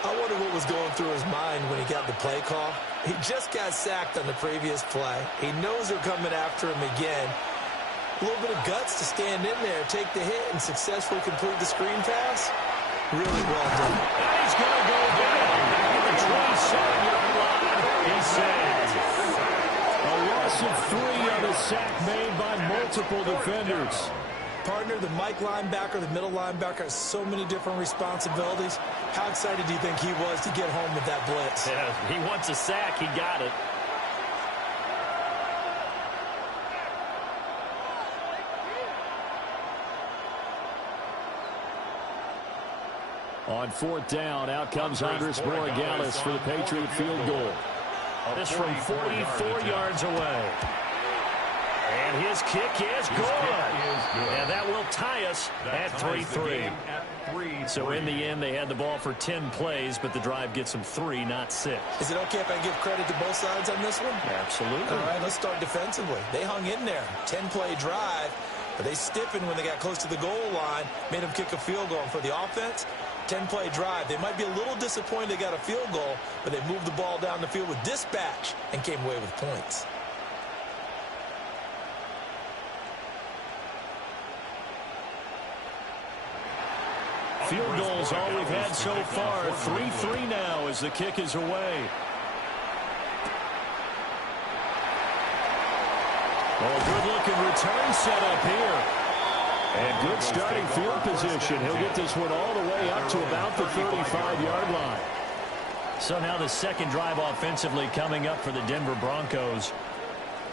I wonder what was going through his mind when he got the play call. He just got sacked on the previous play. He knows they're coming after him again. A little bit of guts to stand in there, take the hit, and successfully complete the screen pass. Really well done. And he's going to go down at the 27-yard line. He's sacked. A loss of 3 on a sack made by multiple defenders. Partner, the Mike linebacker, the middle linebacker has so many different responsibilities. How excited do you think he was to get home with that blitz? Yeah, he wants a sack. He got it. On 4th down, out comes Andres Borregales for the Patriot field goal. This from 44 yards away. And his kick is good. And that will tie us at 3-3. So in the end, they had the ball for 10 plays, but the drive gets them 3, not 6. Is it okay if I give credit to both sides on this one? Absolutely. All right, let's start defensively. They hung in there. 10-play drive, but they stiffened when they got close to the goal line, made them kick a field goal. And for the offense, 10-play drive. They might be a little disappointed they got a field goal, but they moved the ball down the field with dispatch and came away with points. Field goals all we've had so far. 3-3 now as the kick is away. Oh, good-looking return set up here. And good starting field position. He'll get this one all the way up to about the 35-yard line. So now the second drive offensively coming up for the Denver Broncos.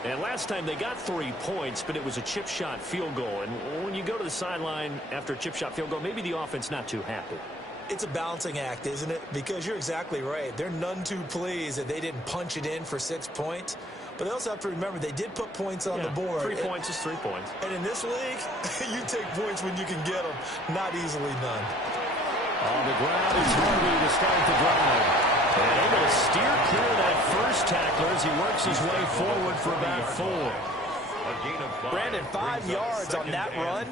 And last time they got 3 points, but it was a chip shot field goal. And when you go to the sideline after a chip shot field goal, maybe the offense not too happy. It's a balancing act, isn't it? Because you're exactly right. They're none too pleased that they didn't punch it in for 6 points. But they also have to remember they did put points on the board. 3 points is 3 points. And in this league, you take points when you can get them. Not easily done. On the ground is Harvey to start the drive. And able to steer clear of that first tackler as he works his way forward for about 4. Brandon, 5 yards on that run.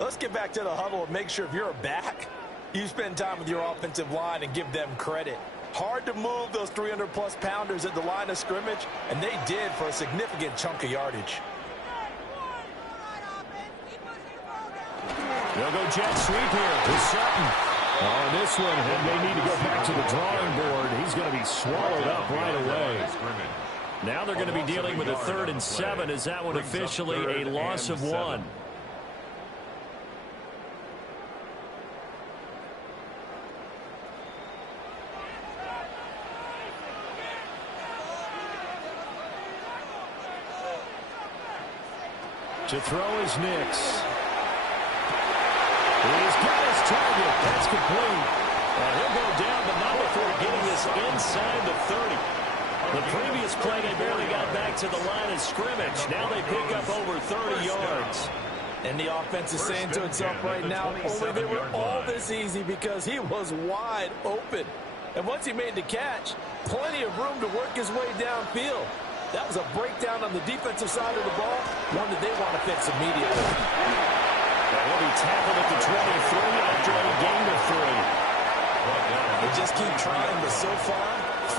Let's get back to the huddle and make sure if you're a back, you spend time with your offensive line and give them credit. Hard to move those 300-plus pounders at the line of scrimmage, and they did for a significant chunk of yardage. They'll go jet sweep here with Sutton. On this one, and they need to go back to the drawing board. He's going to be swallowed up right away. Now they're going to be dealing with a 3rd and 7 as that one officially a loss of 1. To throw is Nix. He's got his target. That's complete. And he'll go down, but not before getting this inside the 30. The previous play, they barely got back to the line of scrimmage. Now they pick up over 30 yards. And the offense is saying to itself right now, only they were all this easy because he was wide open. And once he made the catch, plenty of room to work his way downfield. That was a breakdown on the defensive side of the ball, one that they want to fix immediately. And he'll be tackled at the 23 after a gain of 3. They just keep trying, but so far,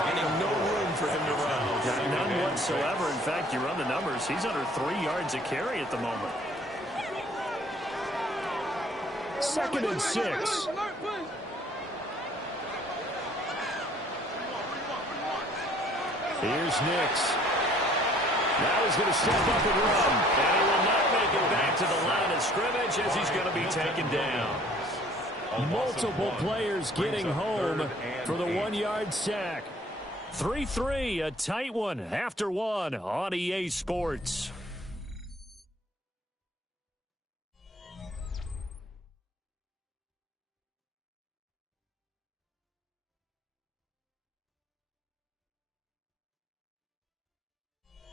finding no room for him to run. None whatsoever. In fact, you run the numbers. He's under 3 yards a carry at the moment. 2nd and 6. Here's Nix. Now he's going to step up and run. And he will not make it back to the line of scrimmage as he's going to be taken down. Multiple players getting home for the 1-yard sack. 3-3, a tight one after 1 on EA Sports.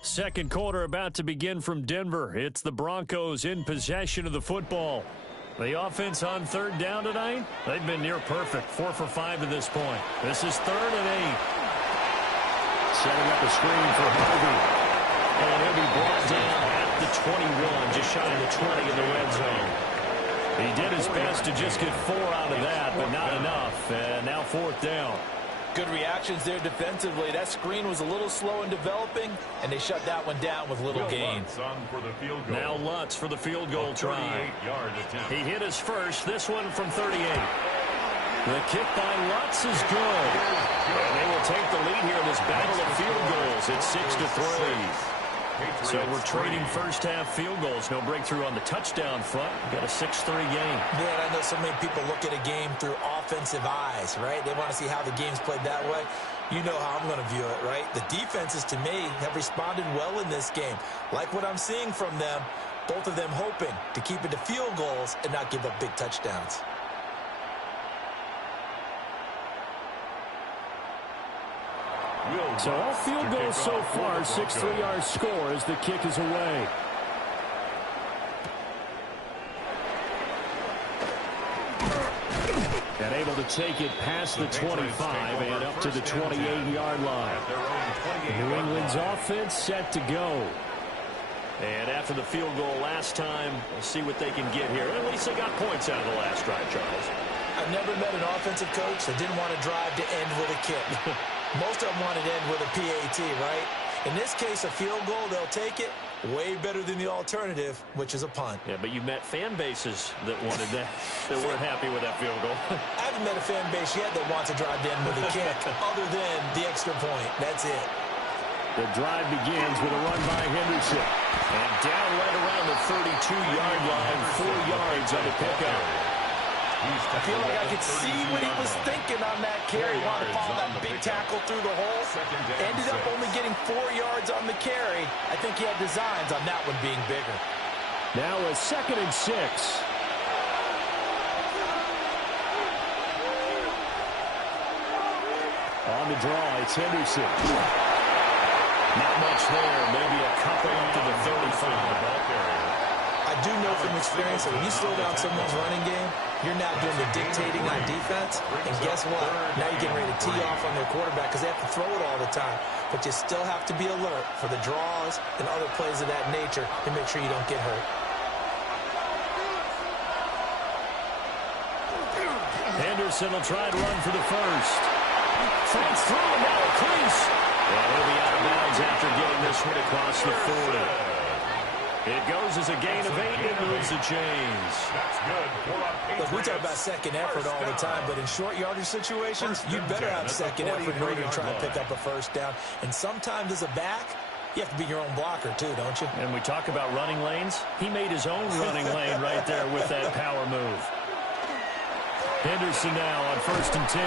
Second quarter about to begin from Denver. It's the Broncos in possession of the football. The offense on 3rd down tonight, they've been near perfect. 4 for 5 to this point. This is 3rd and 8. setting up a screen for Harvey. And he'll be brought down at the 21, just shy of the 20 in the red zone. He did his best to just get 4 out of that, but not enough. And now 4th down. Good reactions there defensively. That screen was a little slow in developing, and they shut that one down with little gain. Now Lutz for the field goal try. He hit his first, this one from 38. The kick by Lutz is good. And they will take the lead here in this battle of field goals. It's 6-3. So we're trading first-half field goals. No breakthrough on the touchdown front. We've got a 6-3 game. Man, I know so many people look at a game through offensive eyes, right? They want to see how the game's played that way. You know how I'm going to view it, right? The defenses, to me, have responded well in this game. Like what I'm seeing from them, both of them hoping to keep it to field goals and not give up big touchdowns. So all field goals so far, 6-3 our score as the kick is away. And able to take it past the 25 and up to the 28-yard line. New England's offense set to go. And after the field goal last time, we'll see what they can get here. At least they got points out of the last drive, Charles. I've never met an offensive coach that didn't want to drive to end with a kick. Most of them want to end with a PAT, right? In this case, a field goal, they'll take it. Way better than the alternative, which is a punt. Yeah, but you met fan bases that wanted that, that weren't happy with that field goal. I haven't met a fan base yet that wants to drive to end with a kick, other than the extra point. That's it. The drive begins with a run by Henderson. And down right around the 32-yard line, 4 yards on the pickup. I feel like I could see what he was thinking on that carry. Wanted to follow that big tackle through the hole. Ended up only getting 4 yards on the carry. I think he had designs on that one being bigger. Now a 2nd and 6. On the draw, it's Henderson. Not much there. Maybe a couple up to the 35. I do know from experience that when you slow down someone's running game, you're not doing the dictating on defense. And guess what? Now you're getting ready to tee off on their quarterback because they have to throw it all the time. But you still have to be alert for the draws and other plays of that nature to make sure you don't get hurt. Henderson will try and run for the first. Fights through and now a crease. And he'll be out of bounds after getting this one across the 40. It goes as a gain of 8 and moves the chains. That's good. Look, we talk about second effort all the time, but in short yardage situations, you better have second effort in order to try and pick up a first down. And sometimes as a back, you have to be your own blocker too, don't you? And we talk about running lanes. He made his own running lane right there with that power move. Henderson now on 1st and 10.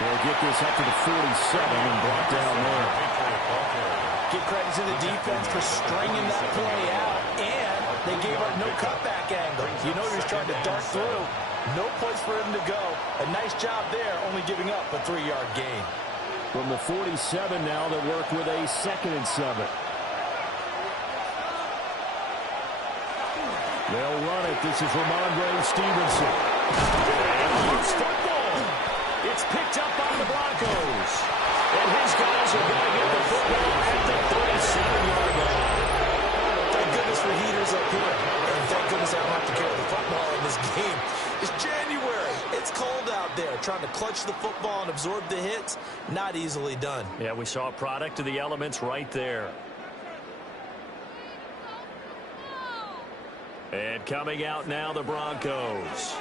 They'll get this up to the 47 and brought down there. Give credit to the defense for stringing that play out, and they gave up no cutback angle. You know he was trying to dart through. No place for him to go. A nice job there, only giving up a 3-yard gain. From the 47 now, they work with a 2nd and 7. They'll run it. This is Ramondre Stevenson. And loose football. It's picked up by the Broncos. And his guys are going to get the football at the 37-yard line. Thank goodness for heaters up here. And thank goodness I don't have to carry the football in this game. It's January. It's cold out there. Trying to clutch the football and absorb the hits, not easily done. Yeah, we saw a product of the elements right there. And coming out now, the Broncos.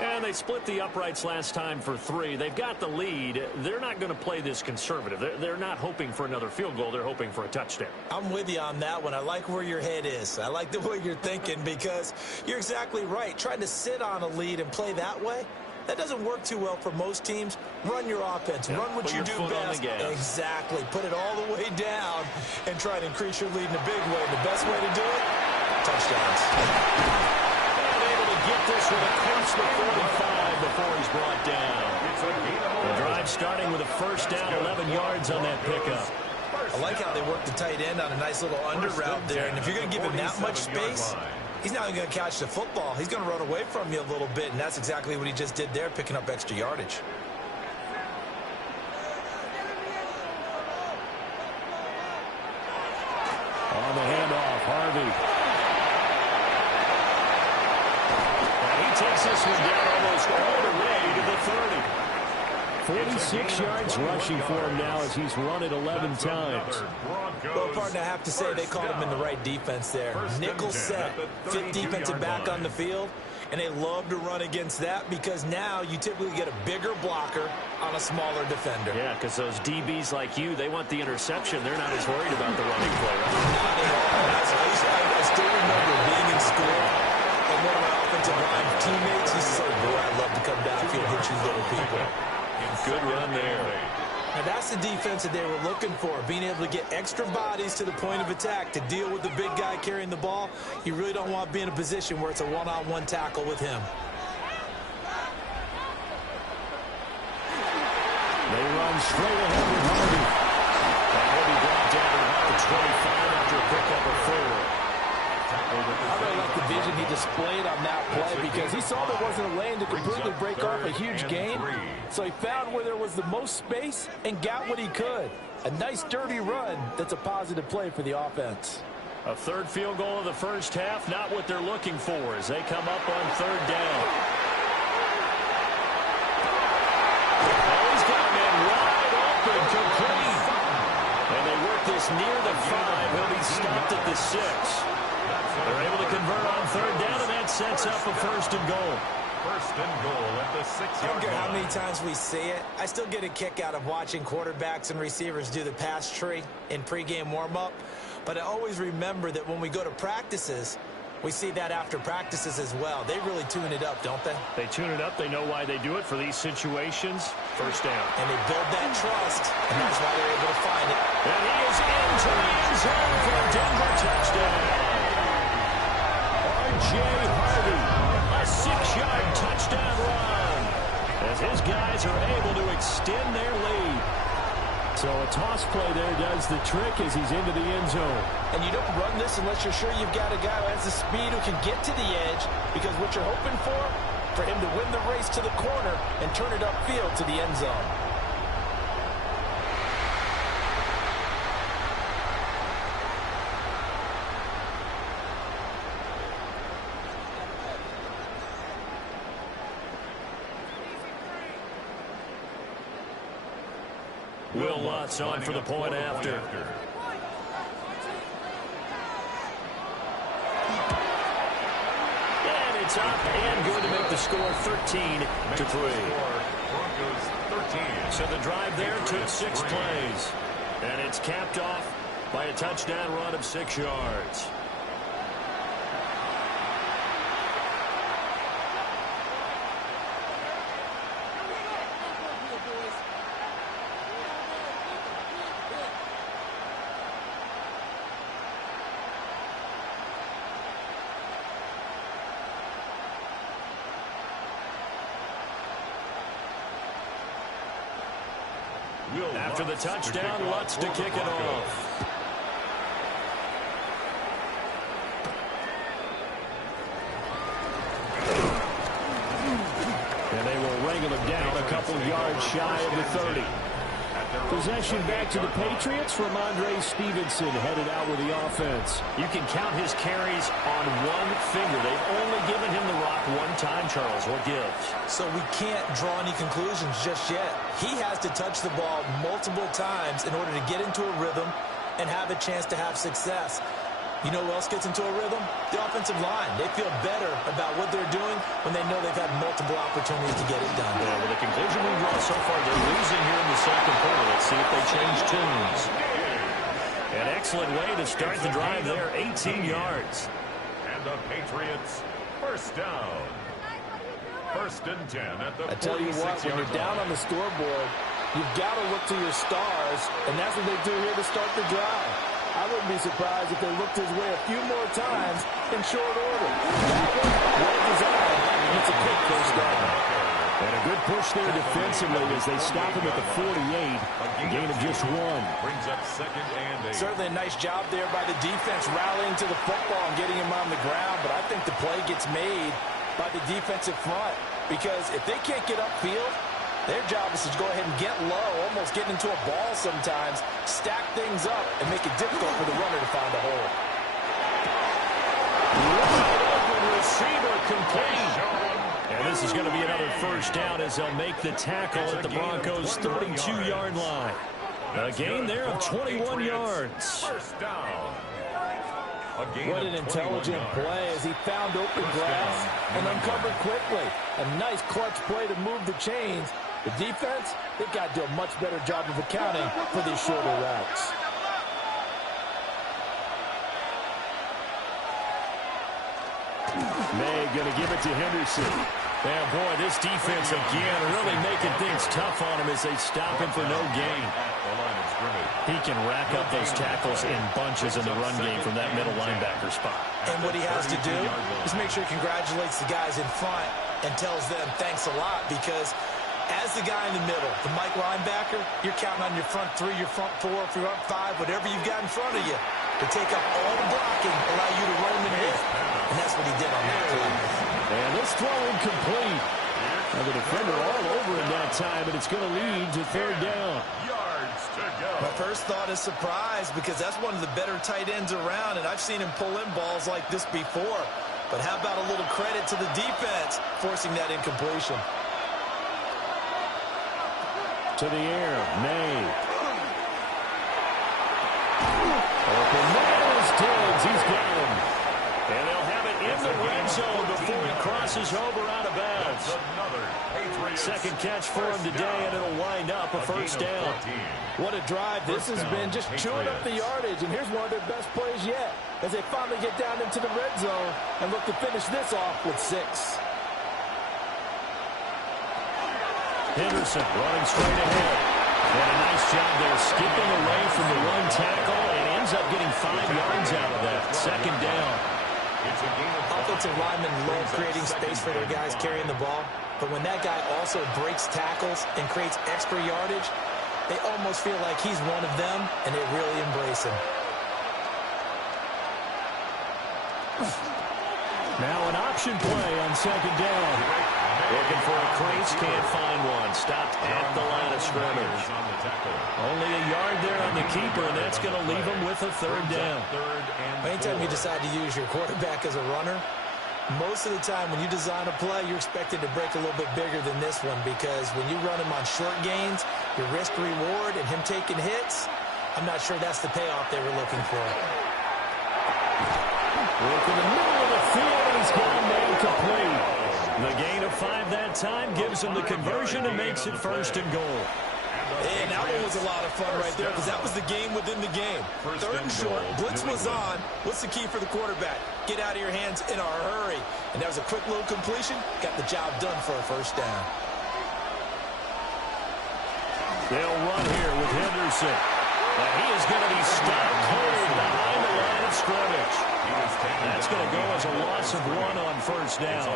And they split the uprights last time for 3. They've got the lead. They're not going to play this conservative. They're not hoping for another field goal. They're hoping for a touchdown. I'm with you on that one. I like where your head is. I like the way you're thinking because you're exactly right. Trying to sit on a lead and play that way, that doesn't work too well for most teams. Run your offense. Run what you do best. Exactly. Put it all the way down and try to increase your lead in a big way. The best way to do it, touchdowns. Get this one across the 45 before he's brought down. The drive starting with a first down, 11 yards on that pickup. I like how they work the tight end on a nice little under route there. And if you're going to give him that much space, he's not even going to catch the football. He's going to run away from you a little bit, and that's exactly what he just did there, picking up extra yardage. takes this one down almost all the way to the 30. 46 yards rushing for him now as he's run it 11 times. Well, partner, I have to say they called him in the right defense there. Nickel set, fifth defensive back on the field, and they love to run against that because now you typically get a bigger blocker on a smaller defender. Yeah, because those DBs like you, they want the interception. They're not as worried about the running play, right? Not at all. I still remember being in school, and one of my offensive line teammates used to say, boy, I'd love to come downfield and hit you little people. Good run there. Now that's the defense that they were looking for, being able to get extra bodies to the point of attack to deal with the big guy carrying the ball. You really don't want to be in a position where it's a one-on-one tackle with him. They run straight ahead with Hardy. And he'll be brought down at the 25 after a pickup of 4. I really like the vision he displayed on that play because he saw there wasn't a lane to completely break off a huge gain. So he found where there was the most space and got what he could. A nice dirty run that's a positive play for the offense. A third field goal of the first half, not what they're looking for as they come up on third down. He's got a man wide open, complete. And they work this near the 5. He'll be stopped at the 6. They're able to convert on third down, and that sets up a first and goal. First and goal at the 6-yard line. I don't care how many times we see it. I still get a kick out of watching quarterbacks and receivers do the pass tree in pregame warm-up. But I always remember that when we go to practices, we see that after practices as well. They really tune it up, don't they? They tune it up. They know why they do it for these situations. First down. And they build that trust, and that's why they're able to find it. And he is into the end zone for a Denver touchdown. R.J. Hardy, a 6-yard touchdown run as his guys are able to extend their lead. So a toss play there does the trick as he's into the end zone. And you don't run this unless you're sure you've got a guy who has the speed who can get to the edge, because what you're hoping for him to win the race to the corner and turn it upfield to the end zone. Will Lutz on for the point after. And it's up and good to make the score 13-3. So the drive there took 6 plays. And it's capped off by a touchdown run of 6 yards. After the touchdown, Lutz to kick it off. And they will wrangle him down a couple yards shy of the 30. Possession back to the Patriots. Ramondre Stevenson headed out with the offense. You can count his carries on one finger. They've only given him the rock one time, Charles. What gives? So we can't draw any conclusions just yet. He has to touch the ball multiple times in order to get into a rhythm and have a chance to have success. You know who else gets into a rhythm? The offensive line. They feel better about what they're doing when they know they've had multiple opportunities to get it done. Yeah, well, the conclusion we draw so far, they're losing here in the second quarter. Let's see if they change tunes. An excellent way to start the drive there, 18 yards. And the Patriots, first down. First and 10 at the 46-yard line. I tell you what, when you're down on the scoreboard, you've got to look to your stars, and that's what they do here to start the drive. I wouldn't be surprised if they looked his way a few more times in short order. That one, well designed, and it's a quick first down. And a good push there defensively as they stop him at the 48. A gain of just 1. Brings up second and 8. Certainly a nice job there by the defense rallying to the football and getting him on the ground, but I think the play gets made by the defensive front, because if they can't get upfield, their job is to go ahead and get low, almost get into a ball sometimes, stack things up, and make it difficult for the runner to find a hole. Wide open receiver complete. first down as they'll make the tackle at the Broncos' 32-yard line. A gain there of 21 yards. First down. What an intelligent play as he found open grass and uncovered quickly. A nice clutch play to move the chains. The defense, they've got to do a much better job of accounting for these shorter routes. May going to give it to Henderson. And boy, this defense again really making things tough on him as they stop him for no gain. He can rack up those tackles in bunches in the run game from that middle linebacker spot. And what he has to do is make sure he congratulates the guys in front and tells them thanks a lot, because as the guy in the middle, the Mike linebacker, you're counting on your front three, your front four, front five, whatever you've got in front of you to take up all the blocking, allow you to roam and hit. And that's what he did on that play. And this throw incomplete. Now the defender all over in that time, and it's going to lead to third down. Yards to go. My first thought is surprise, because that's one of the better tight ends around, and I've seen him pull in balls like this before. But how about a little credit to the defense forcing that incompletion? To the air, May. Open man is Diggs. He's got him. And they'll have it in the red zone before he crosses over out of bounds. Second catch for him today, and it'll wind up a first down. What a drive this has been, just chewing up the yardage. And here's one of their best plays yet, as they finally get down into the red zone and look to finish this off with 6. Henderson running straight ahead. And a nice job there, skipping away from the one tackle, and ends up getting 5 yards out of that. Second down. Offensive linemen love creating space for their guys carrying the ball, but when that guy also breaks tackles and creates extra yardage, they almost feel like he's one of them, and they really embrace him. Now an option play on second down. Looking for a crease, can't find one. Stopped at the line of scrimmage. Only a yard there on the keeper, and that's going to leave him with a third down. Anytime you decide to use your quarterback as a runner, most of the time when you design a play, you're expected to break a little bit bigger than this one, because when you run him on short gains, your risk-reward and him taking hits, I'm not sure that's the payoff they were looking for. Look in the middle of the field, and he's got a man complete. The gain of 5 that time gives him the conversion and makes it first and goal. And that one was a lot of fun right there, because that was the game within the game. Third and short, blitz was on. What's the key for the quarterback? Get out of your hands in a hurry. And that was a quick little completion. Got the job done for a first down. They'll run here with Henderson. And he is going to be stopped cold behind the line of scrimmage. That's going to go as a loss of 1 on first down.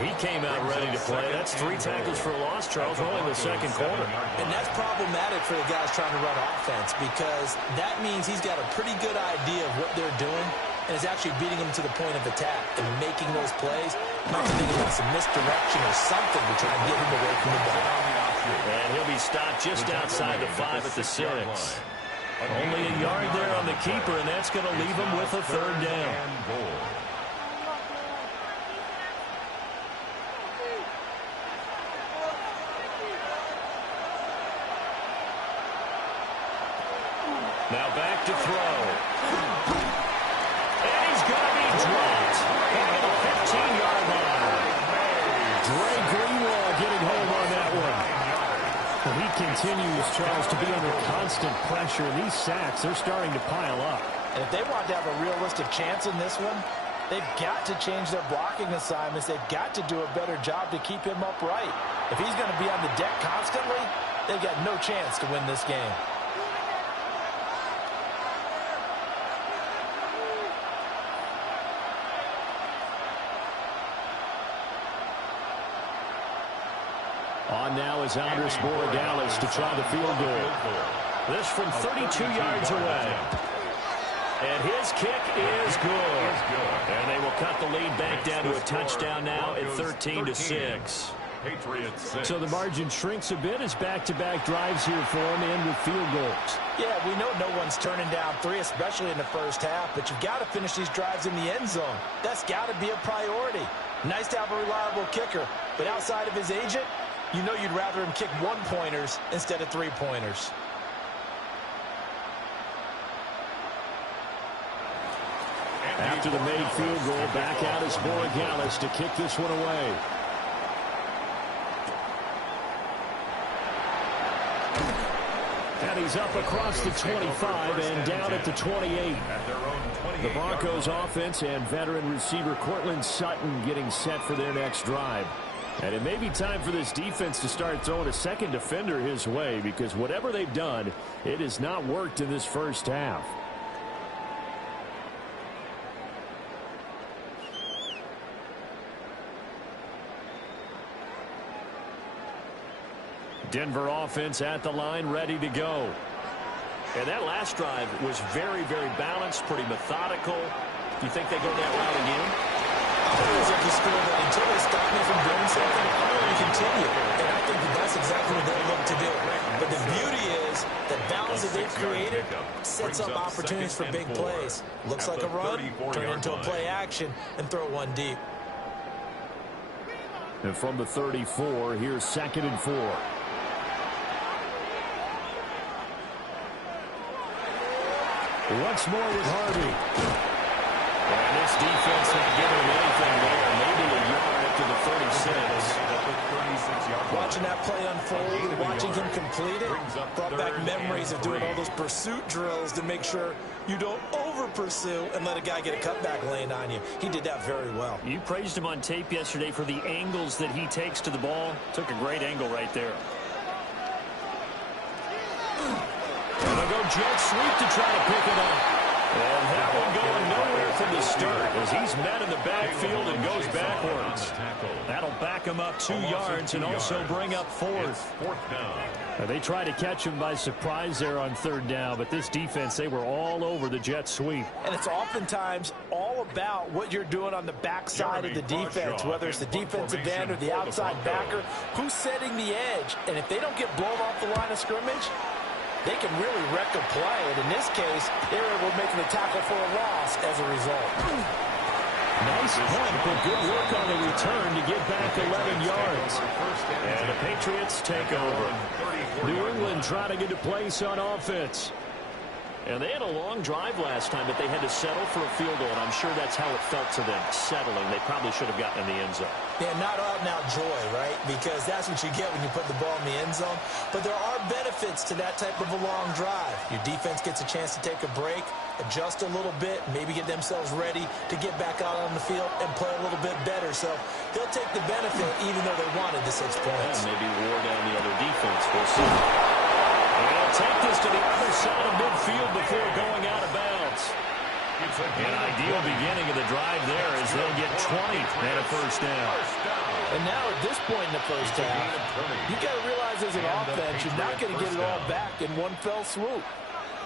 He came out ready to play. That's 3 tackles for a loss, Charles, only in the second quarter. And that's problematic for the guys trying to run offense, because that means he's got a pretty good idea of what they're doing and is actually beating them to the point of attack and making those plays. Not thinking about some misdirection or something to try and get him away from the ball. And he'll be stopped just outside the 5 at the 6. Only a yard there on the keeper, and that's going to leave him with a third down. Now back to throw. And he's going to be dropped at the 15-yard line. Dre Greenlaw getting home on that one. Well, he continues, Charles, to be under constant pressure. And these sacks, they're starting to pile up. And if they want to have a realistic chance in this one, they've got to change their blocking assignments. They've got to do a better job to keep him upright. If he's going to be on the deck constantly, they've got no chance to win this game. On now is Andres Borregales to try the field goal. This from 32 yards away. And his kick is good. And they will cut the lead back down to a touchdown now at 13-6. Patriots 6. So the margin shrinks a bit as back-to-back drives here for him and with field goals. Yeah, we know no one's turning down 3, especially in the first half, but you've got to finish these drives in the end zone. That's got to be a priority. Nice to have a reliable kicker, but outside of his agent, you know you'd rather him kick 1-pointers instead of 3-pointers. After the made field goal, back out is Borregales to kick this one away. And he's up across the 25 and down at the 28. The Broncos offense and veteran receiver Cortland Sutton getting set for their next drive. And it may be time for this defense to start throwing a second defender his way, because whatever they've done, it has not worked in this first half. Denver offense at the line, ready to go. And that last drive was very, very balanced, pretty methodical. Do you think they go that route again? I always understood that until they stop me from doing something, I'm going to continue. And I think that's exactly what they look to do. But the beauty is that balance that they've created sets up opportunities for big plays. Looks like a run, turn into a play action, and throw one deep. And from the 34, here's 2nd and 4. Once more with Harvey. And this defense not giving him anything there. Maybe a yard up to the 36. Watching that play unfold and watching him complete it brought back memories of doing all those pursuit drills to make sure you don't over-pursue and let a guy get a cutback lane on you. He did that very well. You praised him on tape yesterday for the angles that he takes to the ball. Took a great angle right there. And they'll go jet sweep to try to pick it up. And that one going nowhere from the start as he's met in the backfield and goes backwards. That'll back him up 2 yards and also bring up 4th. They tried to catch him by surprise there on 3rd down, but this defense, they were all over the jet sweep. And it's oftentimes all about what you're doing on the backside of the defense, whether it's the defensive end or the outside backer, who's setting the edge. And if they don't get blown off the line of scrimmage, they can really wreck a play. And in this case, they were able to make the tackle for a loss as a result. Nice punt, but good work on the return to get back 11 yards. And the Patriots take over. New England trying to get a place on offense. And they had a long drive last time, but they had to settle for a field goal, and I'm sure that's how it felt to them, settling. They probably should have gotten in the end zone. Yeah, not out and out joy, right? Because that's what you get when you put the ball in the end zone. But there are benefits to that type of a long drive. Your defense gets a chance to take a break, adjust a little bit, maybe get themselves ready to get back out on the field and play a little bit better. So they'll take the benefit even though they wanted the 6 points. Yeah, maybe wore down the other defense. We'll see. They'll take this to the other side of midfield before going out of bounds. An ideal beginning of the drive there as they'll get 20 and a first down. And now at this point in the first half, you got to realize as an offense, you're not going to get it all back in one fell swoop.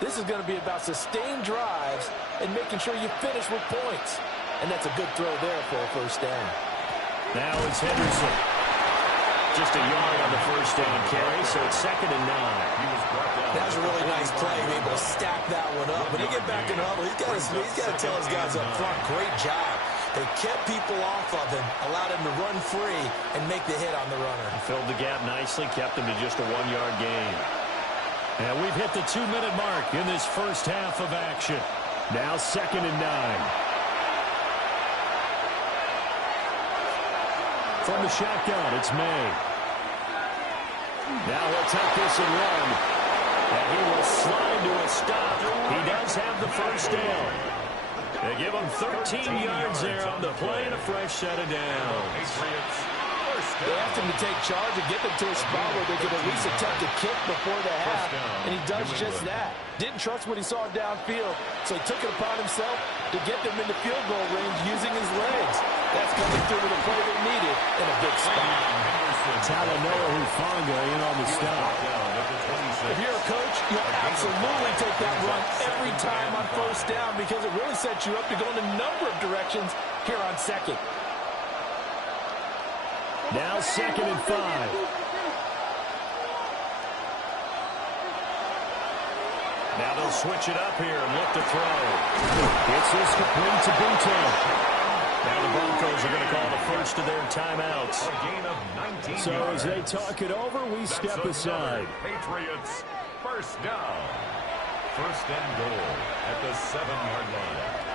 This is going to be about sustained drives and making sure you finish with points. And that's a good throw there for a first down. Now it's Henderson. Just a yard on the first down carry, so it's 2nd and 9. That was a really nice play, able to stack that one up. When he get back in the huddle, he's got to tell his guys up front, great job. They kept people off of him, allowed him to run free and make the hit on the runner. Filled the gap nicely, kept him to just a 1-yard gain. And we've hit the 2-minute mark in this first half of action. Now 2nd and 9. From the shotgun, it's May. Now he'll take this and run. And he will slide to a stop. He does have the first down. They give him 13 yards there on the play and a fresh set of downs. They asked him to take charge and get them to a spot where they could at least attempt a kick before the half, and he does just that. Didn't trust what he saw downfield, so he took it upon himself to get them into field goal range using his legs. That's coming through with a play they needed in a big spot. Talanoa Hufanga in on the stop. If you're a coach, you'll absolutely take that run every time on first down because it really sets you up to go in a number of directions here on 2nd. Now 2nd and 5. Now they'll switch it up here and look to throw. It's this complete to Boutte. Now the Broncos are going to call the first of their timeouts. A gain of 19 So yards. as they talk it over, we step aside. Patriots first down. First and goal at the 7-yard line.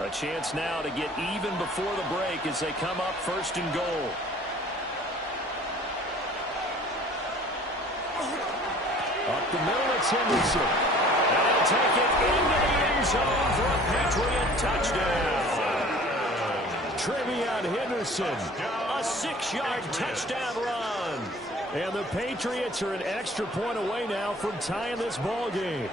A chance now to get even before the break as they come up first and goal. Up the middle, it's Henderson. And he'll take it into the end zone for a Patriot touchdown. Trevion Henderson, a 6-yard touchdown run. And the Patriots are an extra point away now from tying this ball game.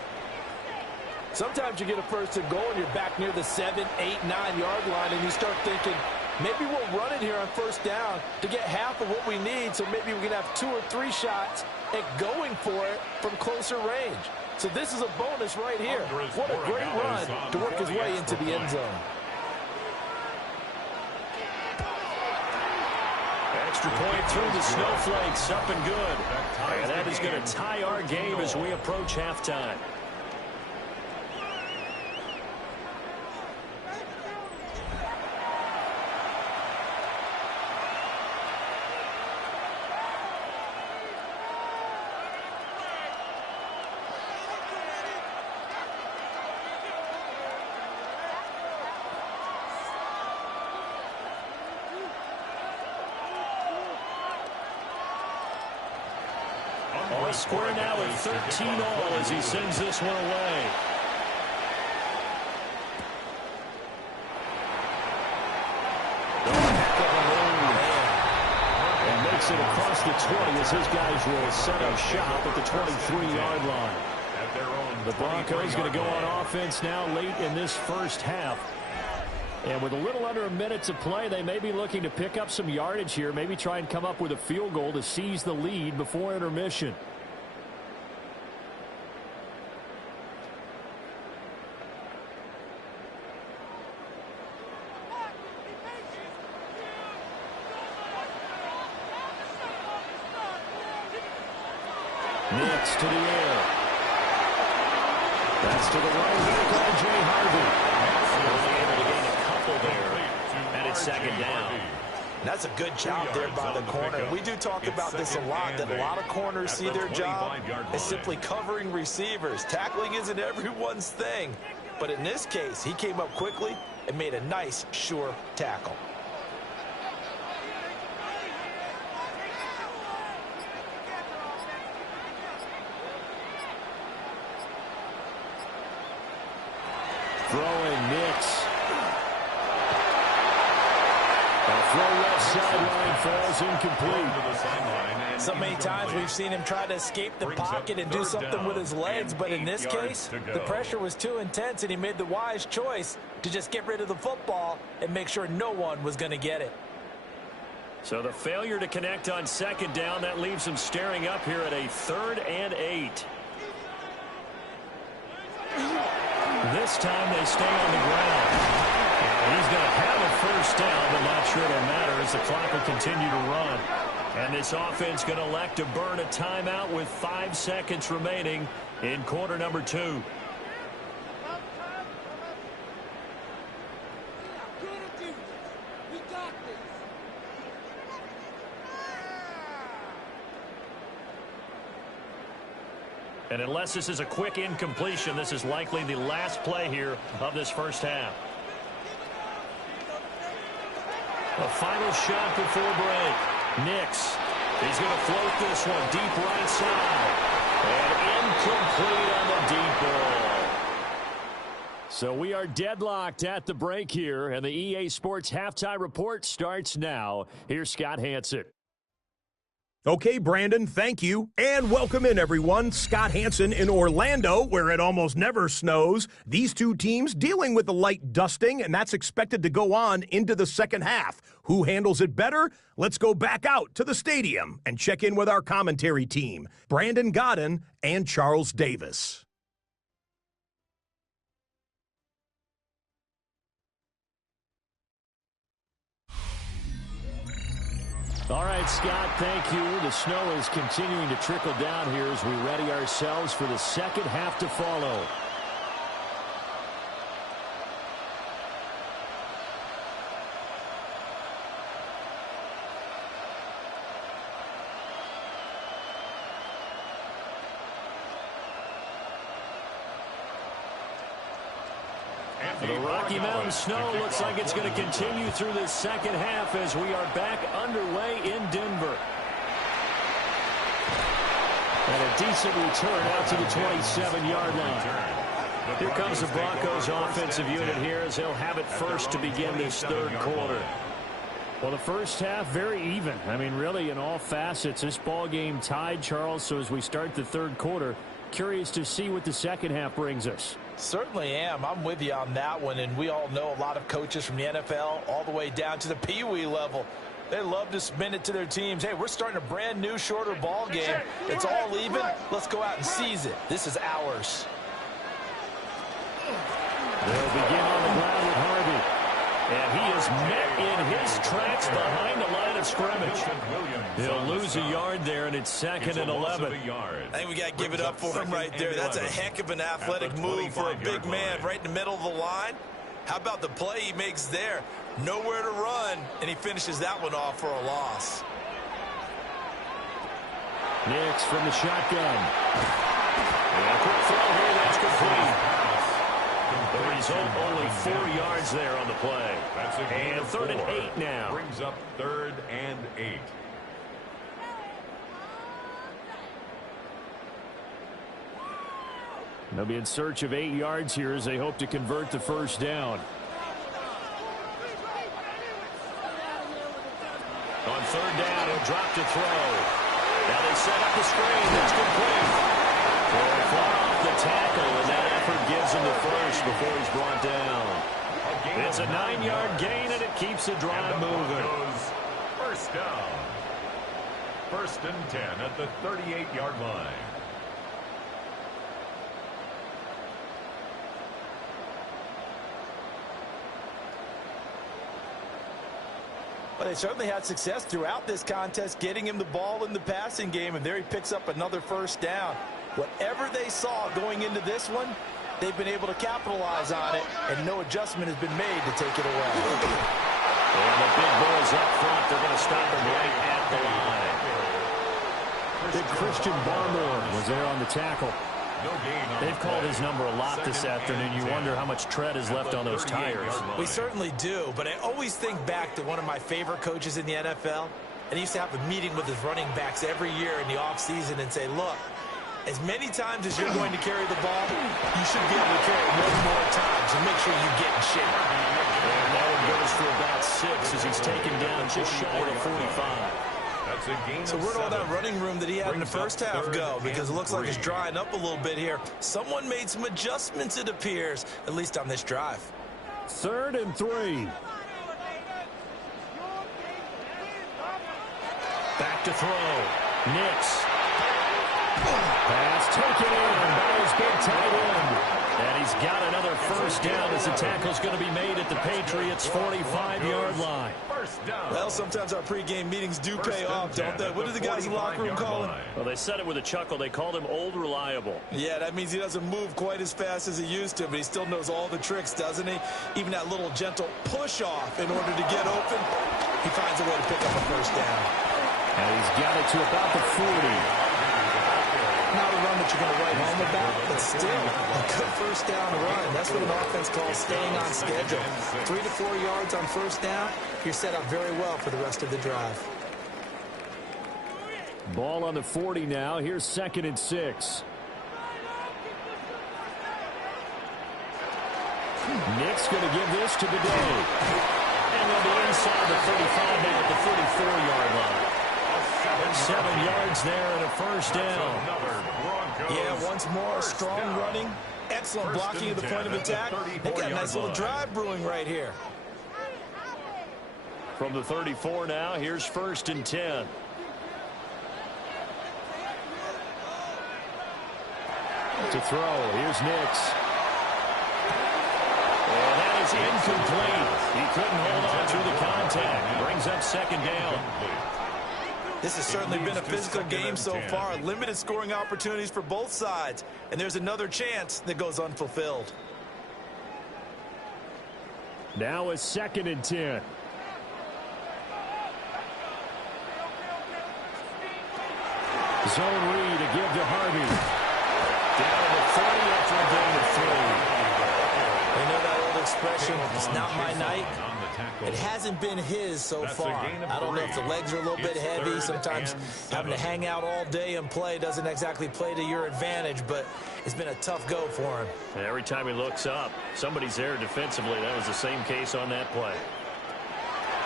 Sometimes you get a first and goal and you're back near the 7, 8, 9-yard line and you start thinking, maybe we'll run it here on first down to get half of what we need, so maybe we can have 2 or 3 shots at going for it from closer range. So this is a bonus right here. What a great run to work his way into the end zone. Extra point through the snowflakes, up and good. And that is going to tie our game as we approach halftime. All square now with 13 all as he sends this one away. And makes it across the 20 as his guys will set up shop at the 23-yard line. The Broncos going to go on offense now late in this first half. And with a little under a minute to play, they may be looking to pick up some yardage here, maybe try and come up with a field goal to seize the lead before intermission. Nix to the air. That's to the right back, R.J. Harvey. Able to gain a couple there, and it's 2nd down. That's a good job there by the corner. We do talk about this a lot, that a lot of corners see their job as simply covering receivers. Tackling isn't everyone's thing. But in this case, he came up quickly and made a nice, sure tackle. Throwing Nix. A throw left sideline falls incomplete. So many times we've seen him try to escape the pocket and do something with his legs, but in this case, the pressure was too intense and he made the wise choice to just get rid of the football and make sure no one was going to get it. So the failure to connect on 2nd down, that leaves him staring up here at a 3rd and 8. This time they stay on the ground. And he's going to have a first down, but not sure it'll matter as the clock will continue to run. And this offense going to elect to burn a timeout with 5 seconds remaining in quarter number 2. And unless this is a quick incompletion, this is likely the last play here of this first half. A final shot before break. Nix. He's going to float this one deep right side. And incomplete on the deep ball. So we are deadlocked at the break here, and the EA Sports Halftime Report starts now. Here's Scott Hansen. Okay, Brandon, thank you. And welcome in, everyone. Scott Hansen in Orlando, where it almost never snows. These two teams dealing with the light dusting, and that's expected to go on into the second half. Who handles it better? Let's go back out to the stadium and check in with our commentary team, Brandon Godden and Charles Davis. All right, Scott, thank you. The snow is continuing to trickle down here as we ready ourselves for the second half to follow. The Rocky Mountain snow looks like it's going to continue through this second half as we are back underway in Denver. And a decent return out to the 27-yard line. Here comes the Broncos offensive unit here as they'll have it first to begin this third quarter. Well, the first half, very even. I mean, really, in all facets, this ball game tied, Charles. So as we start the third quarter, curious to see what the second half brings us. Certainly am. I'm with you on that one, and we all know a lot of coaches from the NFL all the way down to the Pee Wee level. They love to spin it to their teams. Hey, we're starting a brand new, shorter ball game. It's all even. Let's go out and seize it. This is ours. They'll begin on the ground with Harvey. And he is met in his tracks behind the line of scrimmage. He'll lose a yard there, and it's second and 11. I think we got to give it up for him right there. That's a heck of an athletic move for a big man right in the middle of the line. How about the play he makes there? Nowhere to run, and he finishes that one off for a loss. Nix from the shotgun. And a quick throw here, that's complete. The result, only 4 yards there on the play. And third and 8 now. Brings up third and 8. They'll be in search of 8 yards here as they hope to convert the first down. On third down, he'll drop to throw. Now they set up the screen. That's complete. Far off the tackle, and that effort gives him the first before he's brought down. It's a 9-yard gain, and it keeps the drive moving. First down. First and 10 at the 38-yard line. Well, they certainly had success throughout this contest, getting him the ball in the passing game, and there he picks up another first down. Whatever they saw going into this one, they've been able to capitalize on it, and no adjustment has been made to take it away. And the big boys up front, they're going to stop him right at the line. Big Christian Barmore was there on the tackle. They've called his number a lot this afternoon. You wonder how much tread is left on those tires. We certainly do, but I always think back to one of my favorite coaches in the NFL, and he used to have a meeting with his running backs every year in the offseason and say, look, as many times as you're going to carry the ball, you should be able to carry it one more time, so make sure you get in shape. And that one goes for about 6 as he's taken down just shy of 45. So where'd all that running room that he had in the first half go? Because it looks like it's drying up a little bit here. Someone made some adjustments, it appears, at least on this drive. Third and 3. Back to throw. Nix. Pass taken in by his big tight end. And he's got another first down as the tackle's going to be made at the Patriots' 45-yard line. Well, sometimes our pregame meetings do pay off, don't they? What do the guys in the locker room call him? Well, they said it with a chuckle. They called him Old Reliable. Yeah, that means he doesn't move quite as fast as he used to, but he still knows all the tricks, doesn't he? Even that little gentle push-off in order to get open, he finds a way to pick up a first down. And he's got it to about the 40. Not a run that you're going to write home about, but still a good first down run. That's what an offense calls staying on schedule. 3 to 4 yards on first down, you're set up very well for the rest of the drive. Ball on the 40 now. Here's second and 6. Nick's going to give this to Bidet. And they'll be inside the 35 now at the 34-yard line. 7 yards there and a first down. Yeah, once more, strong running. Excellent blocking at the point of attack. They've got a nice little drive brewing right here. From the 34 now, here's first and 10. To throw, here's Nix. And that is incomplete. He couldn't hold on through the contact. Brings up second down. This has certainly been a physical game so far. Limited scoring opportunities for both sides. And there's another chance that goes unfulfilled. Now a 2nd and 10. Zone read to give to Harvey. Down to the 30 after a gain of 3. You know that old expression, it's not my night? It hasn't been his so far. I don't know if the legs are a little bit heavy. Sometimes having to hang out all day and play doesn't exactly play to your advantage, but it's been a tough go for him. Every time he looks up, somebody's there defensively. That was the same case on that play.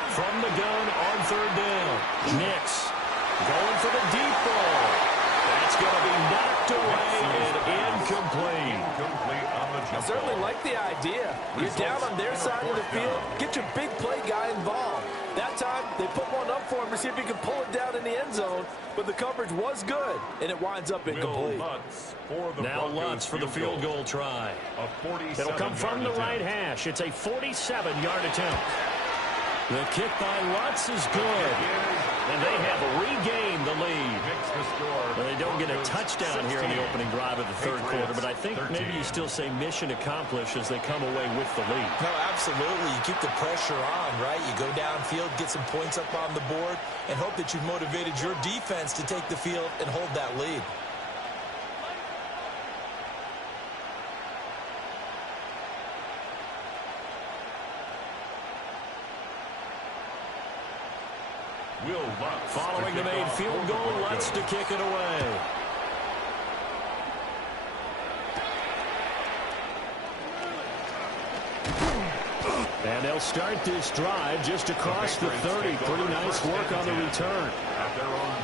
From the gun on 3rd down. Nix going for the deep ball. That's going to be knocked away and incomplete. I certainly like the idea. You're down on their side of the field. Get your big play guy involved. That time, they put one up for him to see if he can pull it down in the end zone, but the coverage was good, and it winds up incomplete. Now Lutz for the field goal try. It'll come from the right hash. It's a 47-yard attempt. The kick by Lutz is good. And they have regained the lead. Well, they don't get a touchdown here in the opening drive of the 3rd quarter, but I think maybe you still say mission accomplished as they come away with the lead. No, absolutely. You keep the pressure on, right? You go downfield, get some points up on the board, and hope that you've motivated your defense to take the field and hold that lead. Following the made field goal, Lutz to kick it away. And they'll start this drive just across the 30. Pretty nice work on the return.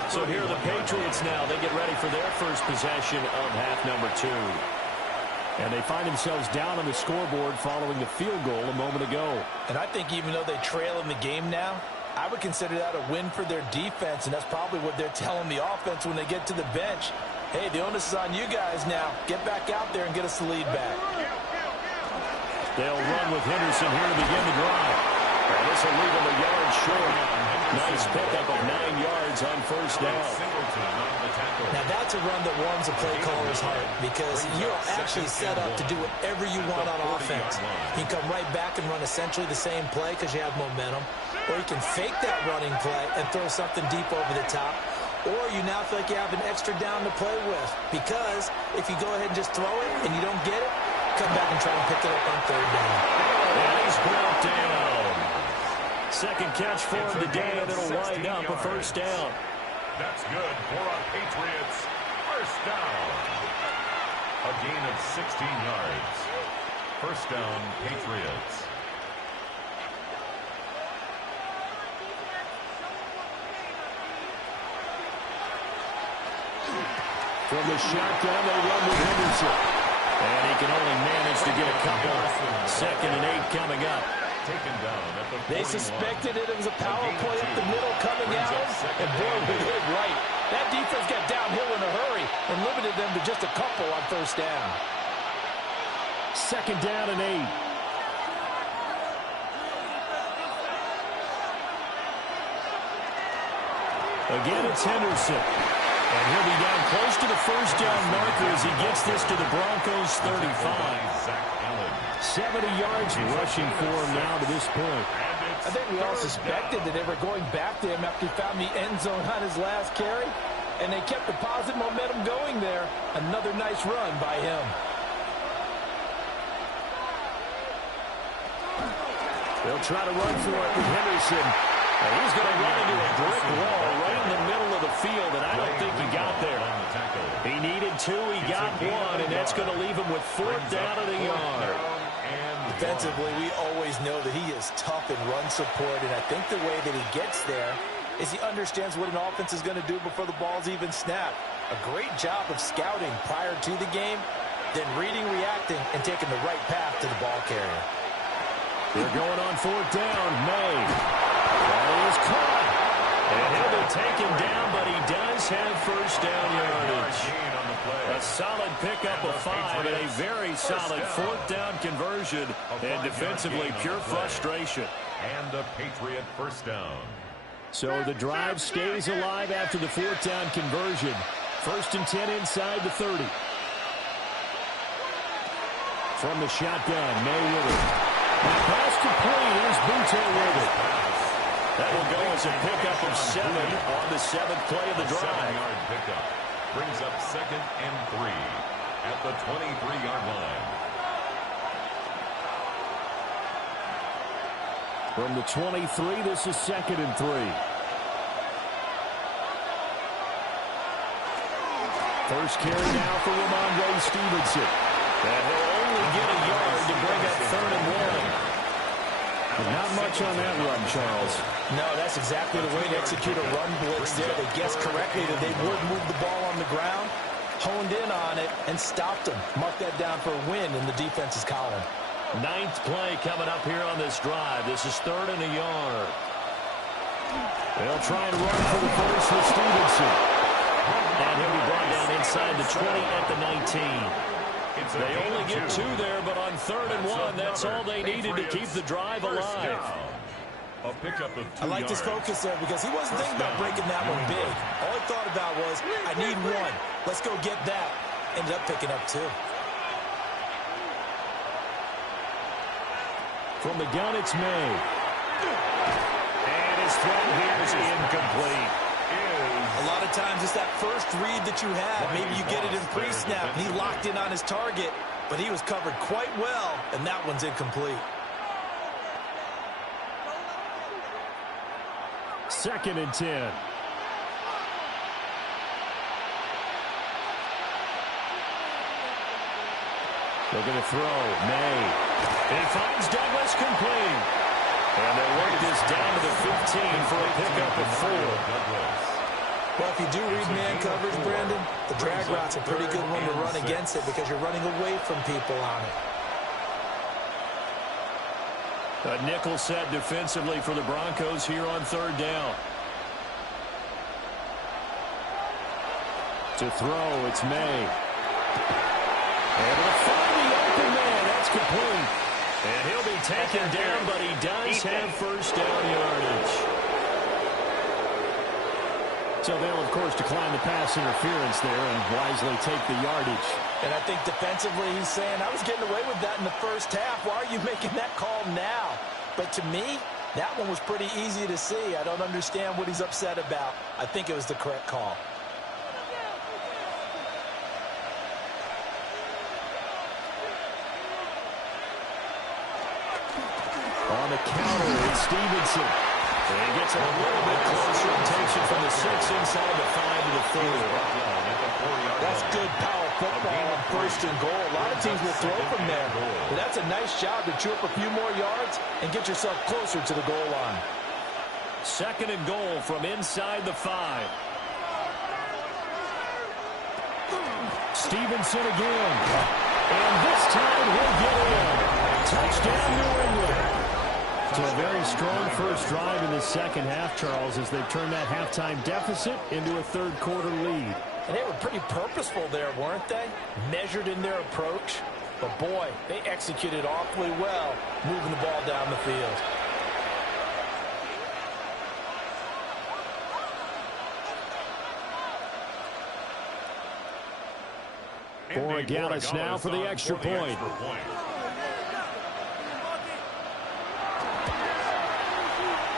So here are the Patriots now. They get ready for their first possession of half number 2. And they find themselves down on the scoreboard following the field goal a moment ago. And I think even though they trail in the game now, I would consider that a win for their defense, and that's probably what they're telling the offense when they get to the bench. Hey, the onus is on you guys now. Get back out there and get us the lead back. They'll run with Henderson here to begin the drive. And this will leave them a yard short. Nice pickup of 9 yards on 1st down. Now that's a run that warms a play caller's heart because you're actually set up to do whatever you want on offense. You can come right back and run essentially the same play because you have momentum. Or you can fake that running play and throw something deep over the top. Or you now feel like you have an extra down to play with. Because if you go ahead and just throw it and you don't get it, come back and try and pick it up on 3rd down. And he's brought down. Second catch for him today, and it'll wind up a 1st down. That's good for our Patriots. 1st down. A gain of 16 yards. 1st down, Patriots. From the shotgun, they run with Henderson. And he can only manage to get a couple. 2nd and 8 coming up. Taken down at the 41. They suspected it was a power play up the middle coming out, and boy, we hit it right. That defense got downhill in a hurry and limited them to just a couple on 1st down. 2nd down and 8. Again, it's Henderson. And he'll be down close to the 1st down marker as he gets this to the Broncos' 35. 70 yards rushing for him now to this point. I think we all suspected that they were going back to him after he found the end zone on his last carry, and they kept the positive momentum going there. Another nice run by him. They'll try to run for it with Henderson. And he's going to run into a brick wall right in the middle of the field, and I don't think he got there. He needed 2, he got 1, and that's going to leave him with 4th down and a yard. Defensively, we always know that he is tough in run support, and I think the way that he gets there is he understands what an offense is going to do before the ball's even snapped. A great job of scouting prior to the game, then reading, reacting, and taking the right path to the ball carrier. They're going on 4th down. May. That is caught. And he'll be taken down, but he does have 1st down yardage. A solid pickup of 5 and a very solid 4th down conversion. And defensively, pure frustration. And a Patriot 1st down. So the drive stays alive after the fourth down conversion. 1st and 10 inside the 30. From the shotgun, May with it. Pass complete. Here's Butte with it. That will go as a pickup of 7 on the 7th play of the drive. 7-yard pickup brings up 2nd and 3 at the 23-yard line. From the 23, this is 2nd and 3. First carry now for Ramondre Stevenson. And he'll only get a yard to bring up 3rd and 1. Not much on that run, Charles. No, that's exactly the way to execute a run blitz there. They guessed correctly that they would move the ball on the ground, honed in on it, and stopped them. Mark that down for a win in the defense's column. 9th play coming up here on this drive. This is 3rd and a yard. They'll try and run for the first with Stevenson. And he'll be brought down inside the 20 at the 19. They only get 2 there, but on 3rd and 1, that's all they needed to keep the drive alive. A pickup of 2 I liked his focus there because he wasn't thinking about breaking that one big. All he thought about was, I need 1. Let's go get that. Ended up picking up 2. From the gun, it's May. And his throw here is incomplete. A lot of times it's that first read that you have. Maybe you get it in pre-snap, and he locked in on his target, but he was covered quite well, and that one's incomplete. 2nd and 10. Looking to throw. May. He finds Douglas complete. And they work this down to the 15 for a pickup of 4. Well, if you do read man coverage, Brandon, the drag route's a pretty good one to run against it because you're running away from people on it. A nickel set defensively for the Broncos here on 3rd down. To throw, it's May. And he'll find the open man. That's complete. And he'll be taken down, but he does have first down yardage. So they'll, of course, decline the pass interference there and wisely take the yardage. And I think defensively he's saying, I was getting away with that in the first half. Why are you making that call now? But to me, that one was pretty easy to see. I don't understand what he's upset about. I think it was the correct call. On the counter, it's Stevenson. And he gets a little bit closer and takes it from the 6 inside the 5 to the 4. That's good power football on 1st and goal. A lot of teams will throw from there. But that's a nice job to chew up a few more yards and get yourself closer to the goal line. 2nd and goal from inside the 5. Stevenson again. And this time he'll get in. Touchdown, New England. So a very strong first drive in the second half, Charles, as they've turned that halftime deficit into a third-quarter lead. And they were pretty purposeful there, weren't they? Measured in their approach. But, boy, they executed awfully well, moving the ball down the field. Borregales now for the extra point.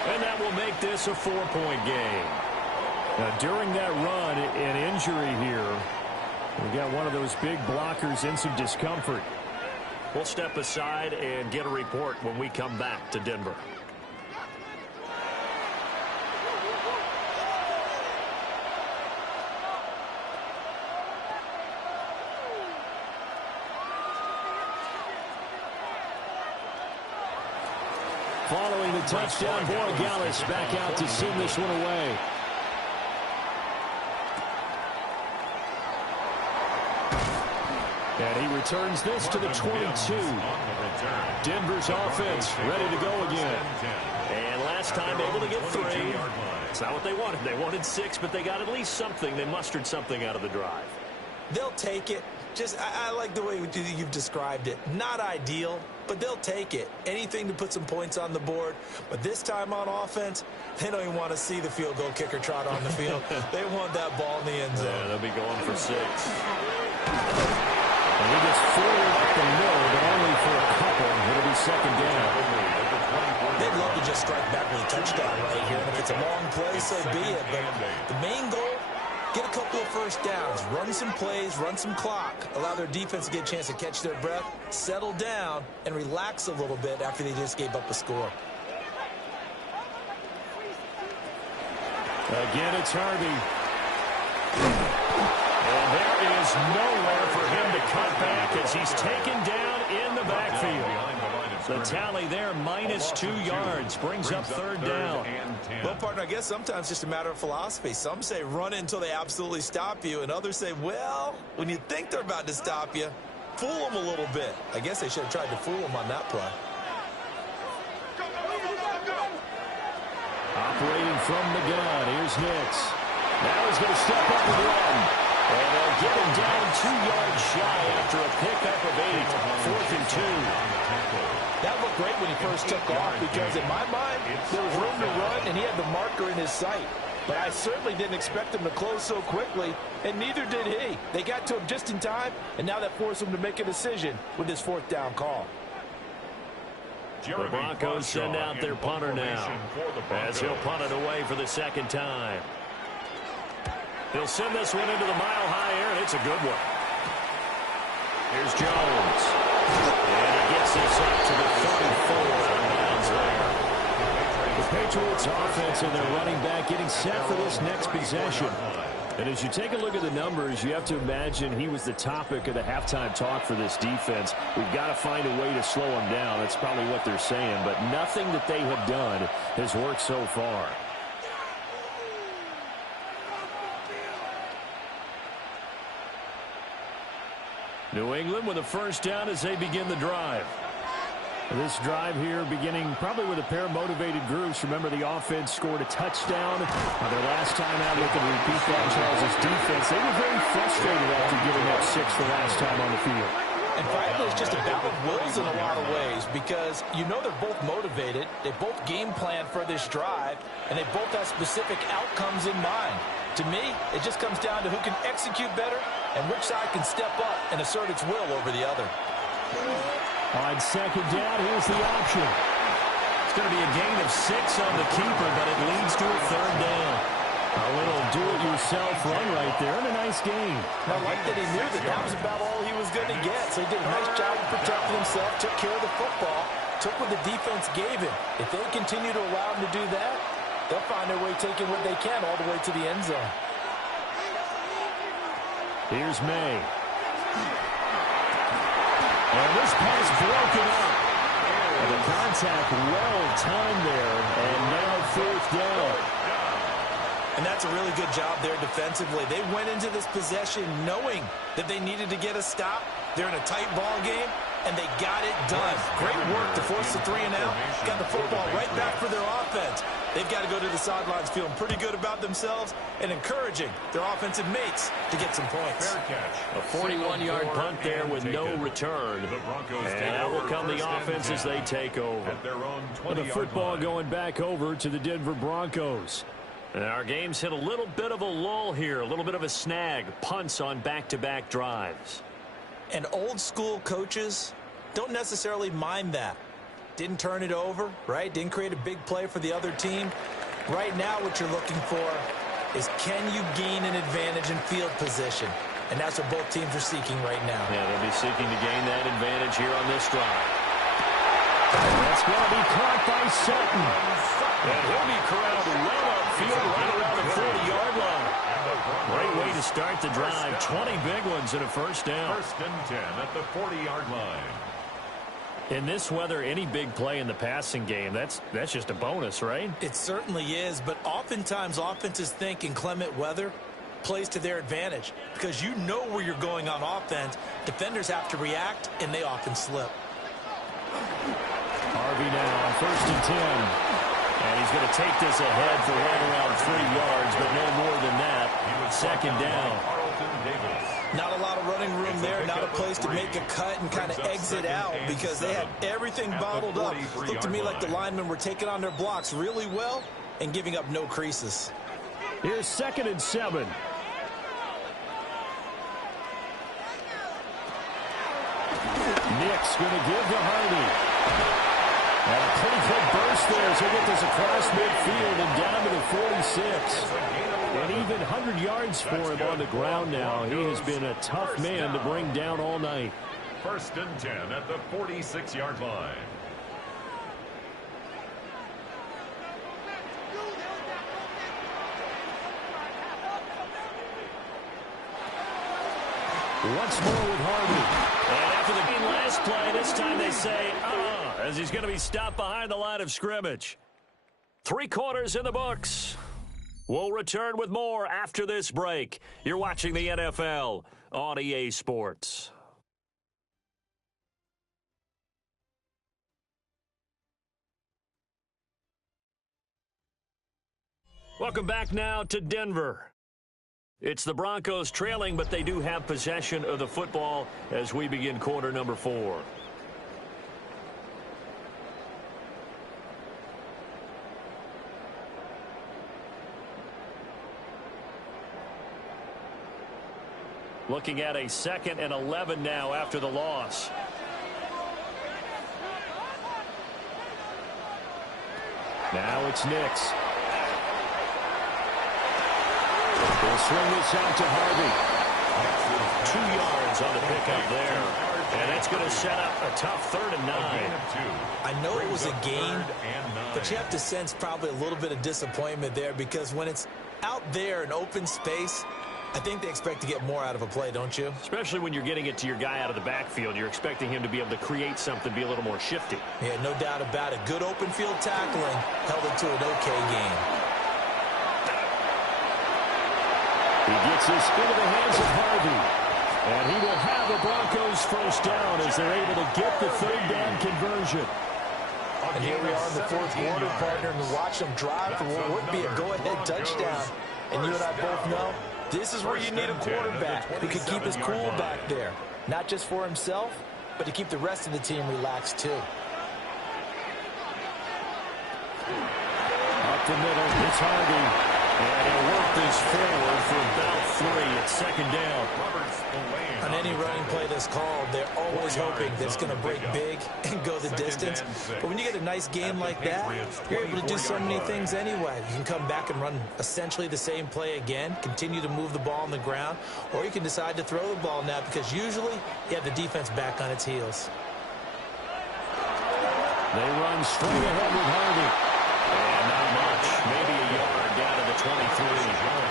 And that will make this a 4-point game. Now, during that run, an injury here. We got one of those big blockers in some discomfort. We'll step aside and get a report when we come back to Denver. Following the touchdown, Borregales back out to send this one away. And he returns this to the 22. Denver's offense ready to go again. And last time able to get 3. It's not what they wanted. They wanted 6, but they got at least something. They mustered something out of the drive. They'll take it. I like the way you've described it. Not ideal, but they'll take it. Anything to put some points on the board. But this time on offense, they don't even want to see the field goal kicker trot on the field. They want that ball in the end zone. Yeah, they'll be going for 6. And he gets forward up the middle, but only for a couple. It'll be second down. They'd love to just strike back with a touchdown right here. And if it's a long play, so be it. But the main goal, get a couple of first downs, run some plays, run some clock, allow their defense to get a chance to catch their breath, settle down, and relax a little bit after they just gave up a score. Again, it's Harvey. And there is nowhere for him to cut back as he's taken down in the backfield. The tally there, -2 yards, brings up third down. Well, partner, I guess sometimes it's just a matter of philosophy. Some say run until they absolutely stop you, and others say, well, when you think they're about to stop you, fool them a little bit. I guess they should have tried to fool them on that play. Operating from the gun, here's Nix. Now he's going to step up and run. And they'll get him down 2 yards shy after a pickup of 8. 4th and 2. That looked great when he first took off because, in my mind, there was room to run, and he had the marker in his sight. But I certainly didn't expect him to close so quickly, and neither did he. They got to him just in time, and now that forced him to make a decision with his 4th down call. The Broncos send out their punter now as he'll punt it away for the second time. He'll send this one into the mile-high air, and it's a good one. Here's Jones. And he gets this up to the 34 out of bounds there. The Patriots offense and their running back getting set for this next possession. And as you take a look at the numbers, you have to imagine he was the topic of the halftime talk for this defense. We've got to find a way to slow him down. That's probably what they're saying. But nothing that they have done has worked so far. New England with a first down as they begin the drive. This drive here beginning probably with a pair of motivated groups. Remember, the offense scored a touchdown on their last time out. Looking to repeat that. Charles' defense, they were very frustrated after giving up 6 the last time on the field. And frankly, it's just a battle of wills in a lot of ways because you know they're both motivated. They both game plan for this drive, and they both have specific outcomes in mind. To me, it just comes down to who can execute better and which side can step up and assert its will over the other. On second down, here's the option. It's going to be a gain of 6 on the keeper, but it leads to a third down. A little do-it-yourself run right there, and a nice gain. I like that he knew that was about all he was going to get, so he did a nice job of protecting himself, took care of the football, took what the defense gave him. If they continue to allow him to do that, they'll find their way taking what they can all the way to the end zone. Here's May. And this pass broken up. And the contact well timed there, and now 4th down. And that's a really good job there defensively. They went into this possession knowing that they needed to get a stop. They're in a tight ball game, and they got it done. Great work to force the 3-and-out. Got the football right back for their offense. They've got to go to the sidelines feeling pretty good about themselves and encouraging their offensive mates to get some points. A 41-yard punt there with no return. And out will come the offense as they take over. And the football going back over to the Denver Broncos. And our game's hit a little bit of a lull here, a little bit of a snag. Punts on back-to-back drives. And old-school coaches don't necessarily mind that. Didn't turn it over, right? Didn't create a big play for the other team. Right now what you're looking for is can you gain an advantage in field position? And that's what both teams are seeking right now. Yeah, they'll be seeking to gain that advantage here on this drive. And that's going to be caught by Sutton. And he'll be corralled well upfield right around the 40-yard line. Great way to start the drive. 20 big ones and a first down. 1st and 10 at the 40-yard line. In this weather, any big play in the passing game, that's just a bonus, right? It certainly is, but oftentimes offenses think inclement weather plays to their advantage because you know where you're going on offense. Defenders have to react, and they often slip. Harvey now on 1st and 10. And he's going to take this ahead for right around 3 yards, but no more than that. 2nd down. Not a lot of running room there, not a place to make a cut and kind of exit out because they had everything bottled up. Looked to me like the linemen were taking on their blocks really well and giving up no creases. Here's 2nd and 7. Nick's going to give to Hardy. And a pretty quick burst there as he'll get this across midfield and down to the 46. And even 100 yards for him on the ground now. He has been a tough man to bring down all night. 1st and 10 at the 46-yard line. Once more with Hardy. And after the game last play, this time they say, as he's going to be stopped behind the line of scrimmage. 3 quarters in the books. We'll return with more after this break. You're watching the NFL on EA Sports. Welcome back now to Denver. It's the Broncos trailing, but they do have possession of the football as we begin quarter number 4. Looking at a 2nd and 11 now after the loss. Now it's Nix. We'll swing this out to Harvey. 2 yards on the pickup there. And that's going to set up a tough 3rd and 9. I know it was a gain, but you have to sense probably a little bit of disappointment there because when it's out there in open space, I think they expect to get more out of a play, don't you? Especially when you're getting it to your guy out of the backfield. You're expecting him to be able to create something, be a little more shifty. Yeah, no doubt about it. Good open field tackling held it to an okay game. He gets this into the hands of Harvey. And he will have the Broncos first down as they're able to get the 3rd down conversion. And here we are in the 4th quarter, partner, and watch them drive for what would be a go-ahead touchdown. And you and I both know this is where you need a quarterback who can keep his cool back there. Not just for himself, but to keep the rest of the team relaxed too. Up the middle, it's Harvey. And he'll work this forward for about 3 at 2nd down. On any running play that's called, they're always hoping that it's going to break big and go the distance. But when you get a nice game like that, you're able to do so many things anyway. You can come back and run essentially the same play again, continue to move the ball on the ground, or you can decide to throw the ball now because usually you have the defense back on its heels. They run straight ahead with Harvey. And not much, maybe a yard down to the 23.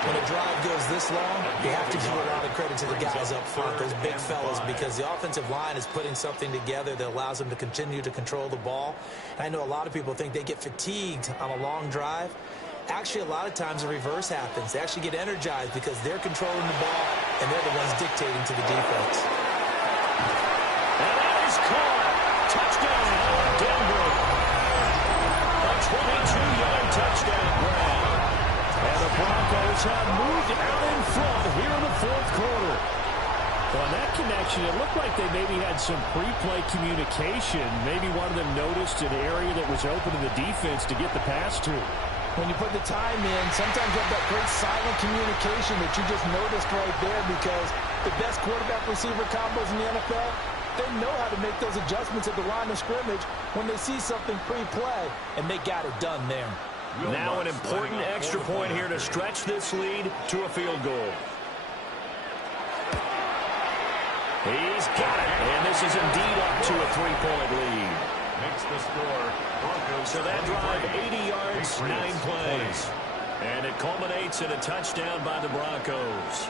When a drive goes this long, you have to give a lot of credit to the guys up front, those big fellas, because the offensive line is putting something together that allows them to continue to control the ball. And I know a lot of people think they get fatigued on a long drive. Actually, a lot of times the reverse happens. They actually get energized because they're controlling the ball, and they're the ones dictating to the defense. And that is caught. Touchdown, Denver. A 22-yard touchdown grab. And the Broncos have moved out in front here in the 4th quarter. Well, on that connection, it looked like they maybe had some pre-play communication. Maybe one of them noticed an area that was open in the defense to get the pass to. When you put the time in, sometimes you have that great silent communication that you just noticed right there because the best quarterback-receiver combos in the NFL, they know how to make those adjustments at the line of scrimmage when they see something pre-play, and they got it done there. Now an important extra point here to stretch this lead to a field goal. He's got it, and this is indeed up to a 3-point lead. Makes the score. Broncos. So that drive, 80 yards, 9 plays. And it culminates in a touchdown by the Broncos.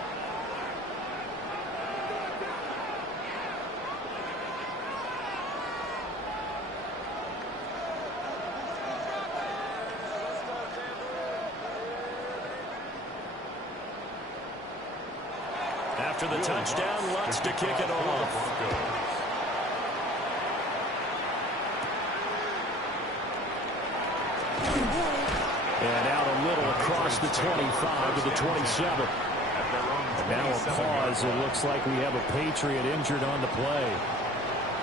After the touchdown, Lutz to kick it off. And out a little across the 25 to the 27. Now a pause. It looks like we have a Patriot injured on the play.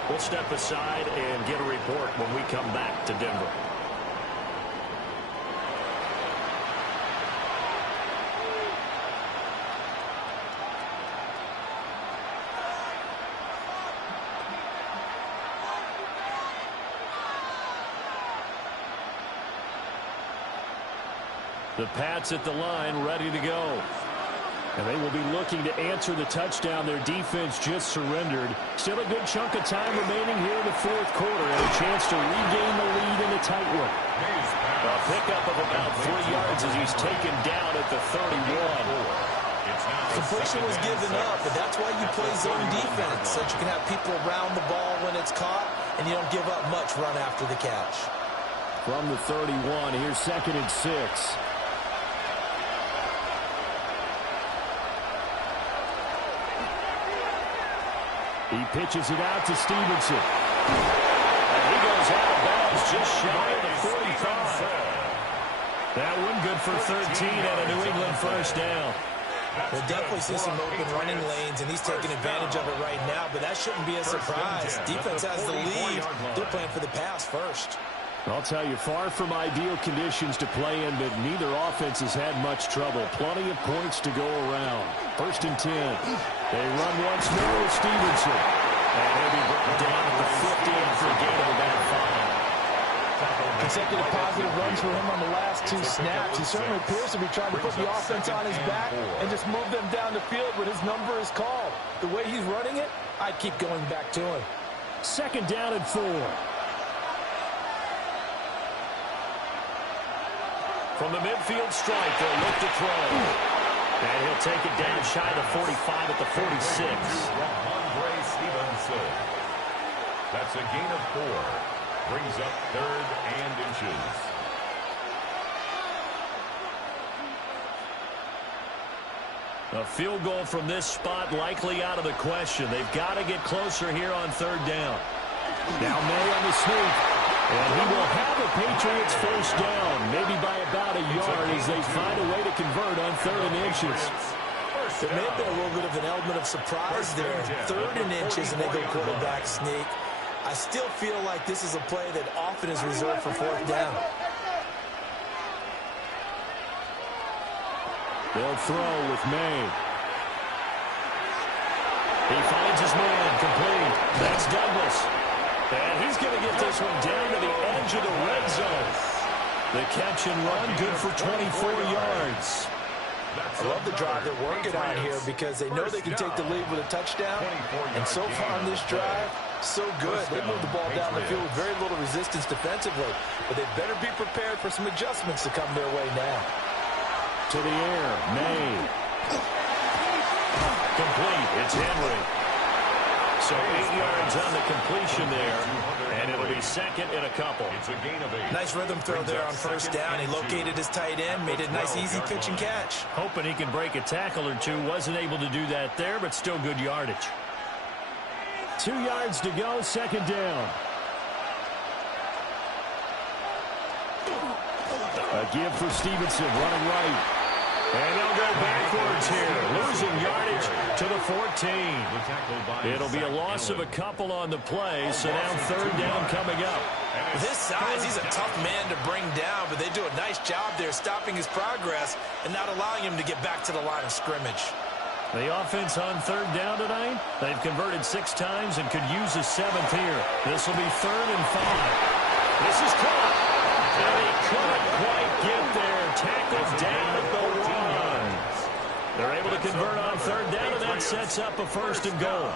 We'll step aside and get a report when we come back to Denver. The Pats at the line, ready to go. And they will be looking to answer the touchdown their defense just surrendered. Still a good chunk of time remaining here in the fourth quarter, and a chance to regain the lead in a tight one. A pickup of about 3 yards as he's taken down at the 31. Completion was given up, but that's why you play zone defense, so that you can have people around the ball when it's caught, and you don't give up much run after the catch. From the 31, here's 2nd and 6. He pitches it out to Stevenson. And he goes out of bounds just shy of the 45. That one good for 13 and a New England first down. We'll definitely see some open running lanes, and he's taking advantage of it right now, but that shouldn't be a surprise. Defense has the lead. They're playing for the pass first. I'll tell you, far from ideal conditions to play in, but neither offense has had much trouble. Plenty of points to go around. 1st and 10. They run once more with Stevenson. And he'll be brought down at the 50 for a gain of about 5. Consecutive positive runs for him on the last 2 snaps. He certainly appears to be trying to put the offense on his back and just move them down the field when his number is called. The way he's running it, I'd keep going back to him. 2nd down and 4. From the midfield stripe, they'll look to throw. And he'll take it down shy of the 45 at the 46. Andre Stevenson. That's a gain of 4. Brings up 3rd and inches. A field goal from this spot likely out of the question. They've got to get closer here on 3rd down. Now May on the sneak. And he will have the Patriots first down, maybe by about a yard as they find a way to convert on 3rd and inches. There may have been a little bit of an element of surprise there. 3rd and inches, and they go quarterback sneak. I still feel like this is a play that often is reserved for 4th down. They'll throw with May. He finds his man, complete. That's Douglas. And he's going to get this one down to the edge of the red zone. The catch and run, good for 24 yards. I love the drive they're working on here because they know they can take the lead with a touchdown. And so far on this drive, so good. They move the ball down the field with very little resistance defensively. But they better be prepared for some adjustments to come their way now. To the air, May. Complete, it's Henry. So 8 yards on the completion there, and it'll be 2nd and a couple. It's a gain of 8. Nice rhythm throw there on 1st down. He located his tight end, made it a nice easy pitch and catch. Hoping he can break a tackle or two. Wasn't able to do that there, but still good yardage. 2 yards to go, 2nd down. A give for Stevenson, running right. And they'll go backwards here, losing yardage to the 14. It'll be a loss of a couple on the play, so now 3rd down coming up. With his size, he's a tough man to bring down, but they do a nice job there stopping his progress and not allowing him to get back to the line of scrimmage. The offense on 3rd down tonight, they've converted 6 times and could use a 7th here. This will be 3rd and 5. This is caught. And he couldn't quite get there. Tackled down at the 1. They're able to convert on 3rd down, and that sets up a 1st and goal.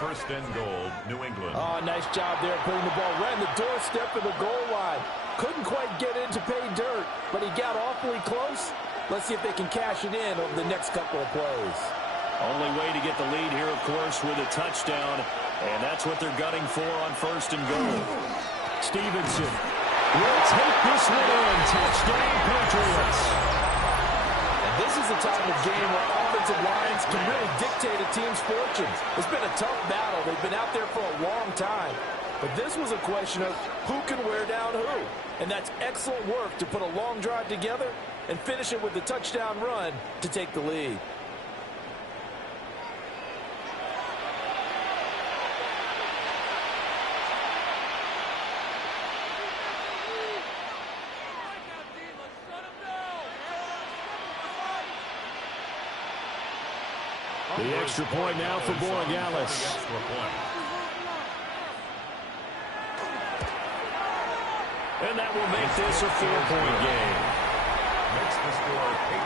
1st and goal, New England. Oh, nice job there putting the ball right in the doorstep of the goal line. Couldn't quite get in to pay dirt, but he got awfully close. Let's see if they can cash it in over the next couple of plays. Only way to get the lead here, of course, with a touchdown, and that's what they're gunning for on 1st and goal. Stevenson will take this one in. Touchdown, Patriots. And this is the type of game where offensive lines can really dictate a team's fortunes. It's been a tough battle. They've been out there for a long time. But this was a question of who can wear down who. And that's excellent work to put a long drive together and finish it with a touchdown run to take the lead. The extra point now for Borregales. And that will make this a 4-point game.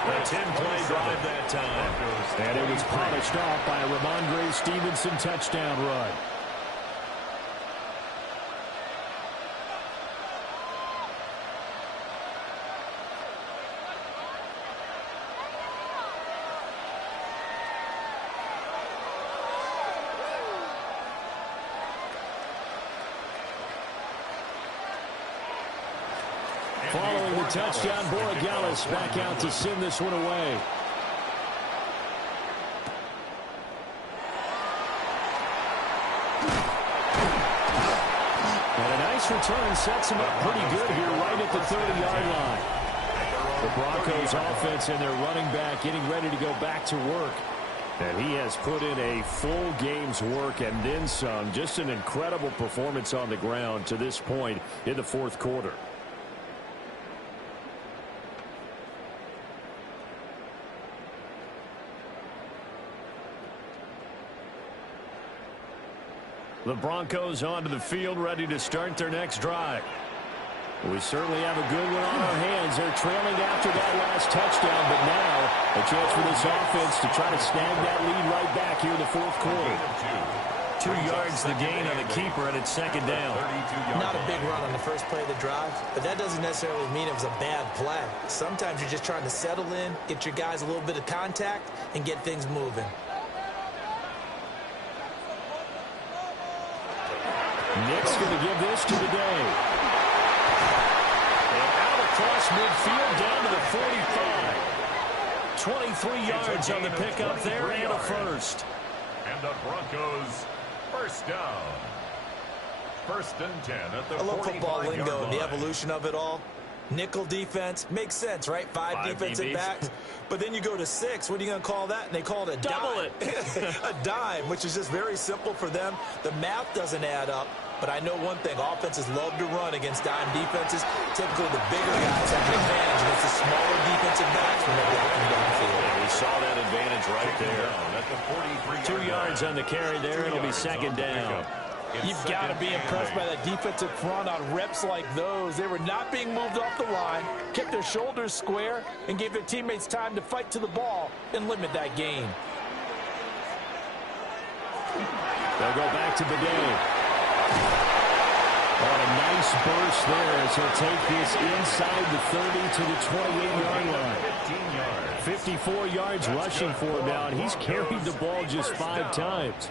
A 10-play drive that time. And it was polished off by a Ramondre Stevenson touchdown run. Following the touchdown, Borregales back out to send this one away. And a nice return sets him up pretty good here right at the 30-yard line. The Broncos offense and their running back getting ready to go back to work. And he has put in a full game's work and then some. Just an incredible performance on the ground to this point in the fourth quarter. The Broncos onto the field, ready to start their next drive. We certainly have a good one on our hands. They're trailing after that last touchdown, but now a chance for this offense to try to snag that lead right back here in the fourth quarter. 2 yards the gain on the keeper, and it's second down. Not a big run on the first play of the drive, but that doesn't necessarily mean it was a bad play. Sometimes you're just trying to settle in, get your guys a little bit of contact, and get things moving. Nick's going to give this to the day. And out across midfield down to the 45. 23 yards on the pickup there and a first. And the Broncos first down. First and 10 at the 45-yard line. I love football lingo and the evolution of it all. Nickel defense makes sense, right? Five defensive backs. But then you go to 6. What are you going to call that? And they call it a double dime. A dime, which is just very simple for them. The math doesn't add up. But I know one thing. Offenses love to run against dime defenses. Typically, the bigger guys have an advantage against the smaller defensive backs when they're blocking downfield. Yeah, we saw that advantage right there. At the 2 yards on the carry there. It'll be second down. You've got to be impressed by that defensive front on reps like those. They were not being moved off the line, kept their shoulders square, and gave their teammates time to fight to the ball and limit that gain. They'll go back to the game. On a nice burst there as he'll take this inside the 30 to the 28-yard line. 54 yards rushing for him now, and he's carried the ball just 5 times.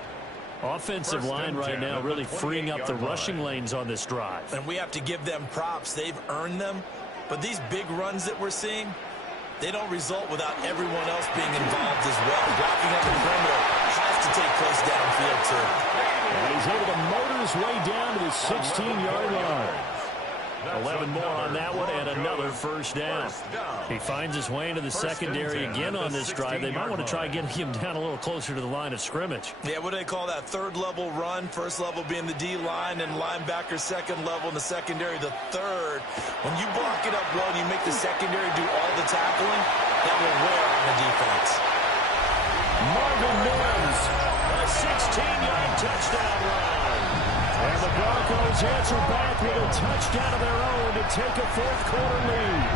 Offensive line right now really freeing up the rushing lanes on this drive. And we have to give them props. They've earned them. But these big runs that we're seeing, they don't result without everyone else being involved as well. Blocking up the perimeter has to take place downfield, too. And he's able to motor his way down to the 16-yard line. 11 more on that one and another first down. He finds his way into the secondary again on this drive. They might want to try getting him down a little closer to the line of scrimmage. Yeah, what do they call that? Third level run. First level being the D-line and linebacker. Second level in the secondary, the third. When you block it up well and you make the secondary do all the tackling, that will wear on the defense. Marvin Mims, a 16-yard touchdown run. And the Broncos answer back with a touchdown of their own to take a fourth quarter lead.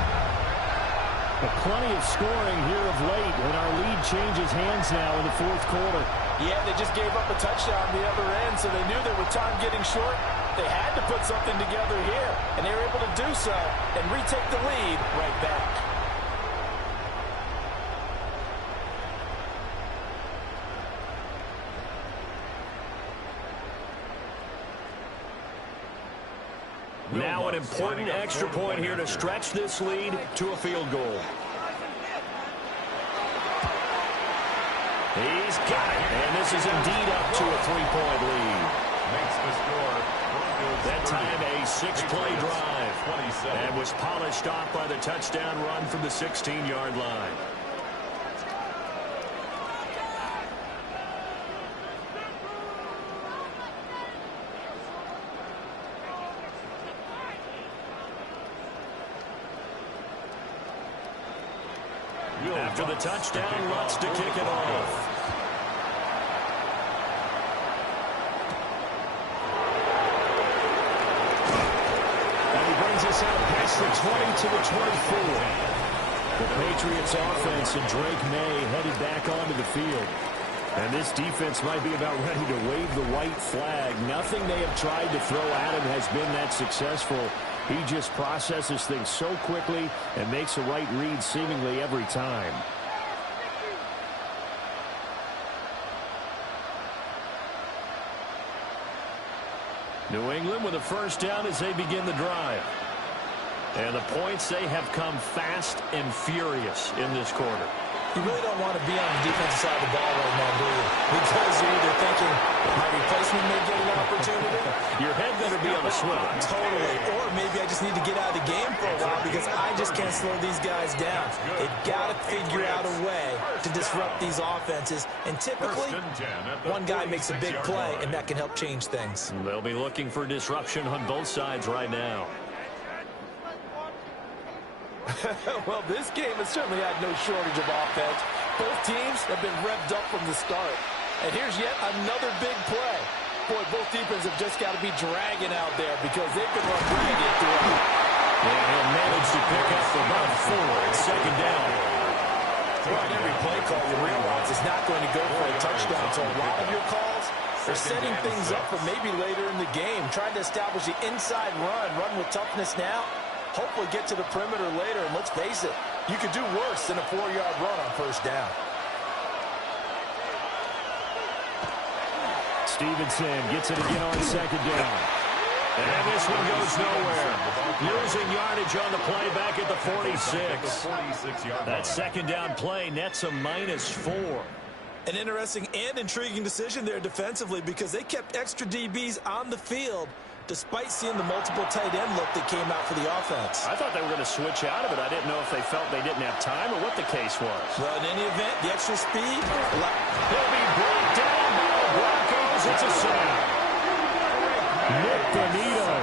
But plenty of scoring here of late, and our lead changes hands now in the fourth quarter. Yeah, they just gave up a touchdown the other end, so they knew that with time getting short, they had to put something together here. And they were able to do so and retake the lead right back. Now an important extra point here to stretch this lead to a field goal. He's got it, and this is indeed up to a 3-point lead. Makes the score. That time a 6-play drive and was polished off by the touchdown run from the 16-yard line. After the touchdown, Lutz to kick it off. out past the 20 to the 24. The Patriots offense and Drake May headed back onto the field. And this defense might be about ready to wave the white flag. Nothing they have tried to throw at him has been that successful. He just processes things so quickly and makes the right read seemingly every time. New England with a first down as they begin the drive. And the points, they have come fast and furious in this quarter. You really don't want to be on the defensive side of the ball right now, do you? Because you're either thinking, my replacement may get an opportunity. Your head better be on the swivel. Totally. Or maybe I just need to get out of the game for a while because I just can't slow these guys down. They've got to figure out a way to disrupt these offenses. And typically, one guy makes a big play, and that can help change things. They'll be looking for disruption on both sides right now. Well, this game has certainly had no shortage of offense. Both teams have been revved up from the start. And here's yet another big play. Boy, both defenses have just got to be dragging out there because they've been run ragged throughout. And he'll manage to pick up about 4 at second down. Well, in every play call, you realize it's not going to go for a touchdown. So a lot of your calls are setting things up for maybe later in the game, trying to establish the inside run with toughness now. Hopefully get to the perimeter later, and let's face it, you could do worse than a 4-yard run on first down. Stevenson gets it again on second down. And this one goes nowhere. Losing yardage on the play back at the 46. That second down play nets a -4. An interesting and intriguing decision there defensively because they kept extra DBs on the field despite seeing the multiple tight end look that came out for the offense. I thought they were going to switch out of it. I didn't know if they felt they didn't have time or what the case was. Well, in any event, the extra speed. He'll be brought down by the Broncos. It's a sack. Nick Bonito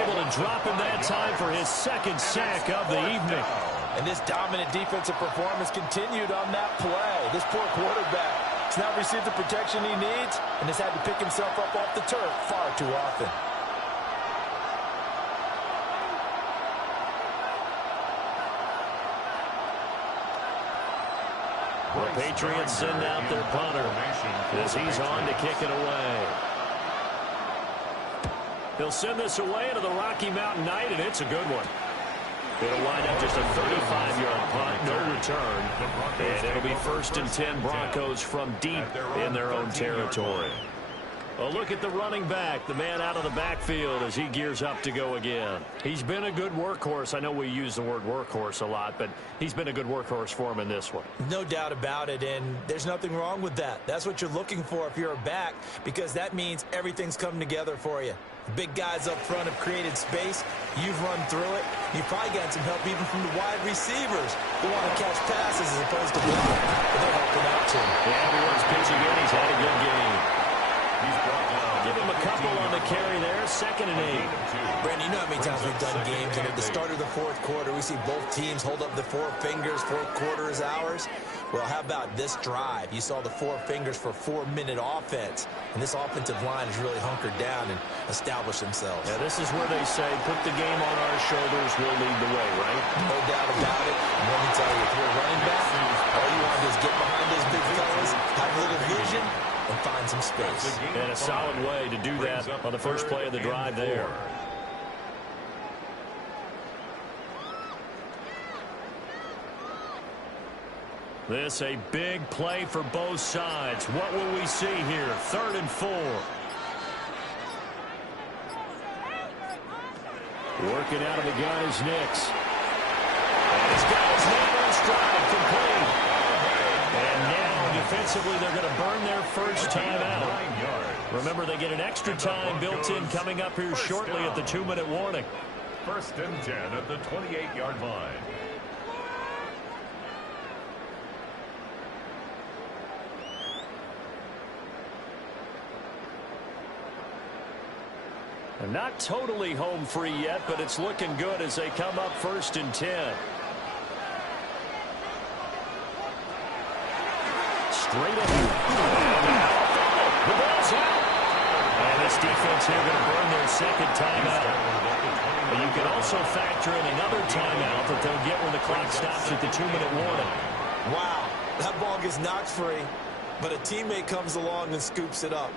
able to drop him that time for his second sack of the evening. And this dominant defensive performance continued on that play. This poor quarterback has not received the protection he needs and has had to pick himself up off the turf far too often. The Patriots send out their punter as he's on to kick it away. He'll send this away into the Rocky Mountain Night, and it's a good one. It'll wind up just a 35-yard punt, no return. And it'll be 1st and 10 Broncos from deep in their own territory. A look at the running back, the man out of the backfield as he gears up to go again. He's been a good workhorse. I know we use the word workhorse a lot, but he's been a good workhorse for him in this one. No doubt about it, and there's nothing wrong with that. That's what you're looking for if you're a back, because that means everything's coming together for you. Big guys up front have created space. You've run through it. You've probably gotten some help even from the wide receivers who want to catch passes as opposed to block. But they're helping out too. Yeah, everyone's pitching in. He's had a good game. Give him a couple on the carry there. 2nd and 8. Brandon, you know how many times we've done games, and at the start of the 4th quarter, we see both teams hold up the 4 fingers. 4th quarter is ours. Well, how about this drive? You saw the 4 fingers for 4-minute offense, and this offensive line has really hunkered down and established themselves. Yeah, this is where they say, put the game on our shoulders, we'll lead the way, right? No doubt about it. And let me tell you, if you're a running back, all you want to do is get behind those big fellas, have a little vision, and find some space. And a solid way to do that on the first play of the drive there. This a big play for both sides. What will we see here? 3rd and 4. Working out of the gun is Nix. And he's got his man on stride, complete. And now defensively they're going to burn their first time out. Remember, they get an extra time built in coming up here shortly at the 2-minute warning. 1st and 10 at the 28-yard line. And not totally home free yet, but it's looking good as they come up 1st and 10. Straight ahead. The ball's out. And the this defense here going to burn their second timeout. But you can also factor in another timeout that they'll get when the clock stops at the 2-minute warning. Wow, that ball gets knocked free, but a teammate comes along and scoops it up.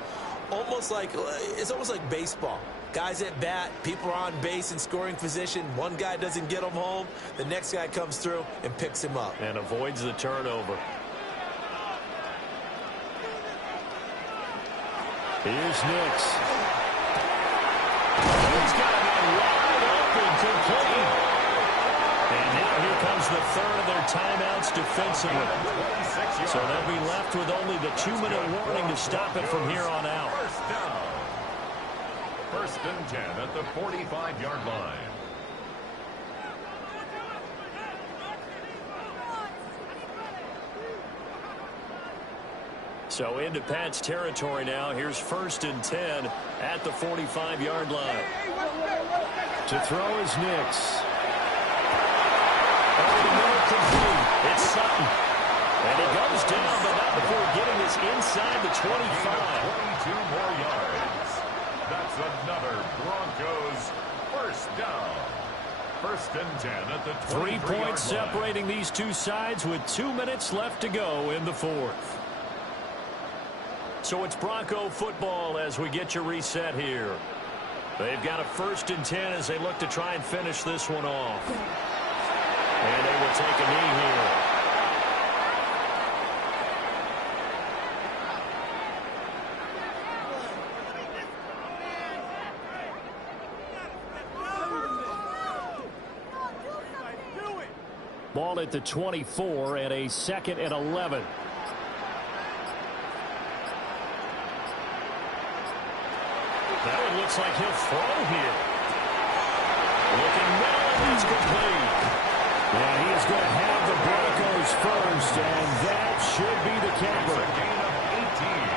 It's almost like baseball. Guys at bat, people are on base in scoring position. One guy doesn't get him home. The next guy comes through and picks him up. And avoids the turnover. Here's Nix. He's got a man wide open, complete. And now here comes the third of their timeouts defensively. So they'll be left with only the 2-minute warning to stop it from here on out. First down. First and 10 at the 45-yard line. So into Pat's territory now. Here's first and 10 at the 45-yard line. To throw is Nix. Over the middle, complete. It's Sutton. And he goes down, but not before getting this inside the 25. 22 more yards. That's another Broncos first down. First and 10 at the 3 points line. separating these two sides with 2 minutes left to go in the fourth. So it's Bronco football as we get you reset here. They've got a first and 10 as they look to try and finish this one off. And they will take a knee here. Ball at the 24 and a 2nd and 11. That one looks like he'll throw here. Looking now, and it's complete. Yeah, he is going to have the Broncos first, and that should be the capper. It's a gain of 18.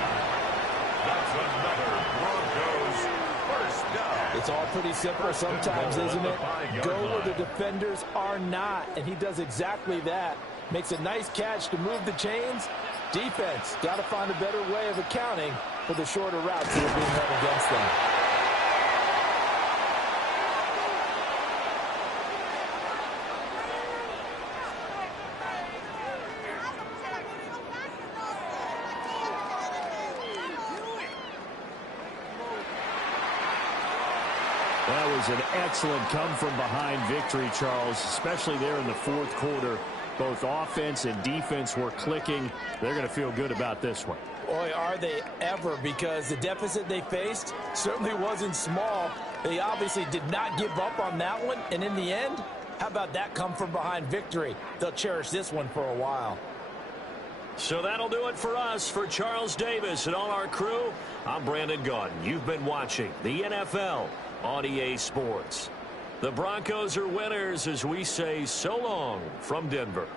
That's another Broncos first down. It's all pretty simple sometimes, isn't it? Go where the defenders are not, and he does exactly that. Makes a nice catch to move the chains. Defense got to find a better way of accounting for the shorter routes that are being run against them. That was an excellent come-from-behind victory, Charles, especially there in the fourth quarter. Both offense and defense were clicking. They're going to feel good about this one. Boy, are they ever, because the deficit they faced certainly wasn't small. They obviously did not give up on that one, and in the end, how about that come-from-behind victory? They'll cherish this one for a while. So that'll do it for us. For Charles Davis and all our crew, I'm Brandon Gaudin. You've been watching the NFL on EA Sports. The Broncos are winners as we say so long from Denver.